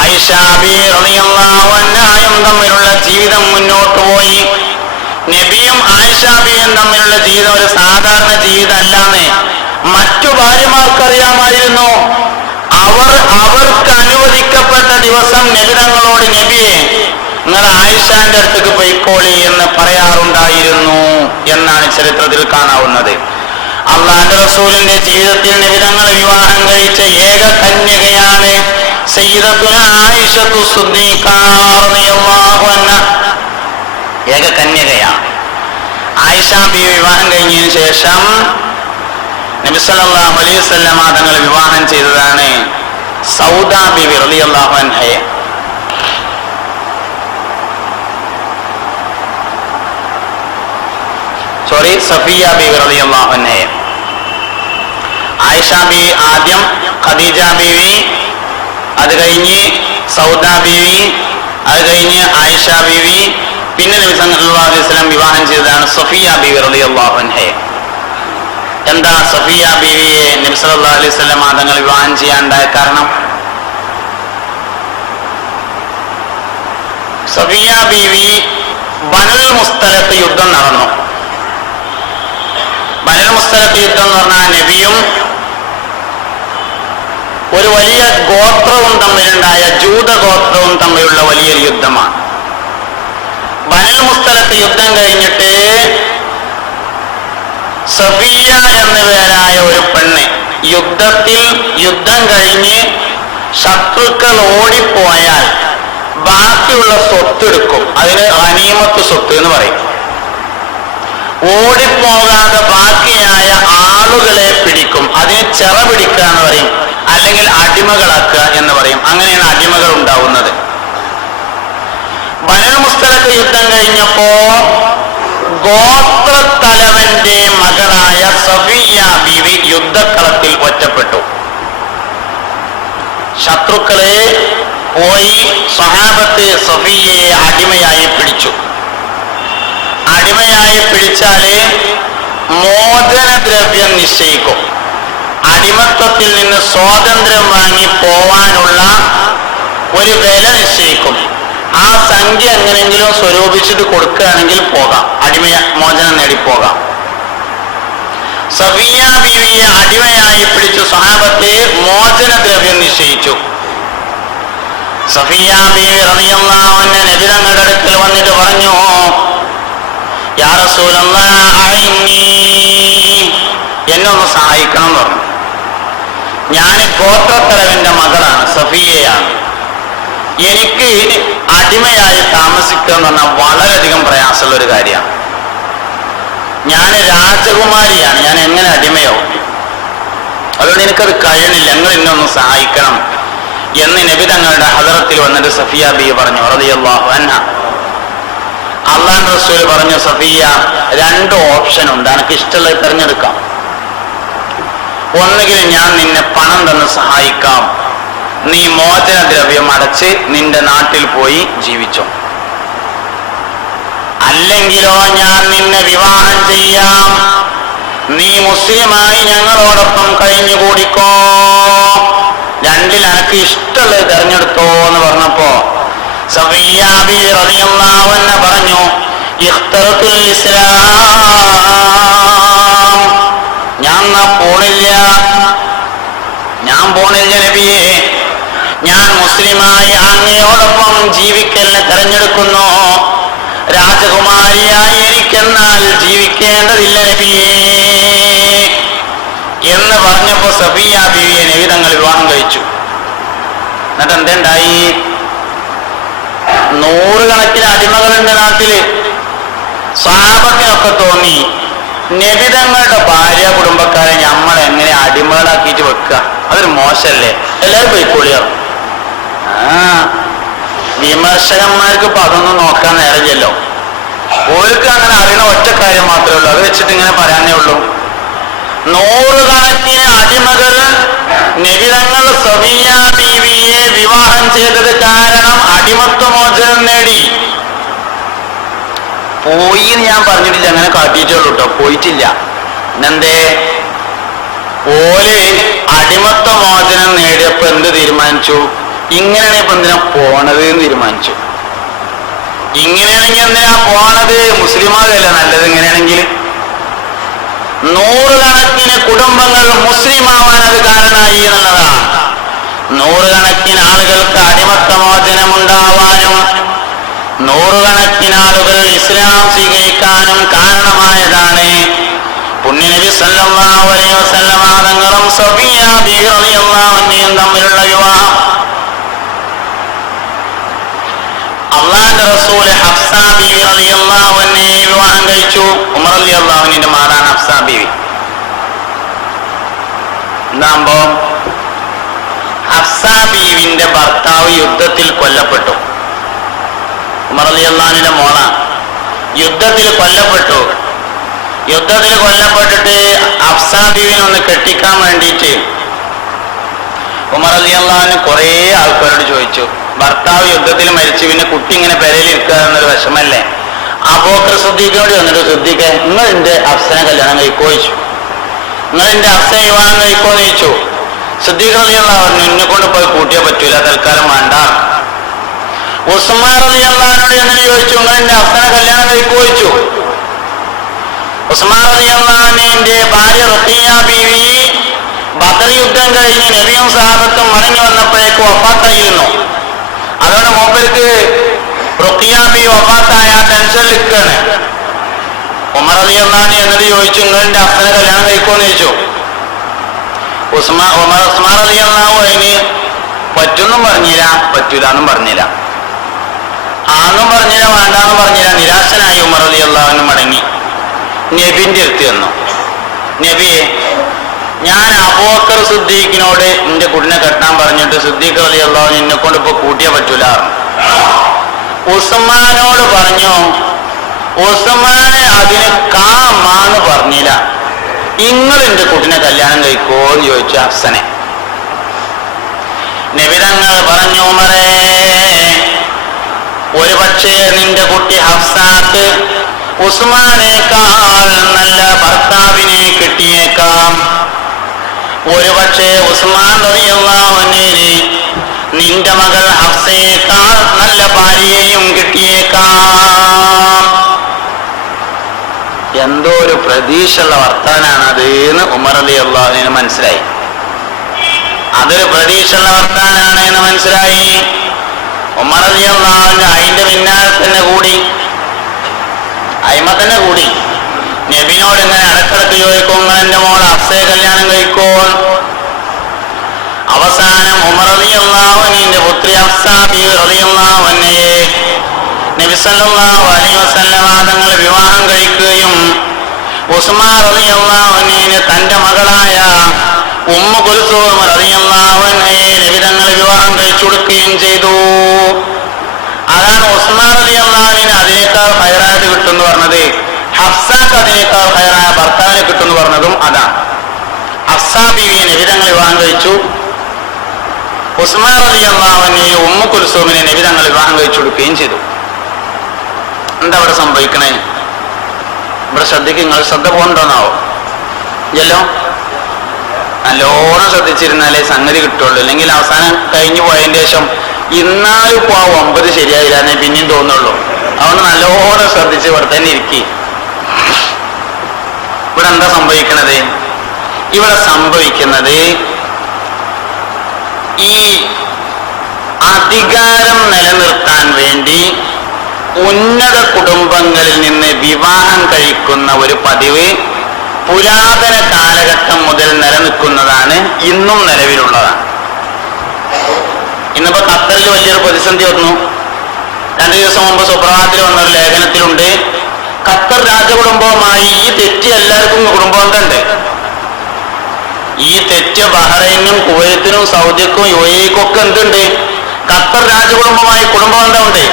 ആയിഷ ബീവി റളിയല്ലാഹു അൻഹയും തമ്മിലുള്ള ജീവിതം മുന്നോട്ട് പോയി. നബിയും ആയിഷ ബീവിയും തമ്മിലുള്ള ജീവിതം ഒരു സാധാരണ ജീവിതമല്ലാന്ന് മറ്റു ഭാര്യമാർക്കറിയാമായിരുന്നു. അവർക്ക് അനുവദിക്കപ്പെട്ട ദിവസം നബി തങ്ങളോട്, നബിയെ നിങ്ങൾ ആയിഷാന്റെ അടുത്തേക്ക് പോയിക്കോളി എന്ന് പറയാറുണ്ടായിരുന്നു എന്നാണ് ചരിത്രത്തിൽ കാണാവുന്നത്. അള്ളാഹുവിന്റെ റസൂലിന്റെ ജീവിതത്തിൽ നബി തങ്ങളെ വിവാഹം കഴിച്ച ഏക കന്യകയാണ് സയ്യിദത്തുന ആയിഷത്തു സിദ്ദീഖ റളിയല്ലാഹു അൻഹ. ഏക കന്യകയാണ്. ആയിഷ ബീവി വിവാഹം കഴിഞ്ഞതിന് ശേഷം നബി സല്ലല്ലാഹു അലൈഹി വസല്ലമ തങ്ങൾ വിവാഹം ചെയ്തതാണ് സൗദ ബീവി റളിയല്ലാഹു അൻഹയെ. സഫിയ ബീവി റളിയല്ലാഹു അൻഹയെ. ആയിഷ ബീവി ആദ്യം, ഖദീജ ബീവി, അത് കഴിഞ്ഞ് സൗദ ബീവി, അത് കഴിഞ്ഞ് ആയിഷ ബീവി, പിന്നെ നബി സല്ലല്ലാഹു അലൈഹി വസല്ലം വിവാഹം ചെയ്തതാണ് സഫിയ ബീവി റളിയല്ലാഹു അൻഹയെ. എന്താ സഫിയ ബീവിയെ നബി സല്ലല്ലാഹു അലൈഹി വസല്ലം തങ്ങൾ വിവാഹം ചെയ്യാനുണ്ടായ കാരണം? സഫിയ ബീവി ബനുൽ മുസ്തലഖ് യുദ്ധം നടന്നു. ബനുൽ മുസ്തലഖ് യുദ്ധം എന്ന് പറഞ്ഞാൽ നബിയും ഒരു വലിയ ഗോത്രവും തമ്മിലുണ്ടായ ജൂതഗോത്രവും തമ്മിലുള്ള വലിയൊരു യുദ്ധമാണ്. ബനുൽ മുസ്തലഖ് യുദ്ധം കഴിഞ്ഞിട്ട് സഫിയ എന്ന പേരായ ഒരു പെണ്ണ് യുദ്ധം കഴിഞ്ഞ് ശത്രുക്കൾ ഓടിപ്പോയാൽ ബാക്കിയുള്ള സ്വത്തെടുക്കും. അതിന് ഗനീമത്ത് സ്വത്ത് എന്ന് പറയും. ഓടിപ്പോകാതെ ബാക്കിയായ ആളുകളെ പിടിക്കും. അതിന് ചെറ പിടിക്കുക എന്ന് പറയും, അല്ലെങ്കിൽ അടിമകളാക്കുക എന്ന് പറയും. അങ്ങനെയാണ് അടിമകൾ ഉണ്ടാവുന്നത്. ബനുൽ മുസ്തലഖ് യുദ്ധം കഴിഞ്ഞപ്പോ ഗോത്രത്തലവന്റെ മകളായ സഫിയ ബീവി യുദ്ധക്കളത്തിൽ ഒറ്റപ്പെട്ടു. ശത്രുക്കളെ പോയി സ്വഹാബത്ത് സഫിയയെ അടിമയായി പിടിച്ചു. അടിമയായി പിടിച്ചാല് മോചനദ്രവ്യം നിശ്ചയിക്കും. അടിമത്വത്തിൽ നിന്ന് സ്വാതന്ത്ര്യം വാങ്ങി പോവാനുള്ള ഒരു വില നിശ്ചയിക്കും. ആ സംഖ്യ എങ്ങനെങ്കിലും സ്വരൂപിച്ചിട്ട് കൊടുക്കുകയാണെങ്കിൽ പോകാം, അടിമ മോചനം നേടിപ്പോകാം. സഫിയ ബീവിയെ അടിമയായി പിടിച്ചു സ്വഹാബത്തെ മോചനദ്രവ്യം നിശ്ചയിച്ചു. സഫിയ ബീവി റളിയല്ലാഹു അൻഹ നബി തങ്ങളുടെ അടുക്കൽ വന്നിട്ട് പറഞ്ഞു, യാ റസൂലല്ലാഹ് അഇന്നി, എന്നെ ഒന്ന് സഹായിക്കണം എന്ന് പറഞ്ഞു. ഞാൻ ഗോത്രത്തലവന്റെ മകളാണ്, സഫിയയാണ്. എനിക്ക് അടിമയായി താമസിക്കുക എന്ന് പറഞ്ഞാൽ വളരെയധികം പ്രയാസമുള്ള ഒരു കാര്യമാണ്. ഞാൻ രാജകുമാരിയാണ്, ഞാൻ എങ്ങനെ അടിമയാവും? അതുകൊണ്ട് എനിക്കത് കഴിയണില്ല, നിങ്ങൾ എന്നെ ഒന്ന് സഹായിക്കണം എന്ന് നബി തങ്ങളുടെ ഹദറത്തിൽ വന്നിട്ട് സഫിയ ബി പറഞ്ഞു റളിയല്ലാഹു അൻഹ. അള്ളാഹുവിന്റെ റസൂൽ പറഞ്ഞു, സഫിയ, 2 ഓപ്ഷൻ ഉണ്ട്, എനിക്ക് ഇഷ്ടമുള്ളത് തിരഞ്ഞെടുക്കാം. ഒന്നുകിൽ ഞാൻ നിന്നെ പണം തന്ന് സഹായിക്കാം, നീ മോചനദ്രവ്യം അടച്ച് നിന്റെ നാട്ടിൽ പോയി ജീവിച്ചോ. അല്ലെങ്കിലോ ഞാൻ നിന്നെ വിവാഹം ചെയ്യാം, നീ മുസ്ലിമായി ഞങ്ങളോടൊപ്പം കഴിഞ്ഞുകൂടിക്കോ. 2ൽ എനിക്ക് ഇഷ്ടമുള്ളത് തെരഞ്ഞെടുത്തോ എന്ന് പറഞ്ഞപ്പോ സഫിയ്യ ബിവി റളിയല്ലാഹു അൻഹ പറഞ്ഞു, ഇഖ്തറത്തുൽ ഇസ്ലാം, ഞാൻ പോണില്ല നബിയെ, ഞാൻ മുസ്ലിമായി അങ്ങയോടൊപ്പം ജീവിക്കലിനെ തെരഞ്ഞെടുക്കുന്നു. രാജകുമാരിയായി എനിക്കെന്നാൽ ജീവിക്കേണ്ടതില്ല നബിയേ എന്ന് പറഞ്ഞപ്പോ സഫിയ്യ ബീവിയെ നബി തങ്ങൾ വിവാഹം കഴിച്ചു. എന്നിട്ട് എന്തുണ്ടായി? 100 കണക്കിന് അടിമകളുണ്ട് നാട്ടില്. സ്വഹാബത്തിനൊക്കെ തോന്നി, നബി തങ്ങളുടെ ഭാര്യ കുടുംബക്കാരെ നമ്മൾ എങ്ങനെ അടിമകളാക്കിയിട്ട് വെക്കുക? അതൊരു മോശല്ലേ, എല്ലാവരും പോയിക്കോളിയാവും. വിമർശകന്മാർക്ക് ഇപ്പൊ അതൊന്നും നോക്കാൻ നേരമില്ലല്ലോ. ഓർക്ക് അങ്ങനെ അറിയണ ഒറ്റ കാര്യം മാത്രമേ ഉള്ളൂ, അത് വെച്ചിട്ട് ഇങ്ങനെ പറയാനേ ഉള്ളൂ. 100 കണക്കിന് അടിമകൾ നബി തങ്ങൾ സഫിയ്യ ബീവിയെ വിവാഹം ചെയ്തത് കാരണം അടിമത്വമോചനം നേടി. പോയി എന്ന് ഞാൻ പറഞ്ഞിട്ടില്ല, അങ്ങനെ കാട്ടിയിട്ടുള്ളൂ കേട്ടോ, പോയിട്ടില്ല. എന്തേ? ഓല് അടിമത്വമോചനം നേടിയപ്പോ എന്ത് തീരുമാനിച്ചു? ഇങ്ങനെയാണ് ഇപ്പൊ എന്തിനാ പോണത് എന്ന് തീരുമാനിച്ചു. ഇങ്ങനെയാണെങ്കിൽ എന്തിനാ പോണത്? മുസ്ലിമാകല്ല നല്ലത്. ഇങ്ങനെയാണെങ്കിൽ 100 കണക്കിന് കുടുംബങ്ങൾ മുസ്ലിമാവാൻ അത് കാരണമായി എന്നുള്ളതാണ്. 100 കണക്കിന് ആളുകൾക്ക് അടിമത്വമോചനം ഉണ്ടാവാനും 100 കണക്കിന് ആളുകൾ ഇസ്ലാം സ്വീകരിക്കാനും കാരണമായതാണ് പുണ്യനബി സല്ലല്ലാഹു അലൈഹി വസല്ലം തങ്ങളും സഫിയ്യ ബിവി റളിയല്ലാഹു അൻഹയും തമ്മിലുള്ള വിവാഹം. അള്ളാഹുവിന്റെ റസൂൽ ഹഫ്സ ബീവി റളിയല്ലാഹു അൻഹയെ വിവാഹം കഴിച്ചു. ഉമർ റളിയല്ലാഹു അൻഹുവിന്റെ മകളാണ് ഹഫ്സ ബീവി. എന്താകുമ്പോ ഹഫ്സ ബീവിന്റെ ഭർത്താവ് യുദ്ധത്തിൽ കൊല്ലപ്പെട്ടു. ഉമർ റളിയല്ലാഹു അൻഹുവിന്റെ മോളാണ്. യുദ്ധത്തിൽ കൊല്ലപ്പെട്ടു. യുദ്ധത്തിൽ കൊല്ലപ്പെട്ടിട്ട് ഹഫ്സ ബീവിനെ ഒന്ന് കെട്ടിക്കാൻ വേണ്ടിയിട്ട് ഉമർ റളിയല്ലാഹു അൻഹു കുറേ ആൾക്കാരോട് ചോദിച്ചു. ഭർത്താവ് യുദ്ധത്തിൽ മരിച്ചു, പിന്നെ കുട്ടി ഇങ്ങനെ പെരയിൽ ഇരിക്കുക എന്നൊരു വിഷമല്ലേ? അബൂബക്കർ സിദ്ദീഖിനോട് വന്നിട്ട്, സിദ്ദീഖെ, നിങ്ങൾ എന്റെ ഹഫ്സനെ കല്യാണം കഴിക്കോ ചോദിച്ചു. നിങ്ങൾ എന്റെ ഹഫ്സനെ വിവാഹം കഴിക്കോന്ന് ചോദിച്ചു. സിദ്ദീഖ് റളിയല്ലാഹു അൻഹു, എന്നെ കൊണ്ട് പോയി കൂട്ടിയേ പറ്റൂല, തൽക്കാലം വേണ്ട. ഉസ്മാൻ റളിയല്ലാഹു അൻഹു എന്നിട്ട് ചോദിച്ചു, നിങ്ങൾ എന്റെ ഹഫ്സനെ കല്യാണം കഴിക്കോ ചോദിച്ചു. ഉസ്മാൻ റളിയല്ലാഹു അൻഹുവിന്റെ ഭാര്യ റുഖിയ്യ ബീവി ബദർ യുദ്ധം കഴിഞ്ഞ് നബിയും സഹാബത്തും മടങ്ങി വന്നപ്പോഴേക്ക് വഫാത്തായിരുന്നു. അതുകൊണ്ട് മൂപ്പർക്ക് റുഖിയ്യ ബീവി വഫാത്തായ ടെൻഷൻ നിൽക്കുകയാണ്. ഉമർ റളിയല്ലാഹു അൻഹു എന്നിട്ട് ചോദിച്ചു, നിങ്ങളുടെ ഹഫ്സനെ കല്യാണം കഴിക്കുമെന്ന് ചോദിച്ചു. ഉസ്മാൻ റളിയല്ലാഹു അൻഹു പറ്റുന്നും പറഞ്ഞില്ല, പറ്റൂലെന്നും പറഞ്ഞില്ല, ആന്നും പറഞ്ഞില്ല, വേണ്ടാന്നും പറഞ്ഞില്ല. നിരാശനായി ഉമർ റളിയല്ലാഹു അൻഹു മടങ്ങി നബിന്റെ അടുത്ത് വന്നു. നബിയെ, ഞാൻ അബൂബക്കർ സിദ്ദീഖിനോട് എന്റെ കുടിനെ കെട്ടാൻ പറഞ്ഞിട്ട് സിദ്ദീഖ് റളിയല്ലാഹു അൻഹു എന്നെ കൊണ്ട് ഇപ്പൊ കൂട്ടിയേ പറ്റൂല. ഉസ്മാനോട് പറഞ്ഞു, ഉസ്മാനെ അതിന് കാമാന്ന് പറഞ്ഞില്ല, നിങ്ങൾ എന്റെ കുട്ടിനെ കല്യാണം കഴിക്കോ എന്ന് ചോദിച്ചു ഹഫ്സനെ. നബി തങ്ങൾ പറഞ്ഞു, ഉമറേ, ഒരു പക്ഷേ നിന്റെ കുട്ടി ഹഫ്സാക്ക് ഉസ്മാനേക്കാൾ നല്ല ഭർത്താവിനെ കിട്ടിയേക്കാം. ഒരു പക്ഷേ ഉസ്മാൻ റളിയല്ലാഹു അൻഹുവിന് നിന്റെ മകൾ ഹഫ്സയേക്കാൾ നല്ല ഭാര്യയെയും കിട്ടിയേക്കാം. എന്തോ ഒരു പ്രതീക്ഷയുള്ള വർത്താനാണ് അത് എന്ന് ഉമർ റളിയല്ലാഹു അൻഹുവിന് മനസ്സിലായി. അതൊരു പ്രതീക്ഷയുള്ള വർത്താനാണ് എന്ന് മനസ്സിലായി. ഉമർ റളിയല്ലാഹു അൻഹു അതിന്റെ പിന്നാലെ തന്നെ കൂടി, അയിമ തന്നെ കൂടി. നബിനോട് ഇങ്ങനെ ഇടക്കിടക്ക് ചോദിക്കും, നിങ്ങൾ എന്റെ മോൾ ഹഫ്സയെ കല്യാണം കഴിക്കോ? അവസാനം ഉമർ റളിയല്ലാഹു അൻഹുവിന്റെ പുത്രി ഹഫ്സാ ബീവി റളിയല്ലാഹു അൻഹയെ നബി സല്ലല്ലാഹു അലൈഹി വസല്ലമ തങ്ങൾ വിവാഹം കഴിക്കുകയും ഉസ്മാൻ റളിയല്ലാഹു അൻഹുവിനെ തന്റെ മകളായ ഉമ്മു കുൽസൂം റളിയല്ലാഹു അൻഹയെ നബി തങ്ങൾ വിവാഹം കഴിച്ചു കൊടുക്കുകയും ചെയ്തു. അതാണ് ഉസ്മാൻ റളിയല്ലാഹു അൻഹുവിന് അതിനേക്കാൾ ഖൈറായത് കിട്ടുമെന്ന് പറഞ്ഞത്. ഹഫ്സാക്ക് അതിനേക്കാൾ ഖൈറായ ഭർത്താവിനെ കിട്ടുമെന്ന് പറഞ്ഞതും അതാണ്. ഹഫ്സാ ബീവിയെ നബി തങ്ങൾ വിവാഹം കഴിച്ചു. ഉസ്മാൻ റളിയല്ലാഹു അൻഹയെ ഉമ്മു കുൽസൂമിനെ നബി തങ്ങൾ വിവാഹം കഴിച്ചു കൊടുക്കുകയും ചെയ്തു. എന്താ അവിടെ സംഭവിക്കണേ? ഇവിടെ ശ്രദ്ധിക്കുക. നിങ്ങൾ ശ്രദ്ധ പോകണ്ടോന്നാവോ? ഇല്ലല്ലോ. നല്ലോണം ശ്രദ്ധിച്ചിരുന്നാലേ സംഗതി കിട്ടുള്ളൂ. അല്ലെങ്കിൽ അവസാനം കഴിഞ്ഞു പോയതിന് ശേഷം ഇന്നാലും ഇപ്പോ ആ 9 ശരിയായില്ല എന്നേ പിന്നെയും തോന്നുള്ളൂ. അതുകൊണ്ട് നല്ലോണം ശ്രദ്ധിച്ച് ഇവിടെ തന്നെ ഇരിക്കുക. ഇവിടെ എന്താ സംഭവിക്കണത്? ഇവിടെ സംഭവിക്കുന്നത് ഈ അധികാരം നിലനിർത്താൻ വേണ്ടി ഉന്നത കുടുംബങ്ങളിൽ നിന്ന് വിവാഹം കഴിക്കുന്ന ഒരു പതിവ് പുരാതന കാലഘട്ടം മുതൽ നിലനിൽക്കുന്നതാണ്, ഇന്നും നിലവിലുള്ളതാണ്. ഇന്നിപ്പോ ഖത്തറിൽ വലിയൊരു പ്രതിസന്ധി വന്നു. 2 ദിവസം മുമ്പ് സുപ്രഭാതത്തിൽ വന്നൊരു ലേഖനത്തിലുണ്ട്, ഖത്തർ രാജകുടുംബവുമായി ഈ തെറ്റ് എല്ലാവർക്കും കുടുംബബന്ധമുണ്ട്. ഈ തെറ്റ് ബഹ്റൈനും കുവൈത്തിനും സൗദിക്കും UAE-ക്കും ഒക്കെ എന്തുണ്ട്? ഖത്തർ രാജകുടുംബമായി കുടുംബബന്ധമുണ്ട്.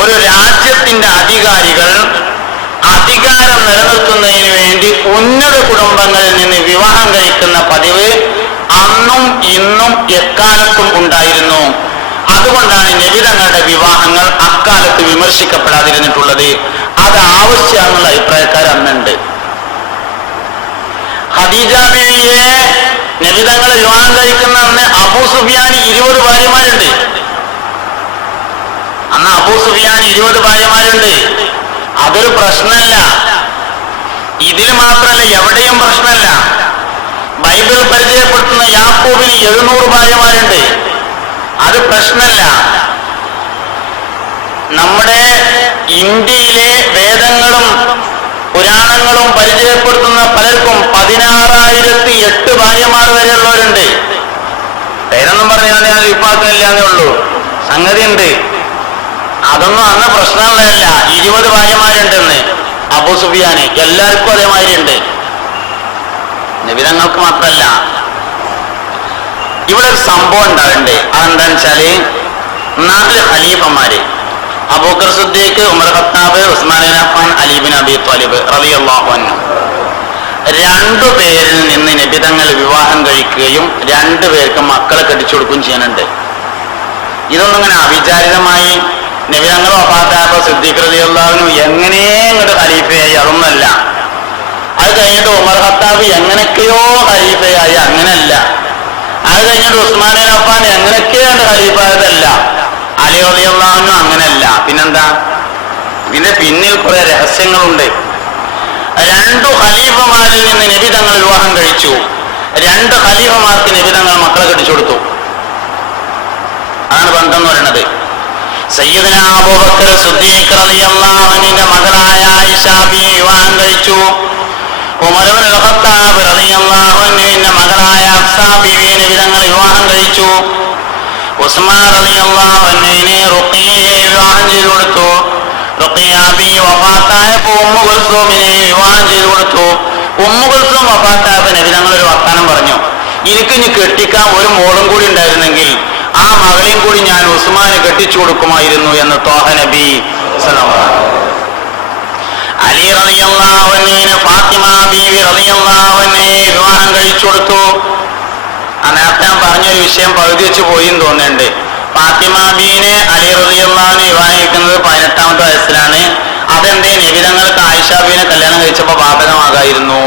ഒരു രാജ്യത്തിന്റെ അധികാരികൾ അധികാരം നിലനിർത്തുന്നതിന് വേണ്ടി ഉന്നത കുടുംബങ്ങളിൽ നിന്ന് വിവാഹം കഴിക്കുന്ന പതിവ് അന്നും ഇന്നും എക്കാലത്തും ഉണ്ടായിരുന്നു. അതുകൊണ്ടാണ് നബി തങ്ങളുടെ വിവാഹങ്ങൾ അക്കാലത്ത് വിമർശിക്കപ്പെടാതിരുന്നിട്ടുള്ളത്. അത് ആവശ്യമാണെന്നുള്ള അഭിപ്രായക്കാർ അന്നുണ്ട്. ഖദീജ ബീവിയെ നബി തങ്ങൾ വിവാഹം കഴിക്കുന്ന അന്ന് അബൂ സുഫിയാന് 20 ഭാര്യമാരുണ്ട്. അന്ന് അബൂ സുഫിയാന് 20 ഭാര്യമാരുണ്ട്. അതൊരു പ്രശ്നമല്ല. ഇതിൽ മാത്രമല്ല, എവിടെയും പ്രശ്നമല്ല. ബൈബിൾ പരിചയപ്പെടുത്തുന്ന യാക്കൂബിന് 700 ഭാര്യമാരുണ്ട്. അത് പ്രശ്നമല്ല. നമ്മുടെ ഇന്ത്യയിലെ വേദങ്ങളും പുരാണങ്ങളും പരിചയപ്പെടുത്തുന്ന പലർക്കും 16,008 ഭാര്യമാർ വരെയുള്ളവരുണ്ട്. പേരൊന്നും പറഞ്ഞാൽ ഞാൻ വിപ്പാക്കുന്നില്ല എന്നേ ഉള്ളൂ. സംഗതി ഉണ്ട്. അതൊന്നും അന്ന് പ്രശ്നമുള്ളതല്ല. 20 ഭാര്യമാരുണ്ടെന്ന് അബൂ സുഫിയാന്. എല്ലാവർക്കും അതേമാതിരി ഉണ്ട്. നബിതങ്ങൾക്ക് മാത്രമല്ല. ഇവിടെ ഒരു സംഭവം ഉണ്ടാവുന്നുണ്ട്. അതെന്താന്ന് വെച്ചാല് 4 ഖലീഫമാര്, അബൂബക്കർ സിദ്ദീഖ്, ഉമർ ഖത്താബ്, ഉസ്മാൻ ഇബ്നു അഫ്ഫാൻ, അലി ഇബ്നു അബീ ത്വാലിബ് റളിയല്ലാഹു അൻഹു, 2 പേരിൽ നിന്ന് നബിതങ്ങൾ വിവാഹം കഴിക്കുകയും 2 പേർക്ക് മക്കളെ കെട്ടിച്ചു കൊടുക്കുകയും ചെയ്യുന്നുണ്ട്. ഇതൊന്നും ഇങ്ങനെ അവിചാരിതമായി നബിതങ്ങൾ വഫാത്തായപ്പോൾ സിദ്ദീഖ് റളിയല്ലാഹു അൻഹു എങ്ങനെ ഇങ്ങോട്ട് ഖലീഫയായി അതൊന്നല്ല. അത് കഴിഞ്ഞിട്ട് ഉമർ ഖത്താബ് എങ്ങനെയൊക്കെയോ ഖലീഫയായി, അങ്ങനെയല്ല. അത് കഴിഞ്ഞിട്ട് ഉസ്മാൻ ഇബ്നു അഫ്ഫാൻ എങ്ങനെയൊക്കെയാണ് ഖലീഫായതല്ല. അലി റളിയല്ലാഹു അൻഹു അങ്ങനെയല്ല. പിന്നെന്താ? ഇതിന്റെ പിന്നിൽ കുറെ രഹസ്യങ്ങളുണ്ട്. 2 ഖലീഫമാരിൽ നിന്ന് നബി തങ്ങൾ വിവാഹം കഴിച്ചു. 2 ഖലീഫമാർക്ക് നബി തങ്ങൾ മക്കളെ കെട്ടിച്ചു കൊടുത്തു. അതാണ് ബന്ധം എന്ന് പറയുന്നത്. സയ്യിദുനാ അബൂബക്കർ സിദ്ദീഖ് റളിയല്ലാഹു അൻഹുവിന്റെ മകളായ ആയിഷ ബീവി വിവാഹം കഴിച്ചു. ഉമർ ഇബ്നുൽ ഖത്താബ് റളിയല്ലാഹു അൻഹുവിന്റെ മകളായ ഹഫ്സാ ബീവിയെ നബി തങ്ങൾ വിവാഹം കഴിച്ചു. ഉസ്മാൻ റളിയല്ലാഹു അൻഹുവിനെ റുഖിയയെ വിവാഹം ചെയ്തു കൊടുത്തു. റുഖിയ ബീവി വഫാത്തായപ്പോൾ ഉമ്മു കുൽസൂമിനെ വിവാഹം ചെയ്തു കൊടുത്തു. ഉമ്മു കുൽസൂം വഫാത്തായപ്പോൾ നബി തങ്ങൾ ഒരു വർത്താനം പറഞ്ഞു, എനിക്ക് ഇനി കെട്ടിക്കാൻ ഒരു മോളും കൂടി ഉണ്ടായിരുന്നെങ്കിൽ ആ മകളെയും കൂടി ഞാൻ ഉസ്മാന് കെട്ടിച്ചു കൊടുക്കുമായിരുന്നു എന്ന് ത്വാഹ നബി സല്ലല്ലാഹു അലൈഹി വസല്ലം. അലി റളിയല്ലാഹു അൻഹുവിനെ ഫാത്തിമ ബീവി റളിയല്ലാഹു അൻഹയെ വിവാഹം കഴിച്ചു കൊടുത്തു. നേരത്തെ ഞാൻ പറഞ്ഞൊരു വിഷയം പകുതി വെച്ച് പോയി എന്ന് തോന്നുന്നുണ്ട്. ഫാത്തിമ ബീവിനെ അലി റളിയല്ലാഹു അൻഹു വിവാഹം കഴിക്കുന്നത് 18ാമത്തെ വയസ്സിലാണ്. അതെന്തേ? നബി തങ്ങൾക്ക് ആയിഷ ബീവിനെ കല്യാണം കഴിച്ചപ്പോൾ ബാധകമാകായിരുന്നു.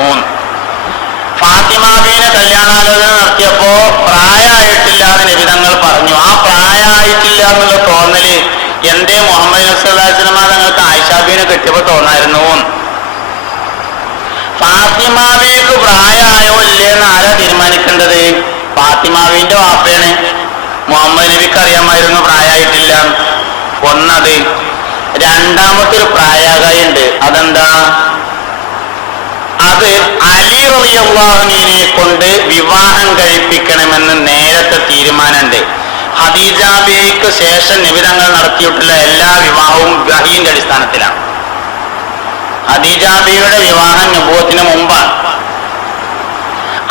ഫാത്തിമ ബീവിനെ കല്യാണാലോചന നടത്തിയപ്പോ പ്രായമായിട്ടില്ലാന്ന് നബി തങ്ങൾ പറഞ്ഞു. ആ പ്രായമായിട്ടില്ല എന്നുള്ള തോന്നല് എന്തേ മുഹമ്മദ് നബി സല്ലല്ലാഹു അലൈഹി വസല്ലം തങ്ങൾക്ക് ആയിഷ ബീവിനെ കെട്ടിയപ്പോ തോന്നായിരുന്നു. ഫാത്തിമ ബീവിക്ക് പ്രായമായോ ഇല്ലേന്ന് ആരാ തീരുമാനിക്കേണ്ടത്? ഫാത്തിമ ബീവിന്റെ വാപ്പയാണ്. മുഹമ്മദ് നബിക്ക് അറിയാമായിരുന്നു പ്രായമായിട്ടില്ല. ഒന്നത്. രണ്ടാമത്തെ ഒരു പ്രായകായുണ്ട്. അതെന്താ? അത് അലി റളിയല്ലാഹു അൻഹുവിനെ കൊണ്ട് വിവാഹം കഴിപ്പിക്കണമെന്ന് നേരത്തെ തീരുമാനമുണ്ട്. ഖദീജ ബീവിക്ക് ശേഷം നബി തങ്ങൾ നടത്തിയിട്ടുള്ള എല്ലാ വിവാഹവും വഹീന്റെ അടിസ്ഥാനത്തിലാണ്. ഖദീജ ബീവിയുടെ വിവാഹം നബുവത്തിന് മുമ്പാണ്.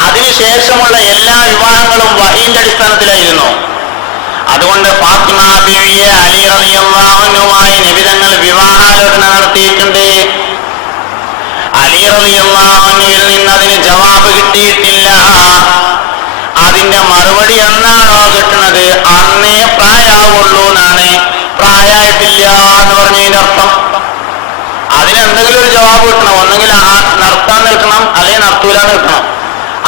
അതിനുശേഷമുള്ള എല്ലാ വിവാഹങ്ങളും വഹീന്റെ അടിസ്ഥാനത്തിലായിരുന്നു. അതുകൊണ്ട് ഫാത്തിമ ബീവിയെ അലി റളിയല്ലാഹു അൻഹുമായി നബി തങ്ങൾ വിവാഹാലോചന നടത്തിയിട്ടുണ്ട്. അലി റളിയല്ലാഹു അൻഹുവിൽ നിന്ന് അതിന് ജവാബ് കിട്ടിയിട്ടില്ല. അതിന്റെ മറുപടി എന്നാണോ കിട്ടുന്നത് അന്നേ പ്രായമാവുള്ളൂ എന്നാണ്. പ്രായമായിട്ടില്ല എന്ന് പറഞ്ഞതിന്റെ അർത്ഥം അതിനെന്തെങ്കിലും ഒരു ജവാബ് കിട്ടണം. ഒന്നെങ്കിൽ നടത്താൻ നിൽക്കണം, അല്ലെങ്കിൽ നടത്തൂലാന്ന് നിൽക്കണം.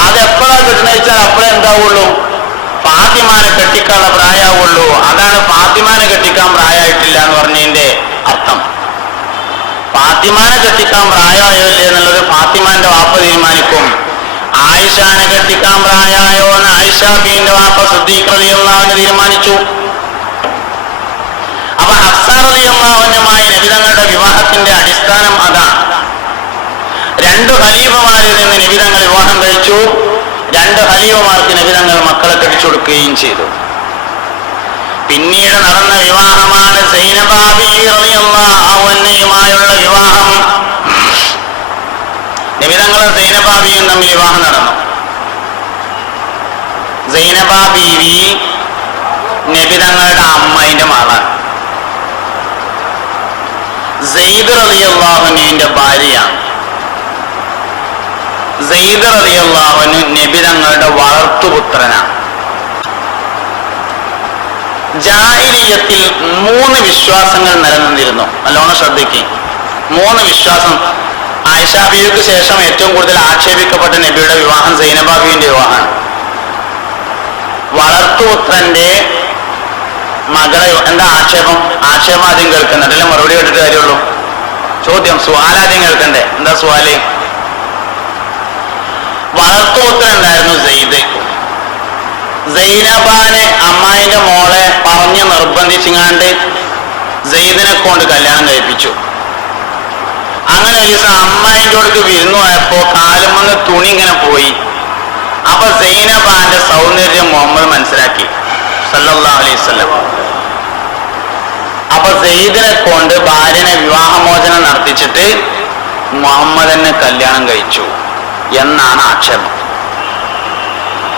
അതെപ്പോഴാണ് കിട്ടണമെന്ന് വെച്ചാൽ അപ്പോഴേ എന്താവുള്ളൂ, ഫാത്തിമാനെ കെട്ടിക്കാനുള്ള പ്രായമാവുള്ളൂ. അതാണ് ഫാത്തിമാനെ കെട്ടിക്കാൻ പ്രായമായിട്ടില്ല എന്ന് പറഞ്ഞതിന്റെ അർത്ഥം. ഫാത്തിമാനെ കെട്ടിക്കാൻ പ്രായമായോ ഇല്ലേ എന്നുള്ളത് ഫാത്തിമാന്റെ വാപ്പ തീരുമാനിക്കും. ആയിഷാനെ കെട്ടിക്കാൻ പ്രായമായോ എന്ന് ആയിഷ ബീന്റെ വാപ്പ സിദ്ദീഖ് റളിയല്ലാഹു അൻഹു തീരുമാനിച്ചു. അപ്പൊ ഹഫ്സ റളിയല്ലാഹു അൻഹുമായി നബി തങ്ങളുടെ വിവാഹത്തിന്റെ അടിസ്ഥാനം അതാണ്. 2 ഖലീഫമാരിൽ നിന്ന് നബി തങ്ങൾ വിവാഹം കഴിച്ചു. 2 ഖലീഫമാർക്ക് നബി തങ്ങൾ മക്കളെ കെട്ടിച്ചു കൊടുക്കുകയും ചെയ്തു. പിന്നീട് നടന്ന വിവാഹമാണ് സൈനബ ബീവി റളിയല്ലാഹു അൻഹയുമായുള്ള വിവാഹം. നബി തങ്ങളും സൈനബ ബീവിയും തമ്മിൽ വിവാഹം നടന്നു. സൈനബ ബീവി നബി തങ്ങളുടെ അമ്മയുടെ മകളാണ്. സെയ്ദ് റളിയല്ലാഹു അൻഹുവിന്റെ ഭാര്യയാണ്. സെയ്ദ് റളിയല്ലാഹു അൻഹു നബി തങ്ങളുടെ വളർത്തുപുത്രനാണ്. ജാഹിലിയ്യത്തിൽ 3 വിശ്വാസങ്ങൾ നിലനിന്നിരുന്നു. നല്ലോണം ശ്രദ്ധിക്കുക. 3 വിശ്വാസം. ആയിഷ ബീവിക്ക് ശേഷം ഏറ്റവും കൂടുതൽ ആക്ഷേപിക്കപ്പെട്ട നബിയുടെ വിവാഹം സൈനബ ബീവിന്റെ വിവാഹമാണ്. വളർത്തുപുത്രന്റെ മകളെ എന്താ ആക്ഷേപം? ആക്ഷേപം ആദ്യം കേൾക്കുന്നുണ്ട്, അല്ലെ മറുപടി കേട്ടിട്ട് കാര്യമുള്ളൂ. ചോദ്യം സുവാലാദ്യം കേൾക്കണ്ടേ? എന്താ സുവാല്? വളർത്തുപുത്രൻ ഉണ്ടായിരുന്നു സെയ്ദ്. സൈനബാനെ അമ്മായിന്റെ മോളെ പറഞ്ഞ് നിർബന്ധിച്ചിങ്ങാണ്ട് സെയ്ദിനെ കൊണ്ട് കല്യാണം കഴിപ്പിച്ചു. അങ്ങനെ ഒരു ദിവസം അമ്മായിന്റെ അടുത്ത് വിരുന്നു പോയപ്പോ കാലുമെന്ന് തുണി ഇങ്ങനെ പോയി. അപ്പൊ സൈനബാന്റെ സൗന്ദര്യം മുഹമ്മദ് മനസ്സിലാക്കി സല്ലല്ലാഹു അലൈഹി വസല്ലം. അപ്പൊ സെയ്ദിനെ കൊണ്ട് ഭാര്യനെ വിവാഹമോചനം നടത്തിച്ചിട്ട് മുഹമ്മദിനെ കല്യാണം കഴിച്ചു എന്നാണ് ആക്ഷേപം.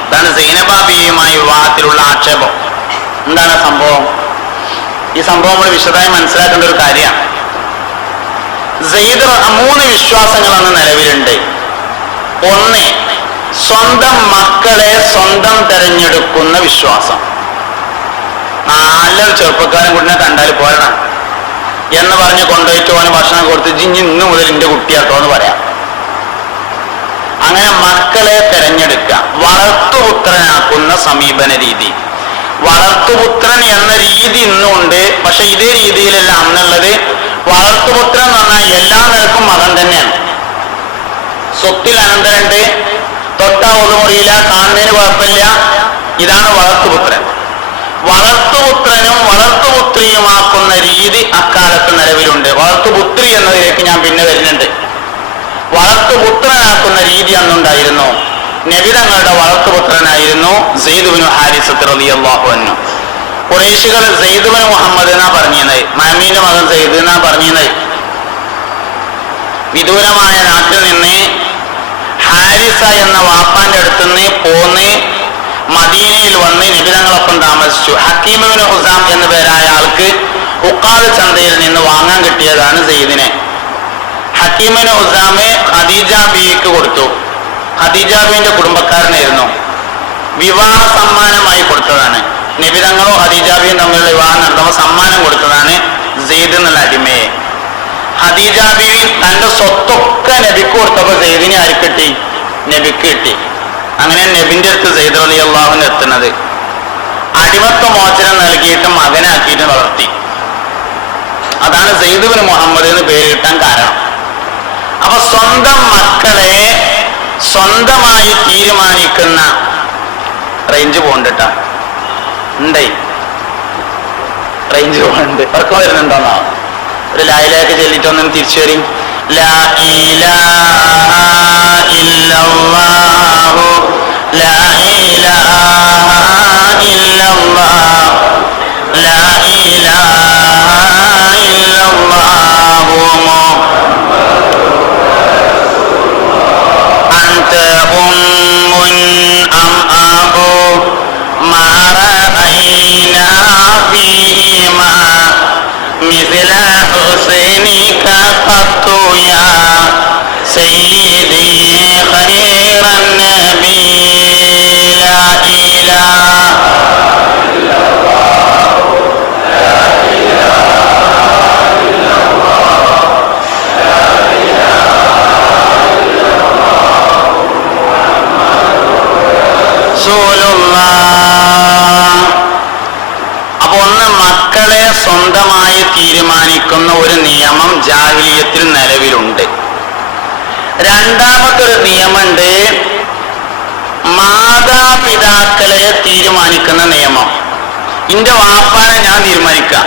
ഇതാണ് സൈനബ ബീവിയുമായി വിവാഹത്തിലുള്ള ആക്ഷേപം. എന്താണ് സംഭവം? ഈ സംഭവം നമ്മൾ വിശദമായി മനസ്സിലാക്കേണ്ട ഒരു കാര്യമാണ്. സെയ്ദ് 3 വിശ്വാസങ്ങൾ അന്ന് നിലവിലുണ്ട്. 1, സ്വന്തം മക്കളെ സ്വന്തം തെരഞ്ഞെടുക്കുന്ന വിശ്വാസം. നല്ലൊരു ചെറുപ്പക്കാരൻ കുട്ടിനെ കണ്ടാൽ പോരണം എന്ന് പറഞ്ഞ് കൊണ്ടുപോയിട്ട് ഓന് ഭക്ഷണം കൊടുത്ത് ഇന്ന് മുതൽ എന്റെ കുട്ടിയാട്ടോ എന്ന് പറയാം. അങ്ങനെ മക്കളെ തെരഞ്ഞെടുക്കുക. വളർത്തുപുത്രനാക്കുന്ന സമീപന രീതി. വളർത്തുപുത്രൻ എന്ന രീതി ഇന്നുണ്ട്. പക്ഷെ ഇതേ രീതിയിലല്ല അന്നുള്ളത്. വളർത്തുപുത്രൻ എന്ന് പറഞ്ഞാൽ എല്ലാ നിലക്കും മകൻ തന്നെയാണ്. സ്വത്തിൽ അനന്തരണ്ട്, തൊട്ട ഒതുമുറിയില്ല, കാണുന്നതിന് കുഴപ്പമില്ല. ഇതാണ് വളർത്തുപുത്രൻ. വളർത്തുപുത്രനും വളർത്തുപുത്രിയുമാക്കുന്ന രീതി അക്കാലത്ത് നിലവിലുണ്ട്. വളർത്തുപുത്രി എന്നതിലേക്ക് ഞാൻ പിന്നെ വരുന്നുണ്ട്. വളർത്തുപുത്രനാക്കുന്ന രീതി അന്നുണ്ടായിരുന്നു. നബി തങ്ങളുടെ വളർത്തുപുത്രനായിരുന്നു സെയ്ദ് ബിൻ ഹാരിസത്ത് റളിയല്ലാഹു അൻഹു. ഖുറൈശികൾ സെയ്ദ് ബിൻ മുഹമ്മദ് എന്നാ പറഞ്ഞിരുന്നത്, മാമീന്റെ മകൻ സെയ്ദ് എന്നാ പറഞ്ഞിരുന്നത്. വിദൂരമായ നാട്ടിൽ നിന്ന് ഹാരിസ എന്ന വാപ്പാന്റെ അടുത്ത് നിന്ന് പോന്ന് മദീനയിൽ വന്ന് നബി തങ്ങളൊപ്പം താമസിച്ചു. ഹക്കീം ബിൻ ഹുസാം എന്ന പേരായ ആൾക്ക് ഉഖാദ് ചന്തയിൽ നിന്ന് വാങ്ങാൻ കിട്ടിയതാണ് സെയ്ദിനെ. ഹക്കീം ബിൻ ഹുസാമെ ഖദീജ ബീവിക്ക് കൊടുത്തു. ഖദീജ ബീവിന്റെ കുടുംബക്കാരനായിരുന്നു. വിവാഹ സമ്മാനമായി കൊടുത്തതാണ്. നബി തങ്ങളോ ഖദീജ ബീവിയും തമ്മിലുള്ള വിവാഹം നടത്തുമ്പോൾ സമ്മാനം കൊടുത്തതാണ് സെയ്ദ് എന്നുള്ള അടിമയെ. ഖദീജ ബീവി തന്റെ സ്വത്തൊക്കെ നബിക്ക് കൊടുത്തപ്പോൾ സെയ്ദിനെ ആർക്ക് കിട്ടി? നബിക്ക് കിട്ടി. അങ്ങനെ നബിന്റെ അടുത്ത് സെയ്ദ് റളിയല്ലാഹു അൻഹു എത്തുന്നത്. അടിമത്വ മോചനം നൽകിയിട്ട് മകനാക്കിയിട്ട് വളർത്തി. അതാണ് സെയ്ദ് ബിൻ മുഹമ്മദ് എന്ന് പേര് കിട്ടാൻ കാരണം. അപ്പൊ സ്വന്തം മക്കളെ സ്വന്തമായി തീരുമാനിക്കുന്ന റേഞ്ച് പോണ്ടിട്ടാ ഉണ്ടേ, റേഞ്ച് പോണ്ട് ഉറക്കം വരുന്നുണ്ടോന്നാ? ഒരു ലായിലേക്ക് ചെല്ലിട്ടൊന്നും തിരിച്ചു വരും. ലാ ഇലാഹ ഇല്ലല്ലാഹു ലാ ഇലാഹ ഇല്ലല്ലാഹു ലാ ഇലാഹ ഇല്ലല്ലാഹു അൻത ഉമ്മുൻ അം അബൂ മാ റഅയ്നാ ഫീഹിമാ മിസ്ല ഹുസ്നിക ഖത്തു യാ സയ്യിദി ഖൈറൻ നബി ലാ ഇലാഹ അപ്പൊ ഒന്ന് മക്കളെ സ്വന്തമായി തീരുമാനിക്കുന്ന ഒരു നിയമം ജാഹിലിയത്തിൽ നിലവിലുണ്ട്. രണ്ടാമതൊരു നിയമമുണ്ട് മാതാപിതാക്കളെ തീരുമാനിക്കുന്ന നിയമം. ഇന്റെ വാപ്പാനെ ഞാൻ തീരുമാനിക്കാം,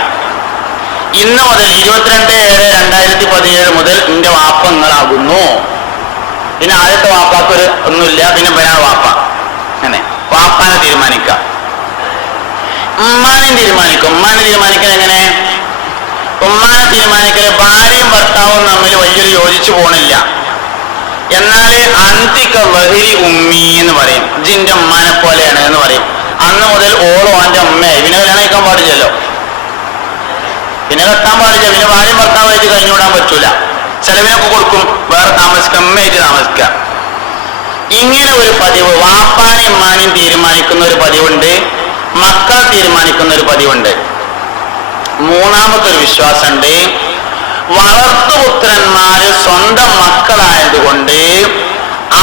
ഇന്ന് മുതൽ 22/7/2017 മുതൽ ഇന്റെ വാപ്പ നിങ്ങളാകുന്നു. പിന്നെ ആദ്യത്തെ വാപ്പാക്കൊരു ഒന്നുമില്ല, പിന്നെ വരാൻ വാപ്പ. അങ്ങനെ വാപ്പാനെ തീരുമാനിക്കാം. ഉമ്മാനെ തീരുമാനിക്കും. ഉമ്മാനെ തീരുമാനിക്കൽ എങ്ങനെ? ഉമ്മാനെ തീരുമാനിക്കല് ഭാര്യയും ഭർത്താവും തമ്മിൽ വലിയൊരു യോജിച്ചു പോണില്ല. എന്നാൽ അന്തിക വഹിരി ഉമ്മി എന്ന് പറയും, ജിന്റെ ഉമ്മാനെ പോലെയാണ് എന്ന് പറയും. അന്ന് മുതൽ ഓളോ അവന്റെ ഉമ്മയായി. പിന്നെ കല്യാണം കഴിക്കാൻ പാടില്ലല്ലോ, പിന്നെ കെട്ടാൻ പാടില്ല. പിന്നെ ഭാര്യയും ഭർത്താവായിട്ട് കഴിഞ്ഞുവിടാൻ പറ്റൂല. ചെലവിനൊക്കെ കൊടുക്കും, വേറെ താമസിക്കുക, ഉമ്മയായിട്ട് താമസിക്കുക. ഇങ്ങനെ ഒരു പതിവ് വാപ്പാനെയും ഉമ്മാനെയും തീരുമാനിക്കുന്ന ഒരു പതിവുണ്ട്, മക്കൾ തീരുമാനിക്കുന്ന ഒരു പതിവുണ്ട്. മൂന്നാമത്തെ ഒരു വിശ്വാസമുണ്ട്, വളർത്തുപുത്രന്മാര് സ്വന്തം മക്കളായതുകൊണ്ട്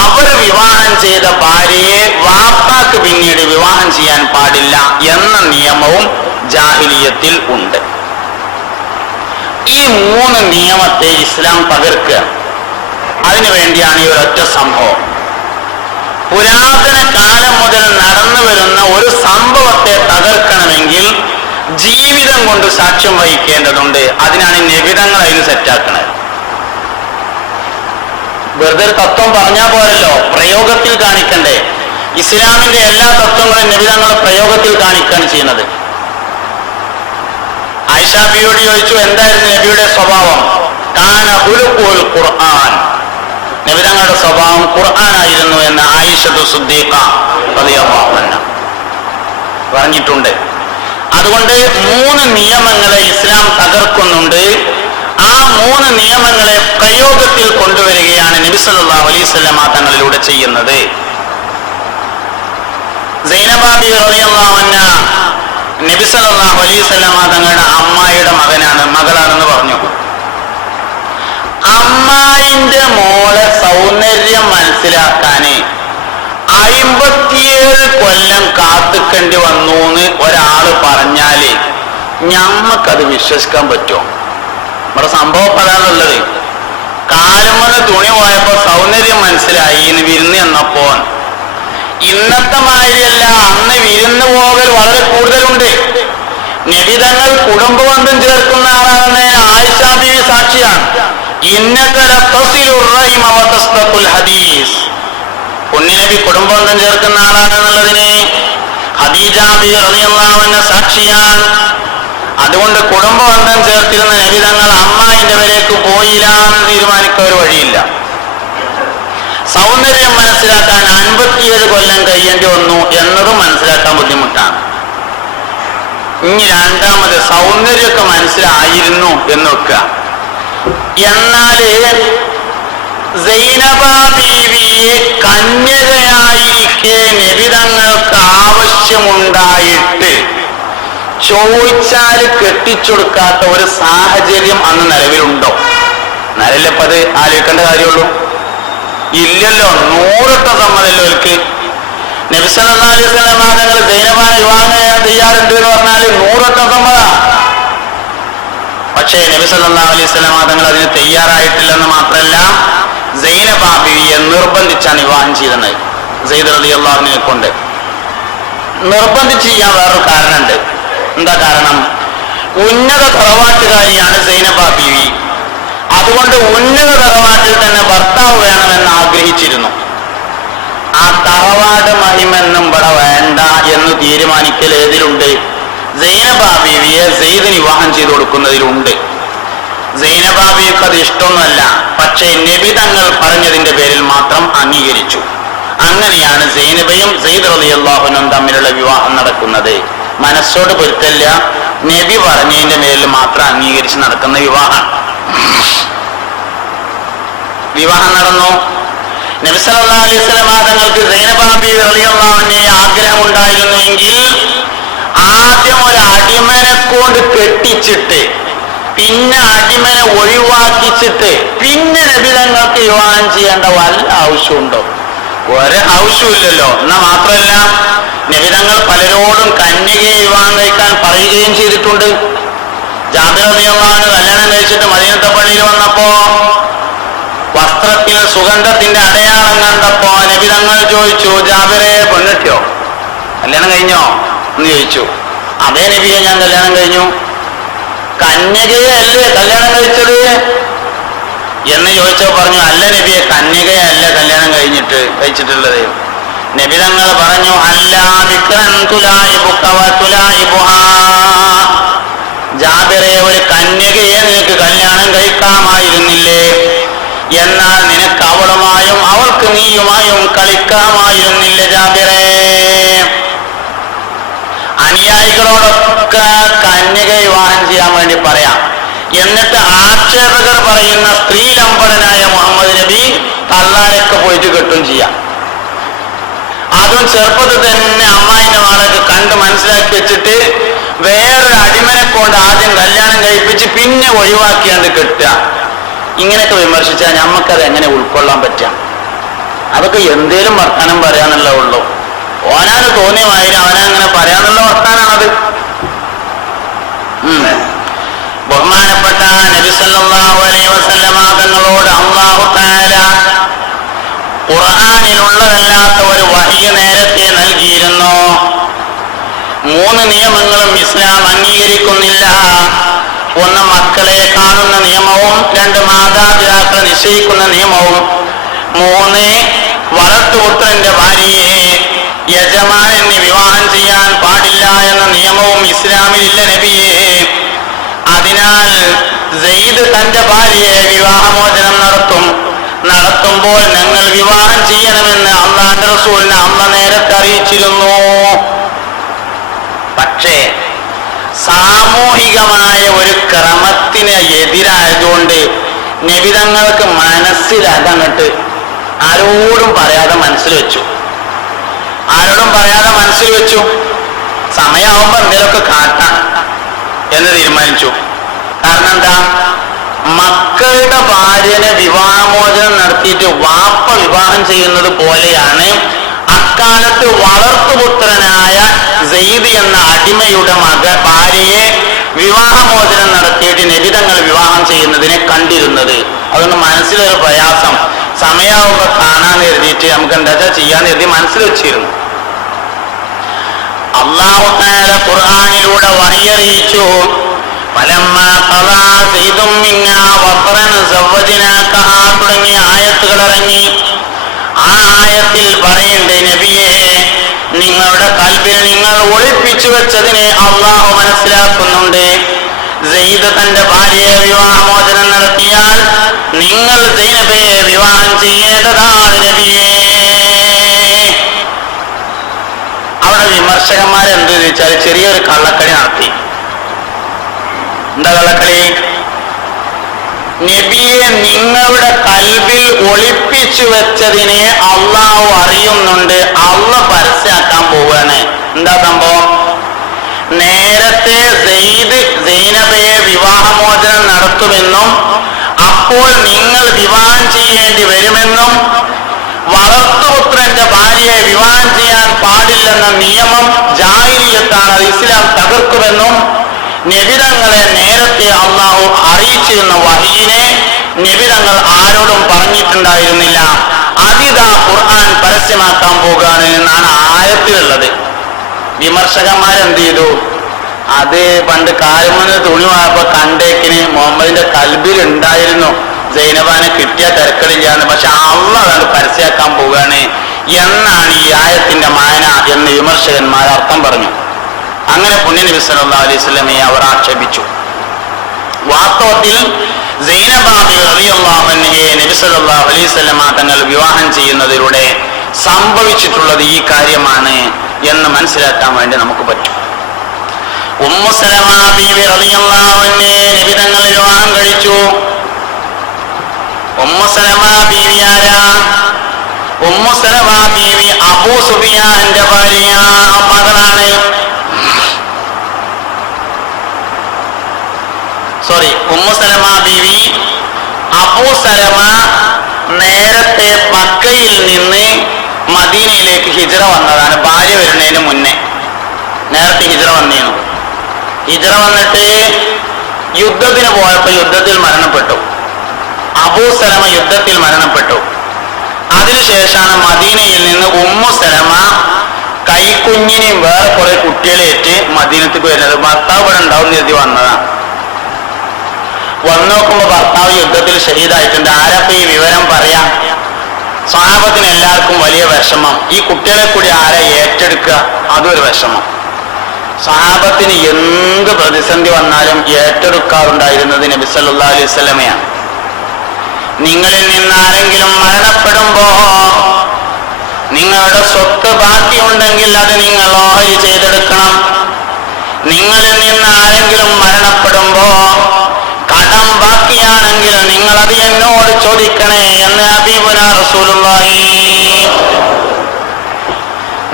അവർ വിവാഹം ചെയ്ത ഭാര്യയെ വാപ്പാക്ക് പിന്നീട് വിവാഹം ചെയ്യാൻ പാടില്ല എന്ന നിയമവും ജാഹിലിയത്തിൽ ഉണ്ട്. ഈ മൂന്ന് നിയമത്തെ ഇസ്ലാം തകർക്കുക. അതിനുവേണ്ടിയാണ് ഈ ഒരൊറ്റ സംഭവം. പുരാതന കാലം മുതൽ നടന്നു വരുന്ന ഒരു സംഭവത്തെ തകർക്കണമെങ്കിൽ ജീവിതം കൊണ്ട് സാക്ഷ്യം വഹിക്കേണ്ടതുണ്ട്. അതിനാണ് നിബിധങ്ങൾ അതിന് സെറ്റാക്കുന്നത്. വെറുതെ ഒരു തത്വം പറഞ്ഞാൽ പോരല്ലോ, പ്രയോഗത്തിൽ കാണിക്കണ്ടേ. ഇസ്ലാമിന്റെ എല്ലാ തത്വങ്ങളും നിബിധങ്ങൾ പ്രയോഗത്തിൽ കാണിക്കുകയാണ് ചെയ്യുന്നത്. ആയിഷ ബിയോട് ചോദിച്ചു, എന്തായിരുന്നു നബിയുടെ സ്വഭാവം? കാന ഖുലുഖുൽ ഖുർആൻ, നബിതങ്ങളുടെ സ്വഭാവം ഖുർആനായിരുന്നു എന്ന് ആയിഷത്തു സിദ്ദീഖ റളിയല്ലാഹു അൻഹ പറഞ്ഞിട്ടുണ്ട്. അതുകൊണ്ട് മൂന്ന് നിയമങ്ങളെ ഇസ്ലാം തകർക്കുന്നുണ്ട്. ആ മൂന്ന് നിയമങ്ങളെ പ്രയോഗത്തിൽ കൊണ്ടുവരികയാണ് നബി സല്ലല്ലാഹു അലൈഹി വസല്ലമ തങ്ങളിലൂടെ ചെയ്യുന്നത്. സൈനബ ബിബി റളിയല്ലാഹു അൻഹ നബി സല്ലല്ലാഹു അലൈഹി വസല്ലമ തങ്ങളുടെ അമ്മായിയുടെ മകളാണെന്ന് പറഞ്ഞു. അമ്മായിന്റെ മോളെ സൗന്ദര്യം മനസ്സിലാക്കാന് 57 കൊല്ലം കാത്തിക്കേണ്ടി വന്നു എന്ന് ഒരാള് പറഞ്ഞാല് ഞമ്മക്കത് വിശ്വസിക്കാൻ പറ്റുമോ? നമ്മുടെ സംഭവം അതാണുള്ളത്. കാലമെന്ന് തുണി പോയപ്പോ സൗന്ദര്യം മനസ്സിലായി എന്ന് വിരുന്ന് എന്നപ്പോ. ഇന്നത്തെ മാതിരിയല്ല, അന്ന് വിരുന്ന് പോകൽ വളരെ കൂടുതലുണ്ട്. നബിതങ്ങൾ കുടുംബബന്ധം ചേർക്കുന്ന ആളാണെന്ന് ആയിഷ ബീവി സാക്ഷിയാണ്. പുണ്യനബി കുടുംബബന്ധം ചേർക്കുന്ന ആളാണെന്നുള്ളതിന് ഖദീജ ബിബി റളിയല്ലാഹു അൻഹ സാക്ഷിയാണ്. അതുകൊണ്ട് കുടുംബബന്ധം ചേർത്തിരുന്ന നബി തങ്ങൾ അമ്മായിന്റെ വരേക്ക് പോയില്ല എന്ന് തീരുമാനിക്കാൻ ഒരു വഴിയില്ല. സൗന്ദര്യം മനസ്സിലാക്കാൻ 57 കൊല്ലം കഴിയേണ്ടി വന്നു എന്നതും മനസ്സിലാക്കാൻ ബുദ്ധിമുട്ടാണ്. ഇനി രണ്ടാമത് സൗന്ദര്യമൊക്കെ മനസ്സിലായിരുന്നു എന്ന് വെക്കുക. എന്നാല് സൈനബ ബീവിയെ കന്യകയായിരിക്കെ നബിതങ്ങൾക്ക് ആവശ്യമുണ്ടായിട്ട് ചോദിച്ചാൽ കെട്ടിച്ചൊടുക്കാത്ത ഒരു സാഹചര്യം അന്ന് നിലവിലുണ്ടോ? നിലവിലിപ്പോ അത് ആലോചിക്കേണ്ട കാര്യമുള്ളൂ. ഇല്ലല്ലോ, 100 സമ്മതമല്ലോ അവർക്ക്. നബി സല്ലല്ലാഹു അലൈഹി വസല്ലം തങ്ങൾ സൈനബാനെ വിവാഹം ചെയ്യാൻ തയ്യാറുണ്ട് എന്ന് പറഞ്ഞാൽ 100 സമ്മതം. പക്ഷേ നബി സല്ലല്ലാഹു അലൈഹി വസല്ലം തങ്ങൾ അതിന് തയ്യാറായിട്ടില്ലെന്ന് മാത്രമല്ല, സൈനബ ബീവിയെ നിർബന്ധിച്ചാണ് വിവാഹം ചെയ്തത്. സയ്യിദ് റളിയല്ലാഹു അൻഹുവിനെ കൊണ്ട് നിർബന്ധിച്ച് ചെയ്യാൻ വേറൊരു കാരണമുണ്ട്. എന്താ കാരണം? ഉന്നത തറവാട്ടുകാരിയാണ് സൈനബ ബീവി. അതുകൊണ്ട് ഉന്നത തറവാട്ടിൽ തന്നെ ഭർത്താവ് വേണമെന്ന് ആഗ്രഹിച്ചിരുന്നു. ആ തറവാട് മഹിമെന്നും ഇവിടെ വേണ്ട എന്ന് തീരുമാനിക്കൽ ഏതിലുണ്ട്? സൈനബ ബീവിയെ സെയ്ദിന് വിവാഹം ചെയ്തു കൊടുക്കുന്നതിലുണ്ട്. സൈനബ ബീവിക്ക് അത് ഇഷ്ടമൊന്നുമല്ല, പക്ഷേ നബി തങ്ങൾ പറഞ്ഞതിന്റെ പേരിൽ മാത്രം അംഗീകരിച്ചു. അങ്ങനെയാണ് സൈനബയും സെയ്ദ് റളിയല്ലാഹു അൻഹും തമ്മിലുള്ള വിവാഹം നടക്കുന്നത്. മനസ്സോട് പൊരുത്തല്ല, നബി പറഞ്ഞതിന്റെ പേരിൽ മാത്രം അംഗീകരിച്ച് നടക്കുന്ന വിവാഹം നടന്നു. നബി സല്ലല്ലാഹു അലൈഹി വസല്ലം തങ്ങൾക്ക് സൈനബ ബീവി റളിയല്ലാഹു അൻഹയെ ആഗ്രഹമുണ്ടായിരുന്നുവെങ്കിൽ ആദ്യം ഒരു അടിമനെ കൊണ്ട് കെട്ടിച്ചിട്ട് പിന്നെ അടിമനെ ഒഴിവാക്കിച്ചിട്ട് പിന്നെ നബി തങ്ങൾക്ക് വിവാഹം ചെയ്യേണ്ട വല്ല ആവശ്യമുണ്ടോ? ഒരു ആവശ്യമില്ലല്ലോ. എന്നാ മാത്രമല്ല, നബി തങ്ങൾ പലരോടും കന്യകയെ വിവാഹം കഴിക്കാൻ പറയുകയും ചെയ്തിട്ടുണ്ട്. ജാബിർ റളിയല്ലാഹു അൻഹു കല്യാണം കഴിച്ചിട്ട് മദീനത്തെ പള്ളിയിൽ വന്നപ്പോ വസ്ത്രത്തിൽ സുഗന്ധത്തിന്റെ അടയാളം കണ്ടപ്പോ നബി തങ്ങൾ ചോദിച്ചു, ജാബിറെ പെണ്ണിട്ടോ? കല്യാണം കഴിഞ്ഞോ എന്ന് ചോദിച്ചു. അതേ നബിയെ, ഞാൻ കല്യാണം കഴിഞ്ഞു. കന്യകയെ അല്ലേ കല്യാണം കഴിച്ചത് എന്ന് ചോദിച്ചോ പറഞ്ഞു, അല്ല നബിയെ, കന്യകയെ അല്ല കല്യാണം കഴിച്ചിട്ടുള്ളത്. നബി തങ്ങൾ പറഞ്ഞു, അല്ല ജാബിറെ, ഒരു കന്യകയെ നിനക്ക് കല്യാണം കഴിക്കാമായിരുന്നില്ലേ? എന്നാൽ നിനക്ക് അവളുമായും അവൾക്ക് നീയുമായും കളിക്കാമായിരുന്നില്ല ജാബിറെ. അനുയായികളോടൊക്കെ കന്യക വിവാഹം ചെയ്യാൻ വേണ്ടി പറയാം. എന്നിട്ട് ആക്ഷേപകർ പറയുന്ന സ്ത്രീലമ്പടനായ മുഹമ്മദ് നബി തള്ളാരൊക്കെ പോയിട്ട് കെട്ടും ചെയ്യാം. അതും ചെറുപ്പത്തിൽ തന്നെ അമ്മായിന്റെ മകളൊക്കെ കണ്ട് മനസ്സിലാക്കി വെച്ചിട്ട് വേറൊരു അടിമനെ കൊണ്ട് ആദ്യം കല്യാണം കഴിപ്പിച്ച് പിന്നെ ഒഴിവാക്കിയാണ്ട് കെട്ടുക. ഇങ്ങനെയൊക്കെ വിമർശിച്ചാൽ നമുക്കത് എങ്ങനെ ഉൾക്കൊള്ളാൻ പറ്റാം? അതൊക്കെ എന്തേലും വർത്താനം പറയാനുള്ളേ ഉള്ളൂ. ഓനാന് തോന്നിയ മാതിരി അവനങ്ങനെ പറയാനുള്ള വർത്താനാണത്. ബഹുമാനപ്പെട്ട നബി സല്ലല്ലാഹു അലൈഹി വസല്ലമ തങ്ങളോട് അല്ലാഹു തആല ഖുർആനിലുള്ളതല്ലാത്ത ഒരു വഹ്യ് നേരത്തെ നൽകിയിരുന്നു. 3 നിയമങ്ങളും ഇസ്ലാം അംഗീകരിക്കുന്നില്ല. 1 മക്കളെ കാണുന്ന നിയമവും, 2 മാതാപിതാക്കളെ നിശ്ചയിക്കുന്ന നിയമവും, 3 വളർത്തുപുത്രന്റെ ഭാര്യയെ യജമാനന് വിവാഹം ചെയ്യാൻ പാടില്ല എന്ന നിയമവും ഇസ്ലാമിലില്ല നബിയെ. അതിനാൽ സെയ്ദ് തന്റെ ഭാര്യയെ വിവാഹമോചനം നടത്തുമ്പോൾ ഞങ്ങൾ വിവാഹം ചെയ്യണമെന്ന് അല്ലാഹുവിന്റെ റസൂലിനെ അമ്മ നേരത്തെ അറിയിച്ചിരുന്നു. പക്ഷേ സാമൂഹികമായ ഒരു ക്രമത്തിന് എതിരായതുകൊണ്ട് നബിതങ്ങൾക്ക് മനസ്സിലതങ്ങട്ട് ആരോടും പറയാതെ മനസ്സിൽ വെച്ചു. സമയമാകുമ്പോ എന്തെങ്കിലുമൊക്കെ കാട്ടാം എന്ന് തീരുമാനിച്ചു. കാരണം എന്താ? മക്കളുടെ ഭാര്യനെ വിവാഹമോചനം നടത്തിയിട്ട് വാപ്പ വിവാഹം ചെയ്യുന്നത് പോലെയാണ് അക്കാലത്ത് വളർത്തുപുത്രനായ സെയ്ദ് എന്ന അടിമയുടെ ഭാര്യയെ വിവാഹമോചനം നടത്തിയിട്ട് നബിതങ്ങൾ വിവാഹം ചെയ്യുന്നതിനെ കണ്ടിരുന്നത്. അതുകൊണ്ട് മനസ്സിലൊരു പ്രയാസം, സമയമാകുമ്പോ കാണാൻ കരുതിയിട്ട് നമുക്ക് എന്താ ചെയ്യാൻ കരുതി മനസ്സിൽ വെച്ചിരുന്നു. അല്ലാഹു തആല ഖുർആനിലൂടെ വഹ്യറിയിച്ചു, തുടങ്ങിയ ആയത്തുകൾ ഇറങ്ങി. ആ ആയത്തിൽ പറയണ്ടേ, നബിയെ, നിങ്ങളുടെ കൽബിൽ നിങ്ങൾ ഒളിപ്പിച്ചു വെച്ചതിനെ അള്ളാഹു മനസ്സിലാക്കുന്നുണ്ട്. സെയ്ദ് തന്റെ ഭാര്യയെ വിവാഹമോചനം നടത്തിയാൽ നിങ്ങൾ സൈനബയെ വിവാഹം ചെയ്യേണ്ടതാണ് നബിയെ. അവിടെ വിമർശകന്മാരെന്ത് ചോദിച്ചാൽ ചെറിയൊരു കള്ളക്കളി നടത്തി. എന്താ കള്ളക്കളി? നബിയെ, നിങ്ങളുടെ കൽബിൽ ഒളിപ്പിച്ചു വെച്ചതിനെ അള്ളാഹു അറിയുന്നുണ്ട്, അള്ളാഹ് പരസ്യമാക്കാൻ പോവുകയാണ്. എന്താ സംഭവം? നേരത്തെ സെയ്ദ് സൈനബയെ വിവാഹമോചനം നടത്തുമെന്നും അപ്പോൾ നിങ്ങൾ വിവാഹം ചെയ്യേണ്ടി വരുമെന്നും വളർത്തുപുത്രന്റെ ഭാര്യയെ വിവാഹം ചെയ്യാൻ പാടില്ലെന്ന നിയമം ജാഹിലിയ്യത്താണ്, അത് ഇസ്ലാം തകർക്കുമെന്നും നബിതങ്ങളെ നേരത്തെ അള്ളാഹു അറിയിച്ചിരുന്ന വഹീനെ നബിതങ്ങൾ ആരോടും പറഞ്ഞിട്ടുണ്ടായിരുന്നില്ല. അതിതാ ഖുർആൻ പരസ്യമാക്കാൻ പോകുകയാണ് എന്നാണ് ആയത്തിലുള്ളത്. വിമർശകന്മാരെന്ത് ചെയ്തു? അത് പണ്ട് കാലുമെന്ന് തുണി വാങ്ങപ്പോ കണ്ടേക്കിന് മുഹമ്മദിന്റെ കൽബിൽ ഉണ്ടായിരുന്നു സൈനബാനെ കിട്ടിയ തിരക്കടില്ലാന്ന്. പക്ഷെ അള്ളാഹ് അതാണ് പരസ്യമാക്കാൻ പോവുകയാണ് എന്നാണ് ഈ ആയത്തിന്റെ മായന എന്ന് വിമർശകന്മാർ അർത്ഥം പറഞ്ഞു. അങ്ങനെ പുണ്യനബി സല്ലല്ലാഹു അലൈഹി വസല്ലമയെ അവർ ആക്ഷേപിച്ചു. വാസ്തവത്തിൽ സൈനബ ബീവി റളിയല്ലാഹു അൻഹയെ നബി സല്ലല്ലാഹു അലൈഹി വസല്ലമ തങ്ങൾ വിവാഹം ചെയ്യുന്നതിലൂടെ സംഭവിച്ചിട്ടുള്ളത് ഈ കാര്യമാണ് എന്ന് മനസ്സിലാക്കാൻ വേണ്ടി നമുക്ക് പറ്റും. ഉമ്മു സലമ ബീവി റളിയല്ലാഹു അൻഹയെ നബി തങ്ങൾ വിവാഹം കഴിച്ചു. ഉമ്മു സലമ ബീവി ആരാ? ഉമ്മു സലമ ബീവി അബൂ സുഫിയാന്റെ ഭാര്യ മകളാണ്. ഉമ്മു സലമ ബീവി അബൂ സലമ നേരത്തെ മക്കയിൽ നിന്ന് മദീനയിലേക്ക് ഹിജ്റ വന്നതാണ്. ഭാര്യ വരുന്നതിന് മുന്നേ നേരത്തെ ഹിജ്റ വന്നിരുന്നു. ഹിജ്റ വന്നിട്ട് യുദ്ധത്തിന് പോയപ്പോൾ യുദ്ധത്തിൽ മരണപ്പെട്ടു. അബൂ സലമ യുദ്ധത്തിൽ മരണപ്പെട്ടു. അതിനുശേഷമാണ് മദീനയിൽ നിന്ന് ഉമ്മു സലമ കൈക്കുഞ്ഞിനെയും വേറെ കുറെ കുട്ടികളേറ്റ് മദീനത്തേക്ക് വരുന്നത്. ഭർത്താവ് ഇവിടെ ഉണ്ടാവും എഴുതി വന്നതാണ്. വന്നു നോക്കുമ്പോ ഭർത്താവ് യുദ്ധത്തിൽ ഷഹീദായിട്ടുണ്ട്. ആരപ്പോ ഈ വിവരം പറയാം? സ്വഹാബത്തിന് എല്ലാവർക്കും വലിയ വിഷമം. ഈ കുട്ടികളെ കൂടി ആരെ ഏറ്റെടുക്കുക? അതൊരു വിഷമം. സ്വഹാബത്തിന് എന്ത് പ്രതിസന്ധി വന്നാലും ഏറ്റെടുക്കാറുണ്ടായിരുന്നത് നബി സല്ലല്ലാഹു അലൈഹി വസല്ലമയാണ്. നിങ്ങളിൽ നിന്ന് ആരെങ്കിലും മരണപ്പെടുമ്പോ നിങ്ങളുടെ സ്വത്ത് ബാക്കിയുണ്ടെങ്കിൽ അത് നിങ്ങൾ ഓഹരി ചെയ്തെടുക്കണം. നിങ്ങളിൽ നിന്ന് ആരെങ്കിലും മരണപ്പെടുമ്പോ കടം ബാക്കിയാണെങ്കിൽ നിങ്ങൾ അത് എന്നോട് ചോദിക്കണേ എന്ന് ഹബീബുനാ റസൂലുള്ളാഹി.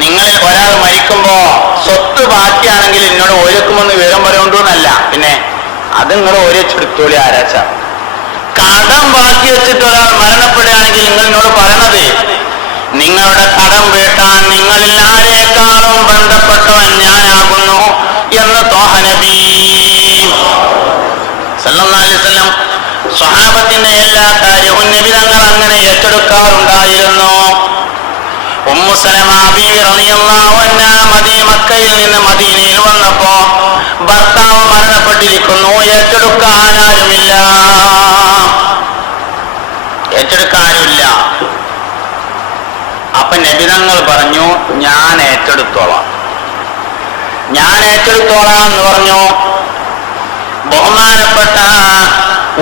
നിങ്ങളിൽ ഒരാൾ മരിക്കുമ്പോ സ്വത്ത് ബാക്കിയാണെങ്കിൽ എന്നോട് ഓരക്കുമെന്ന് വിവരം പറയുകൊണ്ടോന്നല്ല, പിന്നെ അത് നിങ്ങൾ ഓരച്ചെടുത്തോളി ആരാച്ച. കടം ബാക്കി വെച്ചിട്ട് ഒരാൾ മരണപ്പെടുകയാണെങ്കിൽ നിങ്ങൾ എന്നോട് പറയണത് നിങ്ങളുടെ കടം വീട്ടാൻ നിങ്ങളിൽ ആരെക്കാളും ബന്ധപ്പെട്ടവൻ ഞാനാകുന്നു എന്ന് ത്വാഹ നബി സല്ലല്ലാഹു അലൈഹി വസല്ലം. സ്വഹാബത്തിന്റെ എല്ലാ കാര്യവും നബി തങ്ങൾ അങ്ങനെ ഏറ്റെടുക്കാറുണ്ടായിരുന്നു. ഉമ്മു സലമ ബീവി റളിയല്ലാഹു അൻഹാ മക്കയിൽ നിന്ന് മദീനയിൽ വന്നപ്പോ ഭർത്താവ് മരണപ്പെട്ടിരിക്കുന്നു. ഏറ്റെടുക്കാനാരുമില്ല. അപ്പൊ നബി തങ്ങൾ പറഞ്ഞു, ഞാൻ ഏറ്റെടുത്തോളാം എന്ന് പറഞ്ഞു. ബഹുമാനപ്പെട്ട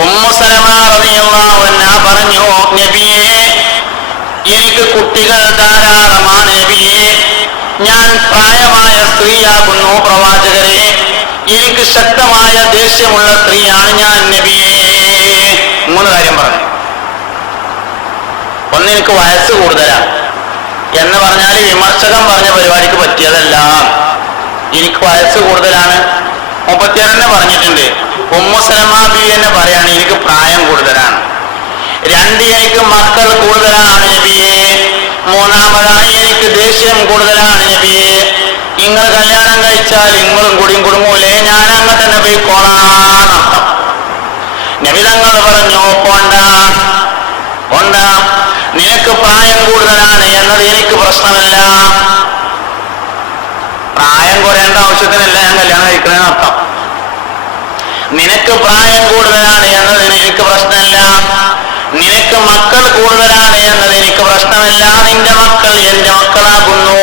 ഉമ്മു സലമ റളിയല്ലാഹു അൻഹാ പറഞ്ഞു, നബിയേ, എനിക്ക് കുട്ടികൾ ധാരാളമാണ് നബിയേ, ഞാൻ പ്രായമായ സ്ത്രീയാകുന്നു പ്രവാചകരെ, എനിക്ക് ശക്തമായ ദേഷ്യമുള്ള സ്ത്രീയാണ് ഞാൻ നബിയേ. 3 കാര്യം പറഞ്ഞു. ഒന്ന്, എനിക്ക് വയസ്സ് കൂടുതലാണ് എന്ന് പറഞ്ഞാൽ വിമർശകൻ പറഞ്ഞ പരിപാടിക്ക് പറ്റിയതല്ല. എനിക്ക് വയസ്സ് കൂടുതലാണ്. 36 പറഞ്ഞിട്ടുണ്ട്. ഉമ്മു സലമ ബീവി എന്നെ പറയാണ് എനിക്ക് പ്രായം കൂടുതലാണ്. 2, എനിക്ക് മക്കൾ കൂടുതലാണ് നബിയേ. 3-ാമതായി എനിക്ക് ദേഷ്യം കൂടുതലാണ് നബിയേ. നിങ്ങൾ കല്യാണം കഴിച്ചാൽ നിങ്ങളും കൂടിയും കുടുംബൂലേ, ഞാൻ അങ്ങോട്ട് തന്നെ പോയിക്കോളാം. നബി തങ്ങൾ പറഞ്ഞു, പോണ്ട, നിനക്ക് പ്രായം കൂടുതലാണ് എന്നത് എനിക്ക് പ്രശ്നമല്ല. പ്രായം കുറയേണ്ട ആവശ്യത്തിനല്ല ഞാൻ കല്യാണം കഴിക്കണമെന്ന് അർത്ഥം. നിനക്ക് പ്രായം കൂടുതലാണ് എന്നതിന് എനിക്ക് പ്രശ്നമല്ല. നിനക്ക് മക്കൾ കൂടുതലാണ് എന്നത് എനിക്ക് പ്രശ്നമല്ല. നിന്റെ മക്കൾ എന്റെ മക്കളാകുന്നു,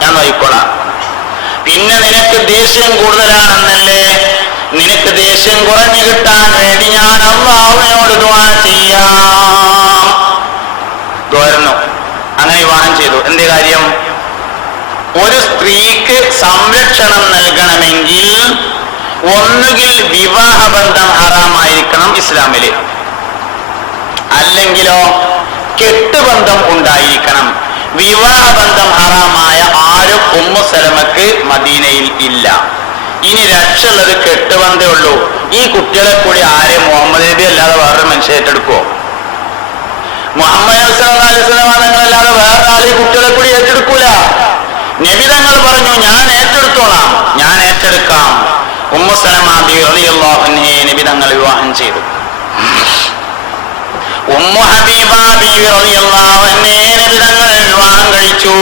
ഞാൻ നോക്കിക്കോളാം. പിന്നെ നിനക്ക് ദേഷ്യം കൂടുതലാണെന്നല്ലേ, നിനക്ക് ദേഷ്യം കുറഞ്ഞു കിട്ടാൻ വേണ്ടി ഞാൻ അല്ലാഹുവിനോട് ദുആ ചെയ്യാം. ദുആയിരുന്നു. അങ്ങനെ വിവാഹം ചെയ്തു. എന്തേ കാര്യം? ഒരു സ്ത്രീക്ക് സംരക്ഷണം നൽകണമെങ്കിൽ ഒന്നുകിൽ വിവാഹബന്ധം ഹറാമായിരിക്കണം ഇസ്ലാമില്, അല്ലെങ്കിലോ കെട്ടുബന്ധം ഉണ്ടായിരിക്കണം. വിവാഹബന്ധം ഹറാമായ ആരും ഉമ്മു സലമക്ക് മദീനയിൽ ഇല്ല. ഇനി രക്ഷയുള്ളത് കെട്ടുബന്ധേ ഉള്ളൂ. ഈ കുട്ടികളെ കൂടി ആരെ മുഹമ്മദ് നബി അല്ലാതെ വേറൊരു മനുഷ്യൻ ഏറ്റെടുക്കുവോ? മുഹമ്മദ് സല്ലല്ലാഹു അലൈഹി വസല്ലം തങ്ങളല്ലാതെ വേറെ ആരും കുട്ടികളെ കൂടി ഏറ്റെടുക്കൂല. നബി തങ്ങൾ പറഞ്ഞു, ഞാൻ ഏറ്റെടുത്തോളാം, ഞാൻ ഏറ്റെടുക്കാം. ഉമ്മു സലമ ബീവി റളിയല്ലാഹു അൻഹയെ നബി തങ്ങൾ വിവാഹം ചെയ്തു. ഉമ്മു ഹബീബ ബീവി റളിയല്ലാഹു അൻഹയെ നബി തങ്ങൾ വിവാഹം കഴിച്ചു.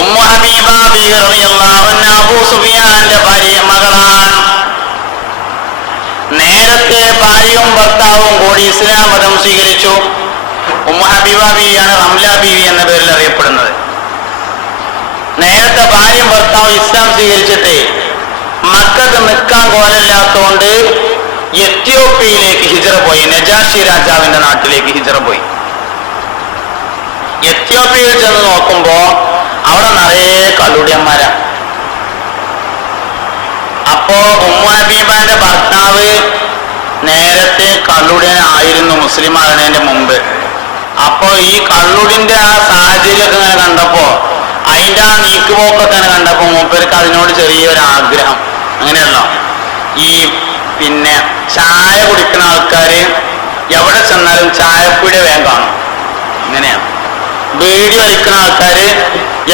ഉമ്മു ഹബീബ ബീവി റളിയല്ലാഹു അൻഹ അബൂ സുഫിയാന്റെ ഭാര്യ മകളാണ്. നേരത്തെ ഭാര്യയും ഭർത്താവും കൂടി ഇസ്ലാം മതം സ്വീകരിച്ചു. ഉമ്മു ഹബീബ ബീവിയാണ് റംല ബീവി എന്ന പേരിൽ അറിയപ്പെടുന്നത്. നേരത്തെ ഭാര്യയും ഭർത്താവും ഇസ്ലാം സ്വീകരിച്ചിട്ട് മക്കത്ത് നിൽക്കാൻ കോലമില്ലാത്തതുകൊണ്ട് എത്യോപ്യയിലേക്ക് ഹിജറ പോയി. നജാഷി രാജാവിന്റെ നാട്ടിലേക്ക് ഹിജറ പോയി. എത്യോപ്യയിൽ ചെന്ന് നോക്കുമ്പോ അവിടെ നിറയെ കള്ളുടിയന്മാരാണ്. അപ്പോ ഉമ്മു ഹബീബാന്റെ ഭർത്താവ് നേരത്തെ കള്ളുടിയനായിരുന്നു മുസ്ലിം ആകുന്നതിന്റെ മുമ്പ്. അപ്പോ ഈ കള്ളുടിന്റെ ആ സാഹചര്യമൊക്കെ ഇങ്ങനെ കണ്ടപ്പോ, അതിന്റെ ആ നീക്കുപോക്കൊക്കെ ഇങ്ങനെ കണ്ടപ്പോ മൂപ്പർക്ക് അതിനോട് ചെറിയൊരു ആഗ്രഹം. അങ്ങനെയല്ലോ ഈ പിന്നെ ചായ കുടിക്കുന്ന ആൾക്കാര് എവിടെ ചെന്നാലും ചായപ്പീടിക വേഗം കാണും. ഇങ്ങനെയാണ്. ബീഡി വലിക്കുന്ന ആൾക്കാര്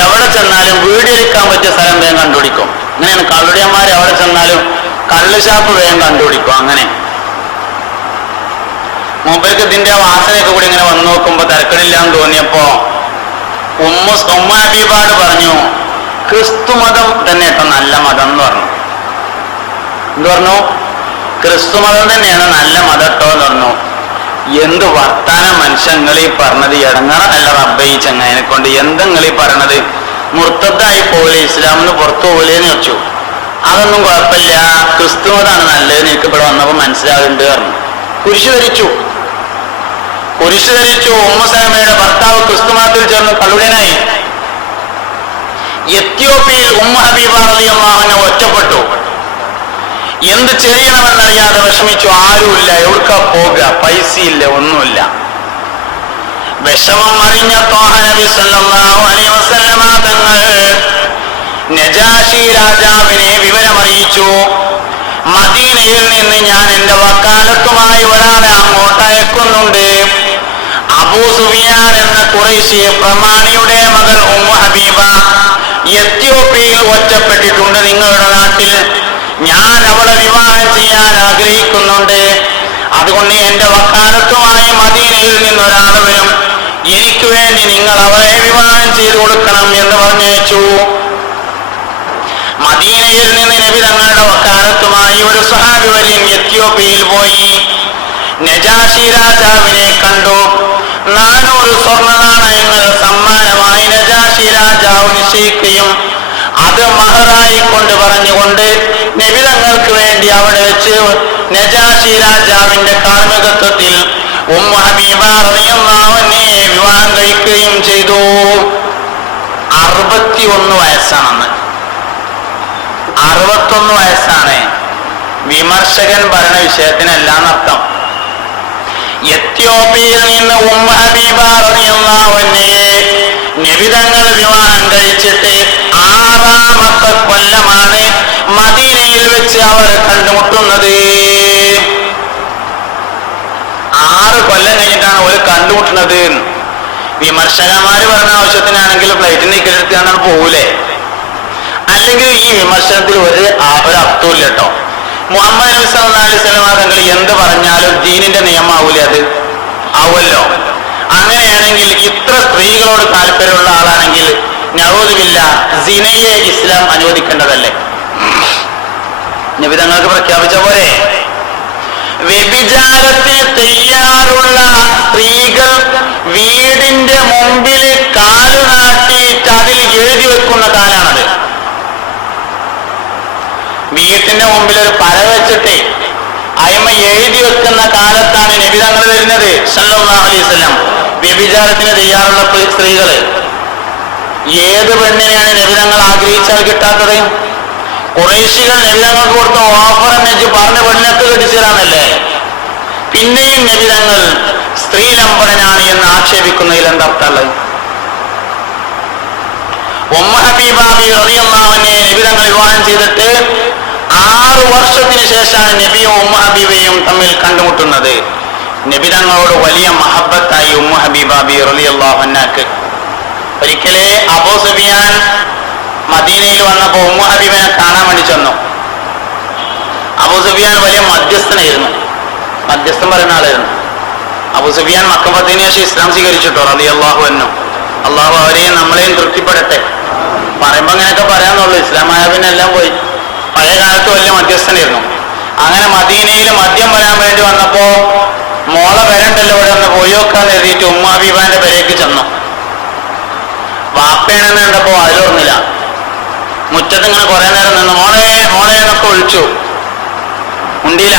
എവിടെ ചെന്നാലും ബീഡി വലിക്കാൻ പറ്റിയ സ്ഥലം വേഗം കണ്ടുപിടിക്കും. അങ്ങനെയാണ്. കള്ളുടിയന്മാർ എവിടെ ചെന്നാലും കള്ള് ഷാപ്പ് വേഗം കണ്ടുപിടിക്കും. അങ്ങനെ മൂപ്പർക്ക് ഇതിന്റെ വാസനയൊക്കെ കൂടി ഇങ്ങനെ വന്നു നോക്കുമ്പോ തിരക്കടില്ലാന്ന് തോന്നിയപ്പോ ഉമ്മ ഹബീബാട് പറഞ്ഞു, ക്രിസ്തു മതം തന്നെ കേട്ടോ നല്ല മതം എന്ന് പറഞ്ഞു. എന്ത് പറഞ്ഞു? ക്രിസ്തു മതം തന്നെയാണ് നല്ല മതം കേട്ടോ എന്ന് പറഞ്ഞു. എന്ത് വർത്താന മനുഷ്യങ്ങളീ പറഞ്ഞത്, ഇടങ്ങറല്ല റബ്ബേ ഈ ചങ്ങായിനെ കൊണ്ട്, എന്തെങ്ങളീ പറഞ്ഞത്, മുർത്തദ്ദായി പോലെ ഇസ്ലാമിന് പുറത്തു പോലെന്ന് വെച്ചു. അതൊന്നും കുഴപ്പമില്ല, ക്രിസ്തു മതമാണ് നല്ലതെന്ന് എനിക്ക് ഇവിടെ വന്നപ്പോ മനസ്സിലാകുന്നുണ്ട് പറഞ്ഞു. കുരിശ് ധരിച്ചു. ഉമ്മു സലമയുടെ ഭർത്താവ് ക്രിസ്തു മതത്തിൽ ചേർന്ന് കള്ളുടനായി. എത്യോപ്യയിൽ ഉമ്മു ഹബീബ റളിയല്ലാഹു അൻഹ ഒറ്റപ്പെട്ടു. എന്ത് ചെയ്യണമെന്നറിയാതെ വിഷമിച്ചു. ആരുമില്ല, എവിടുക്കാ പോകുക, പൈസയില്ല, ഒന്നുമില്ല. വിഷമം അറിഞ്ഞ ത്വാഹ നബി സല്ലല്ലാഹു അലൈഹി വസല്ലമ തങ്ങൾ നജാഷി രാജാവിനെ വിവരമറിയിച്ചു. മദീനയിൽ നിന്ന് ഞാൻ എന്റെ വക്കാലത്തുമായി ഒരാളെ അങ്ങോട്ട് അയക്കുന്നുണ്ട്. അബൂ സുഫിയാൻ എന്ന ഖുറൈശി പ്രമാണിയുടെ മകൾ ഉമ്മു ഹബീബ എത്യോപ്യയിൽ ഒറ്റപ്പെട്ടിട്ടുണ്ട് നിങ്ങളുടെ നാട്ടിൽ. ഞാൻ അവളെ വിവാഹം ചെയ്യാൻ ആഗ്രഹിക്കുന്നുണ്ട്. അതുകൊണ്ട് എന്റെ വക്കാലത്തുമായി മദീനയിൽ നിന്നൊരാൾ വരും. എനിക്ക് വേണ്ടി നിങ്ങൾ അവളെ വിവാഹം ചെയ്തു കൊടുക്കണം എന്ന് പറഞ്ഞയച്ചു. മദീനയിൽ നിന്ന് നബി തങ്ങളുടെ വക്കാലത്തുമായി ഒരു സ്വഹാബി വര്യൻ എത്യോപ്യയിൽ പോയി. നജാഷി രാജാവിനെ കണ്ടു. 400 സ്വർണ്ണ നാണയങ്ങൾ സമ്മാനമായി നജാഷി രാജാവ് നിശ്ചയിക്കുകയും അത് മഹറായി കൊണ്ട് പറഞ്ഞുകൊണ്ട് നബി തങ്ങൾക്ക് വേണ്ടി അവിടെ വെച്ച് നജാഷി രാജാവിന്റെ കാർമ്മികത്വത്തിൽ ഉമ്മു ഹബീബ റളിയല്ലാഹു അൻഹയെ വിവാഹം കഴിക്കുകയും ചെയ്തു. 61 വയസ്സാണെന്ന്. 61 വയസ്സാണ്. വിമർശകൻ ഭരണ വിഷയത്തിനല്ല എന്നർത്ഥം. എത്യോപ്യയിൽ നിന്ന് ഉമ്മു ഹബീബ റളിയല്ലാഹു അൻഹയെ നബി തങ്ങൾ വിവാഹം കഴിച്ചിട്ട് 6ാമത്തെ കൊല്ലമാണ് മദീനയിൽ വെച്ച് അവർ കണ്ടുമുട്ടുന്നത്. 6 കൊല്ലം കഴിഞ്ഞിട്ടാണ് അവർ കണ്ടുമുട്ടുന്നത്. വിമർശകന്മാര് പറഞ്ഞ ആവശ്യത്തിനാണെങ്കിൽ ഫ്ലൈറ്റിന് ടിക്കറ്റ് എടുത്താണ് പോകൂലേ? അല്ലെങ്കിൽ ഈ വിമർശനത്തിൽ ഒരു അർത്ഥമില്ല കേട്ടോ. മുഹമ്മദ് നബി സല്ലല്ലാഹു അലൈഹി വസല്ലം തങ്ങൾ എന്ത് പറഞ്ഞാലും ദീനിന്റെ നിയമമാവൂലേ? അത് ആവുമല്ലോ. അങ്ങനെയാണെങ്കിൽ ഇത്ര സ്ത്രീകളോട് താല്പര്യമുള്ള ആളാണെങ്കിൽ നഊദുബില്ല, സിനയെ ഇസ്ലാം അനുവദിക്കേണ്ടതല്ലേ? നബി തങ്ങൾക്ക് പ്രഖ്യാപിച്ച പോലെ വ്യഭിചാരത്തിന് തയ്യാറുള്ള സ്ത്രീകൾ വീടിന്റെ മുമ്പിൽ കാലു നാട്ടിയിട്ട് അതിൽ എഴുതി വെക്കുന്ന കാലാണത്. വീട്ടിന്റെ മുമ്പിൽ ഒരു പല വെച്ചിട്ട് അയിമ എഴുതി വെക്കുന്ന കാലത്താണ് നബി തങ്ങൾ വരുന്നത് സല്ലല്ലാഹു അലൈഹി വസല്ലം. വ്യഭിചാരത്തിന് തയ്യാറുള്ള സ്ത്രീകള്. ഏത് പെണ്ണിനെയാണ് നബി തങ്ങൾ ആഗ്രഹിച്ചാൽ കിട്ടാത്തത്? ഖുറൈശികൾ നബി തങ്ങൾക്ക് കൊടുത്ത ഓഫർ എന്നു പറഞ്ഞ പെണ്ണിനൊക്കെ കെട്ടിച്ചേരാന്നല്ലേ? പിന്നെയും നബി തങ്ങൾ സ്ത്രീലംബടനാണ് എന്ന് ആക്ഷേപിക്കുന്നതിൽ എന്തർത്ഥമുള്ളത്? ഉമ്മു ഹബീബ റളിയല്ലാഹു അൻഹയെ നബി തങ്ങൾ വിവാഹം ചെയ്തിട്ട് 6 വർഷത്തിന് ശേഷമാണ് നബിയും ഉമ്മു ഹബീബയും തമ്മിൽ കണ്ടുമുട്ടുന്നത്. നബി തങ്ങളോട് വലിയ മഹബത്തായി ഉമ്മു ഹബീബ റളിയല്ലാഹു അൻഹക്ക്. ഒരിക്കലേ അബൂ സുഫിയാൻ മദീനയിൽ വന്നപ്പോൾ ഉമ്മു ഹബീബിനെ കാണാൻ വേണ്ടി ചെന്നു. അബൂ സുഫിയാൻ വലിയ മധ്യസ്ഥനായിരുന്നു. മധ്യസ്ഥം പറയുന്ന ആളായിരുന്നു. അബൂ സുഫിയാൻ മക്ക ഫതഹിന് ശേഷം ഇസ്ലാം സ്വീകരിച്ചിട്ടോ റളിയല്ലാഹു അൻഹു. അള്ളാഹു അവരെയും നമ്മളെയും തൃപ്തിപ്പെടട്ടെ. പറയുമ്പോ അങ്ങനെയൊക്കെ പറയാന്നുള്ളൂ. ഇസ്ലാമായ പിന്നെ എല്ലാം പോയി. പഴയ കാലത്ത് വലിയ മധ്യസ്ഥനായിരുന്നു. അങ്ങനെ മദീനയിൽ മദ്യം വരാൻ വേണ്ടി വന്നപ്പോ മോളെ പേരുണ്ടല്ലോ ഇവിടെ ഒന്ന് പോയി നോക്കാന്ന് എഴുതിയിട്ട് ഉമ്മ ഹബീബാന്റെ പേരേക്ക് ചെന്നു. വാപ്പയാണെന്ന് കണ്ടപ്പോ അതിലൊന്നില്ല. മുറ്റത്ത് ഇങ്ങനെ കുറെ നേരം നിന്ന് മോളെ മോളെ എന്നൊക്കെ വിളിച്ചു, ഉണ്ടില്ല.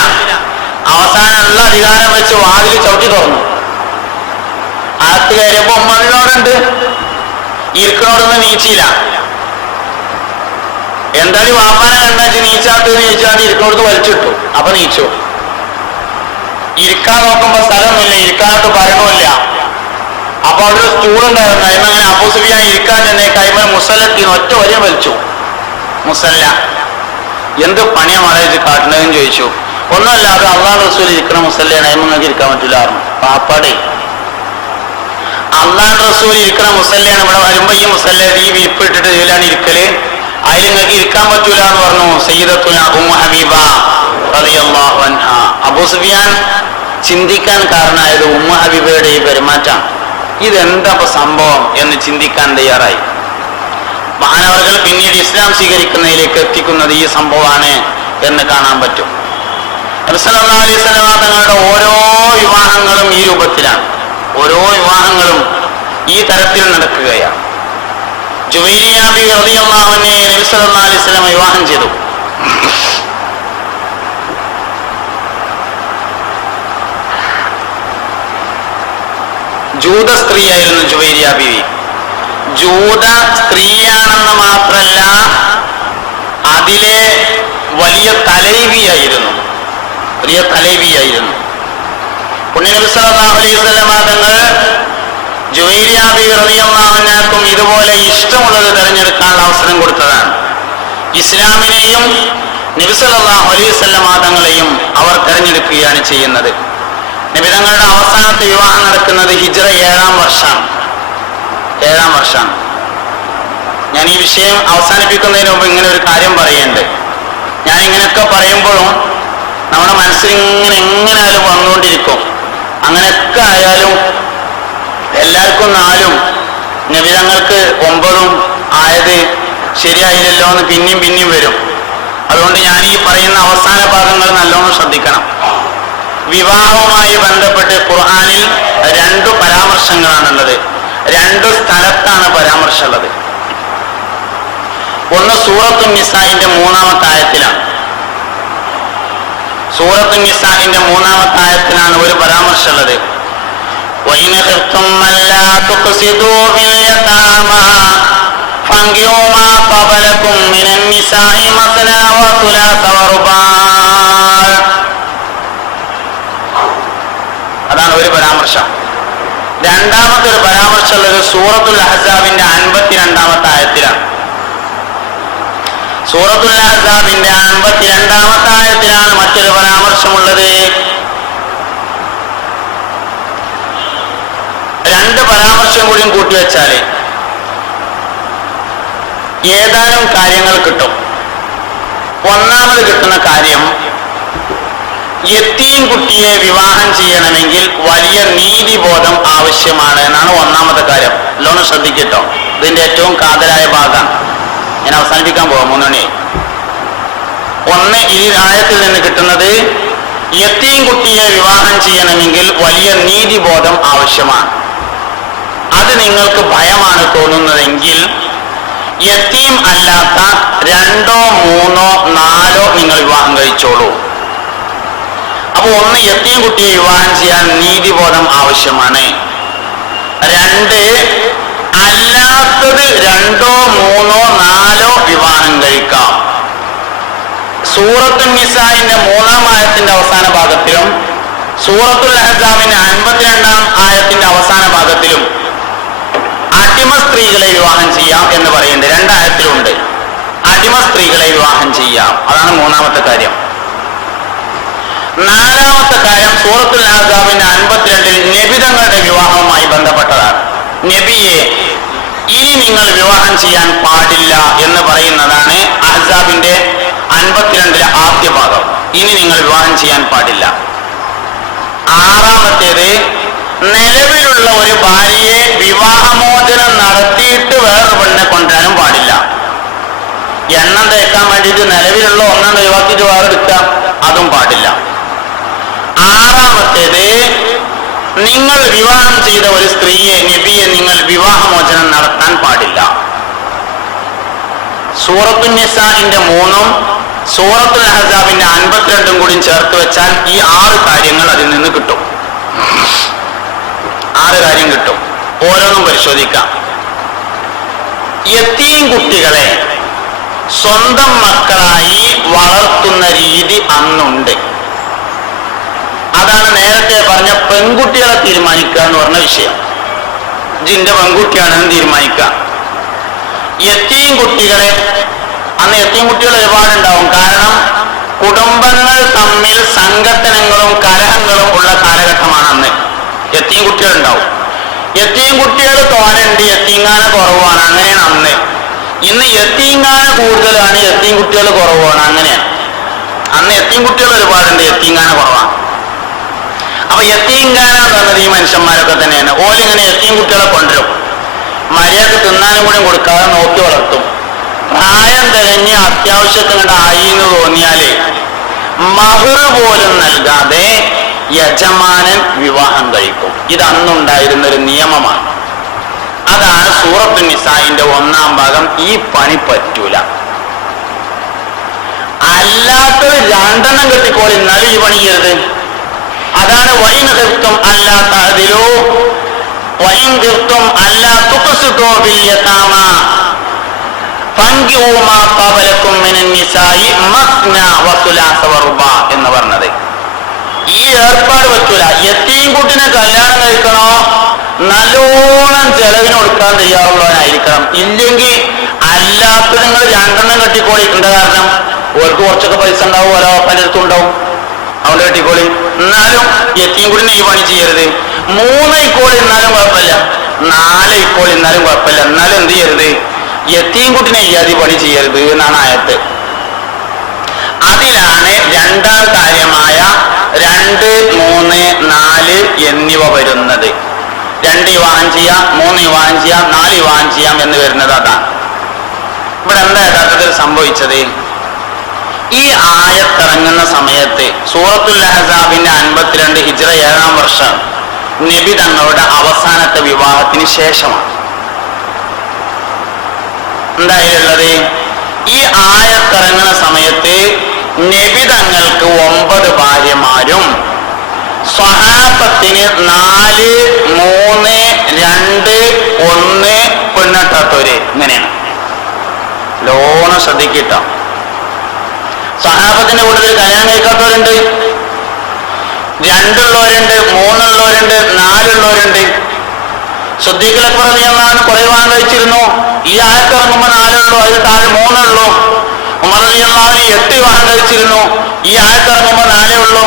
അവസാനം ഉള്ള അധികാരം വെച്ച് വാതിൽ ചവിട്ടി തുറന്നു. അകത്ത് കയറിയപ്പോ ഉമ്മയോടുണ്ട്, ഇരിക്കണോടൊന്നും നീച്ചില്ല. എന്തായാലും വാപ്പാനെ കണ്ടാച്ച് നീച്ചാട്ട് ഇരിക്കണോടത്ത് വലിച്ചിട്ടു. അപ്പൊ നീച്ചു. ഇരിക്കാൻ നോക്കുമ്പോ സ്ഥലമൊന്നുമില്ല, ഇരിക്കാനായിട്ട് ഭരണമില്ല. അപ്പൊ അവിടെ ഒരു സ്റ്റൂളുണ്ടായിരുന്നു. അതിനങ്ങനെ അബൂ സുഫിയാൻ ഇരിക്കാൻ തന്നെ കൈമൽ മുസല്ലത്തിന് ഒറ്റ വരെയും വലിച്ചു. മുസല്ല എന്ത് പണിയാ മഴയത് കാട്ടുന്നതെന്ന് ചോദിച്ചു. ഒന്നുമല്ല, അത് അള്ളാഹ് റസൂൽ ഇരിക്കണ മുസല്ലയാണ്, അതിന് നിങ്ങൾക്ക് ഇരിക്കാൻ പറ്റില്ല പറഞ്ഞു. പാപ്പാടെ അള്ളാഹ് റസൂൽ ഇരിക്കണ മുസല്ലയാണ്, ഇവിടെ വരുമ്പോ ഈ മുസല്ല ഈ വിരിപ്പ് ഇട്ടിട്ട് ഇതിലാണ് ഇരിക്കല്, അതിൽ നിങ്ങൾക്ക് ഇരിക്കാൻ പറ്റൂല എന്ന് പറഞ്ഞു സയ്യിദത്തുന ഉമ്മു ഹബീബ റളിയല്ലാഹു അൻഹാ. അബൂ സുഫിയാൻ ചിന്തിക്കാൻ കാരണമായത് ഉമ്മു ഹബീബയുടെ ഈ പെരുമാറ്റം. ഇതെന്താ സംഭവം എന്ന് ചിന്തിക്കാൻ തയ്യാറായി. മഹാനവർകൾ പിന്നീട് ഇസ്ലാം സ്വീകരിക്കുന്നതിലേക്ക് എത്തിക്കുന്നത് ഈ സംഭവമാണ് എന്ന് കാണാൻ പറ്റും. നബി സല്ലല്ലാഹു അലൈഹി വസല്ലം തങ്ങളുടെ ഓരോ വിവാഹങ്ങളും ഈ രൂപത്തിലാണ്. ഓരോ വിവാഹങ്ങളും ഈ തരത്തിൽ നടക്കുകയാണ്. ജുവൈരിയ ബിവി റളിയല്ലാഹു അൻഹയെ നബി സല്ലല്ലാഹു അലൈഹി വസല്ലം വിവാഹം ചെയ്തു. ജൂത സ്ത്രീയായിരുന്നു ജുവൈരിയ ബിവി. ജൂത സ്ത്രീയാണെന്ന് മാത്രല്ല, അതിലെ വലിയ തലൈവിയായിരുന്നു. പുണ്യനബി സല്ലല്ലാഹു അലൈഹി വസല്ലം തങ്ങൾ ജുവൈരിയ ബിവി റളിയല്ലാഹു അൻഹയ്ക്കും ഇതുപോലെ ഇഷ്ടമുള്ളത് തിരഞ്ഞെടുക്കാനുള്ള അവസരം കൊടുത്തതാണ്. ഇസ്ലാമിനെയും നബി സല്ലല്ലാഹു അലൈഹി വസല്ലം തങ്ങളെയും അവർ തിരഞ്ഞെടുക്കുകയാണ് ചെയ്യുന്നത്. നബി തങ്ങളുടെ അവസാനത്തെ വിവാഹം നടക്കുന്നത് ഹിജ്റ 7-ാം വർഷമാണ്. ഞാൻ ഈ വിഷയം അവസാനിപ്പിക്കുന്നതിന് മുമ്പ് ഇങ്ങനെ ഒരു കാര്യം പറയുന്നുണ്ട്. ഞാൻ ഇങ്ങനെയൊക്കെ പറയുമ്പോഴും നമ്മുടെ മനസ്സിൽ ഇങ്ങനെ എങ്ങനെയായാലും വന്നുകൊണ്ടിരിക്കും. അങ്ങനെയൊക്കെ ആയാലും എല്ലാവർക്കും 4-ഉം നബി തങ്ങൾക്ക് 9-ഉം ആയത് ശരിയായില്ലല്ലോ എന്ന് പിന്നെയും വരും. അതുകൊണ്ട് ഞാൻ ഈ പറയുന്ന അവസാന ഭാഗങ്ങൾ നല്ലോണം ശ്രദ്ധിക്കണം. വിവാഹവുമായി ബന്ധപ്പെട്ട് ഖുർആനിൽ 2 പരാമർശങ്ങളാണുള്ളത്. 2 സ്ഥലത്താണ് പരാമർശമുള്ളത്. ഒന്ന് സൂറത്തുൻ നിസാഇന്റെ 3-ാമത്തെ ആയത്തിലാണ്. സൂറത്തുൻ നിസാഇന്റെ 3-ാമത്തെ ആയത്തിലാണ് ഒരു പരാമർശമുള്ളത്. വഇൻ ഖിഫ്തും അല്ലാ തുഖ്സിദൂ ഫിൽ യതാമാ ഫൻകിഹൂ മാ ഖബലകും മിനൻ നിസാഇ മസ്നാ വസുലാസ വറുബാ. അതാണ് ഒരു പരാമർശം. രണ്ടാമത്തെ ഒരു പരാമർശമുള്ളത് സൂറത്തുൽ അഹ്സാബിന്റെ 52-ാമത്തെ ആയത്തിലാണ്. സൂറത്തുൽ അഹ്സാബിന്റെ 52-ാമത്തെ ആയത്തിലാണ് മറ്റൊരു പരാമർശമുള്ളത്. 2 പരാമർശം കൂടിയും കൂട്ടിവെച്ചാല് ഏതാനും കാര്യങ്ങൾ കിട്ടും. ഒന്നാമത് കിട്ടുന്ന കാര്യം, യത്തീം കുട്ടിയെ വിവാഹം ചെയ്യണമെങ്കിൽ വലിയ നീതിബോധം ആവശ്യമാണ് എന്നാണ് ഒന്നാമത്തെ കാര്യം. എല്ലോണം ശ്രദ്ധിക്കട്ടോ, ഇതിന്റെ ഏറ്റവും കാതലായ ഭാഗം ഞാൻ അവസാനിപ്പിക്കാൻ പോവാം. 3 മണി. ഒന്ന്, ഈ ആയത്തിൽ നിന്ന് കിട്ടുന്നത് യത്തീം കുട്ടിയെ വിവാഹം ചെയ്യണമെങ്കിൽ വലിയ നീതിബോധം ആവശ്യമാണ്. അത് നിങ്ങൾക്ക് ഭയമാണ് തോന്നുന്നതെങ്കിൽ യത്തീം അല്ലാത്ത 2, 3, 4 നിങ്ങൾ വിവാഹം കഴിച്ചോളൂ. അപ്പൊ ഒന്ന്, യത്തീം കുട്ടിയെ വിവാഹം ചെയ്യാൻ നീതിബോധം ആവശ്യമാണ്. 2, അല്ലാത്തത് 2, 3, 4 വിവാഹം കഴിക്കാം. സൂറത്തുൻ നിസാഇന്റെ 3-ാം ആയത്തിന്റെ അവസാന ഭാഗത്തിലും സൂറത്തുൽ അഹ്സാബിന്റെ 52-ാം ആയത്തിന്റെ അവസാന ഭാഗത്തിലും അടിമ സ്ത്രീകളെ വിവാഹം ചെയ്യാം എന്ന് പറയുന്നുണ്ട്. 2 ആയത്തിലുണ്ട് അടിമ സ്ത്രീകളെ വിവാഹം ചെയ്യാം. അതാണ് 3-ാമത്തെ കാര്യം. 4-ാമത്തെ കാര്യം സൂറത്തുൽ അഹ്സാബിന്റെ 52-ൽ നബി തങ്ങളുടെ വിവാഹവുമായി ബന്ധപ്പെട്ടതാണ്. നബിയെ ഇനി നിങ്ങൾ വിവാഹം ചെയ്യാൻ പാടില്ല എന്ന് പറയുന്നതാണ് അഹ്സാബിന്റെ 52-ലെ ആദ്യ ഭാഗം. ഇനി നിങ്ങൾ വിവാഹം ചെയ്യാൻ പാടില്ല. 6-ാമത്തേത്, നിലവിലുള്ള ഒരു ഭാര്യയെ വിവാഹമോചനം നടത്തിയിട്ട് വേറൊരു പെണ്ണിനെ കൊണ്ടുവരാനും പാടില്ല. എടുക്കാൻ വേണ്ടിയിട്ട് നിലവിലുള്ള ഒന്നാണ് ഒഴിവാക്കിയിട്ട് വേറെ എടുക്കാം, അതും പാടില്ല. ആറാമത്തേത്, നിങ്ങൾ വിവാഹം ചെയ്ത ഒരു സ്ത്രീയെ, നബിയെ, നിങ്ങൾ വിവാഹമോചനം നടത്താൻ പാടില്ല. സൂറത്തുൻ നിസാഇന്റെ 3 സൂറത്തുൽ അഹ്സാബിന്റെ 52 കൂടി ചേർത്ത് വെച്ചാൽ ഈ 6 കാര്യങ്ങൾ അതിൽ നിന്ന് കിട്ടും. 6 കാര്യം കിട്ടും. ഓരോന്നും പരിശോധിക്കാം. യതീം കുട്ടികളെ സ്വന്തം മക്കളായി വളർത്തുന്ന രീതി അന്നുണ്ട്. അതാണ് നേരത്തെ പറഞ്ഞ പെൺകുട്ടികളെ തീരുമാനിക്കുക എന്ന് പറഞ്ഞ വിഷയം. ജിന്റെ പെൺകുട്ടിയാണെന്ന് തീരുമാനിക്കുക. യതീം കുട്ടികളെ, അന്ന് യതീം കുട്ടികൾ ഒരുപാടുണ്ടാവും. കാരണം കുടുംബങ്ങൾ തമ്മിൽ സംഘട്ടനങ്ങളും കലഹങ്ങളും ഉള്ള കാലഘട്ടമാണ് അന്ന്. യതീം കുട്ടികൾ ഉണ്ടാവും. യതീം കുട്ടികൾ തോനുണ്ട്, യതീങ്ങാന കുറവാണ്. അങ്ങനെയാണ് അന്ന്. ഇന്ന് യതീങ്ങാന കൂടുതലാണ്, യതീം കുട്ടികൾ കുറവാണ്. അങ്ങനെയാണ്. അന്ന് യതീം കുട്ടികൾ ഒരുപാടുണ്ട്, യതീങ്ങാന കുറവാണ്. അപ്പൊ യതീംഖാന എന്ന് പറഞ്ഞത് ഈ മനുഷ്യന്മാരൊക്കെ തന്നെയാണ്. ഓലിങ്ങനെ യതീം കുട്ടികളെ കൊണ്ടുവരും, മര്യാദക്ക് തിന്നാനും കൂടി കൊടുക്കാതെ നോക്കി വളർത്തും. പ്രായം തികഞ്ഞ് അത്യാവശ്യത്തിനുണ്ട് ആയി എന്ന് തോന്നിയാല് മഹർ പോലും നൽകാതെ യജമാനൻ വിവാഹം കഴിക്കും. ഇത് അന്നുണ്ടായിരുന്നൊരു നിയമമാണ്. അതാണ് സൂറത്തുൻ നിസാഇന്റെ 1-ാം ഭാഗം. ഈ പണി പറ്റൂല. അല്ലാത്തത് 2 കെട്ടിക്കോളി, എന്നാലും ഈ പണി ചെയ്യരുത്. അതാണ് വൈൻ ഖിഫ്തും അല്ലാ തഅദിലു വൈൻ ഖിഫ്തും അല്ലാ തുഖ്സിതു ബിൽ യതാമ ഫൻകിഹു മാ ഖബലകും മിനൻ നിസാഇ മസ്ന വസുലാസ വറുബാ എന്ന് പറഞ്ഞത്. ഈ ഏർപ്പാട് പറ്റൂല. യതീം കുട്ടിനെ കല്യാണം കഴിക്കണോ, നല്ലോണം ചെലവിന് കൊടുക്കാൻ തയ്യാറുള്ളവനായിരിക്കണം. ഇല്ലെങ്കിൽ അല്ലാത്ത നിങ്ങൾ 2 കെട്ടിക്കോളി. എന്താ കാരണം? ഓർക്ക് കുറച്ചൊക്കെ പൈസ ഉണ്ടാവും, ഓരോ ഒപ്പൻ്റെ അടുത്തും ഉണ്ടാവും, അവിടെ കെട്ടിക്കോളി. എന്നാലും യതീം കുട്ടിനെ ഈ പണി ചെയ്യരുത്. 3 ഇക്കോളി എന്നാലും കുഴപ്പമില്ല, 4 ഇക്കോളി എന്നാലും കുഴപ്പമില്ല. എന്നാലും എന്ത് ചെയ്യരുത്? യതീം കുട്ടിനെ ഈ പണി ചെയ്യരുത് എന്നാണ് ആയത്ത്. അതിലാണ് 2-ാം കാര്യമായ 2, 3, 4 എന്നിവ വരുന്നത്. 2 വിവാഹം ചെയ്യാം, 3 വിവാഹം ചെയ്യാം, 4 വിവാഹം ചെയ്യാം എന്ന് വരുന്നത് അതാണ്. ഇവിടെ എന്താ യഥാർത്ഥത്തിൽ സംഭവിച്ചത്? ഈ ആയത്തിറങ്ങുന്ന സമയത്ത് സൂറത്തുൽ അഹ്സാബിന്റെ 52 ഹിജ്റ 7-ാം വർഷം നബി തങ്ങളുടെ അവസാനത്തെ വിവാഹത്തിന് ശേഷമാണ്. എന്തായാലുള്ളത്, ഈ ആയത്തിറങ്ങുന്ന സമയത്ത് നബി തങ്ങൾക്ക് 9 ഭാര്യമാരും സ്വഹാബത്തിന് 4, 3, 2, 1 പെണ്ണെട്ടാത്തവര്. ഇങ്ങനെയാണ്. ലോണം ശ്രദ്ധിക്കട്ടോ. സ്വഹാബത്തിന്റെ കൂട്ടത്തിൽ കല്യാണം കഴിക്കാത്തവരുണ്ട്, 2 ഉള്ളവരുണ്ട്, 3 ഉള്ളവരുണ്ട്, 4 ഉള്ളവരുണ്ട്. സിദ്ദീഖുൽ അക്ബർ റളിയല്ലാഹു അൻഹു കുറെ വിവാഹം കഴിച്ചിരുന്നു. ഈ ആയത്ത് ഇറങ്ങുമ്പോൾ 4 ഉള്ളൂ, അതിൽ താഴെ 3 ഉള്ളൂ. ഉമർ റളിയല്ലാഹു അൻഹു 8 വിവാഹം കഴിച്ചിരുന്നു. ഈ ആയത്ത് ഇറങ്ങുമ്പോൾ 4 ഉള്ളൂ.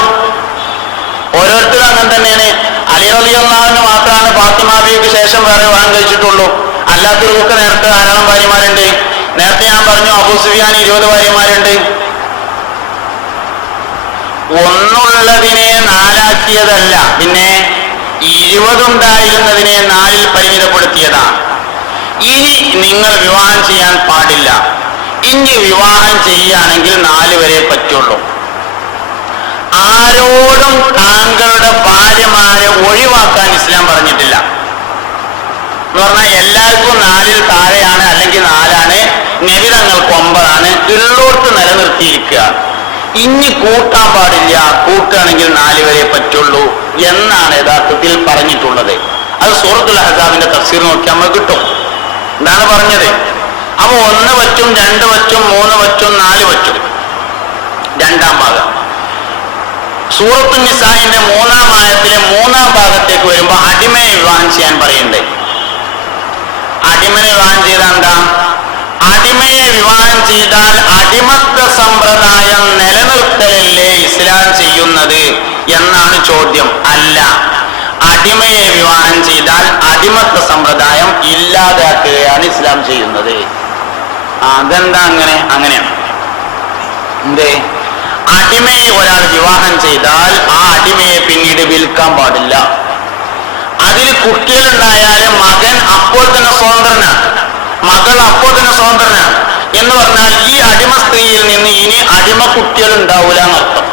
ഓരോരുത്തരും അങ്ങനെ തന്നെയാണ്. അലി റളിയല്ലാഹു അൻഹു മാത്രമാണ് ഫാത്തിമ ബീവിക്ക് ശേഷം വേറെ വിവാഹം കഴിച്ചിട്ടുള്ളൂ. അല്ലാത്തവർക്കൊക്കെ നേരത്തെ ധാരാളം ഭാര്യമാരുണ്ട്. നേരത്തെ ഞാൻ പറഞ്ഞു അബൂ സുഫിയാൻ 20 ഭാര്യമാരുണ്ട്. ഒന്നുള്ളതിനെ 4 പിന്നെ 20 ഉണ്ടായിരുന്നതിനെ 4 പരിമിതപ്പെടുത്തിയതാണ്. ഇനി നിങ്ങൾ വിവാഹം ചെയ്യാൻ പാടില്ല. ഇനി വിവാഹം ചെയ്യുകയാണെങ്കിൽ 4 വരെ പറ്റുള്ളൂ. ആരോടും താങ്കളുടെ ഭാര്യമാരെ ഒഴിവാക്കാൻ ഇസ്ലാം പറഞ്ഞിട്ടില്ല. എന്ന് പറഞ്ഞാൽ എല്ലാവർക്കും 4-ൽ താഴെയാണ്, അല്ലെങ്കിൽ 4ആണ്. നബി തങ്ങൾക്ക് 9ആണ്. ഉള്ളോട്ട് നിലനിർത്തിയിരിക്കുക. ഇനി കൂട്ടാൻ പാടില്ല. കൂട്ടുകയാണെങ്കിൽ 4 വരെ പറ്റുള്ളൂ എന്നാണ് യഥാർത്ഥത്തിൽ പറഞ്ഞിട്ടുള്ളത്. അത് സൂറത്തുൽ അഹ്സാബിന്റെ തഫ്സീർ നോക്കിയാൽ നമുക്ക് കിട്ടും. എന്താണ് പറഞ്ഞത്? അപ്പൊ 1 പറ്റും, 2 പറ്റും, 3 പറ്റും, 4 പറ്റും. 2-ാം ഭാഗം സൂറത്തുൻ നിസാഇന്റെ 3-ാം ആയത്തിലെ 3-ാം ഭാഗത്തേക്ക് വരുമ്പോ അടിമയെ വിവാഹം ചെയ്യാൻ പറയുന്നുണ്ട്. അടിമനെ വിവാഹം ചെയ്താൽ എന്താ? അടിമയെ വിവാഹം ചെയ്താൽ അടിമത്ത സമ്പ്രദായം നിലനിർത്തലല്ലേ ഇസ്ലാം ചെയ്യുന്നത് എന്നാണ് ചോദ്യം. അല്ല, അടിമയെ വിവാഹം ചെയ്താൽ അടിമത്ത സമ്പ്രദായം ഇല്ലാതാക്കുകയാണ് ഇസ്ലാം ചെയ്യുന്നത്. അതെന്താ അങ്ങനെ? അങ്ങനെയാണ്. എന്തേ? അടിമയെ ഒരാൾ വിവാഹം ചെയ്താൽ ആ അടിമയെ പിന്നീട് വിൽക്കാൻ പാടില്ല. അതിൽ കുട്ടികളുണ്ടായാലും മകൻ അപ്പോൾ തന്നെ സ്വതന്ത്രനാണ്, മകൾ അപ്പോൾ തന്നെ സ്വതന്ത്രനാണ്. എന്ന് പറഞ്ഞാൽ ഈ അടിമ സ്ത്രീയിൽ നിന്ന് ഇനി അടിമ കുട്ടികൾ ഉണ്ടാവൂല എന്നർത്ഥം.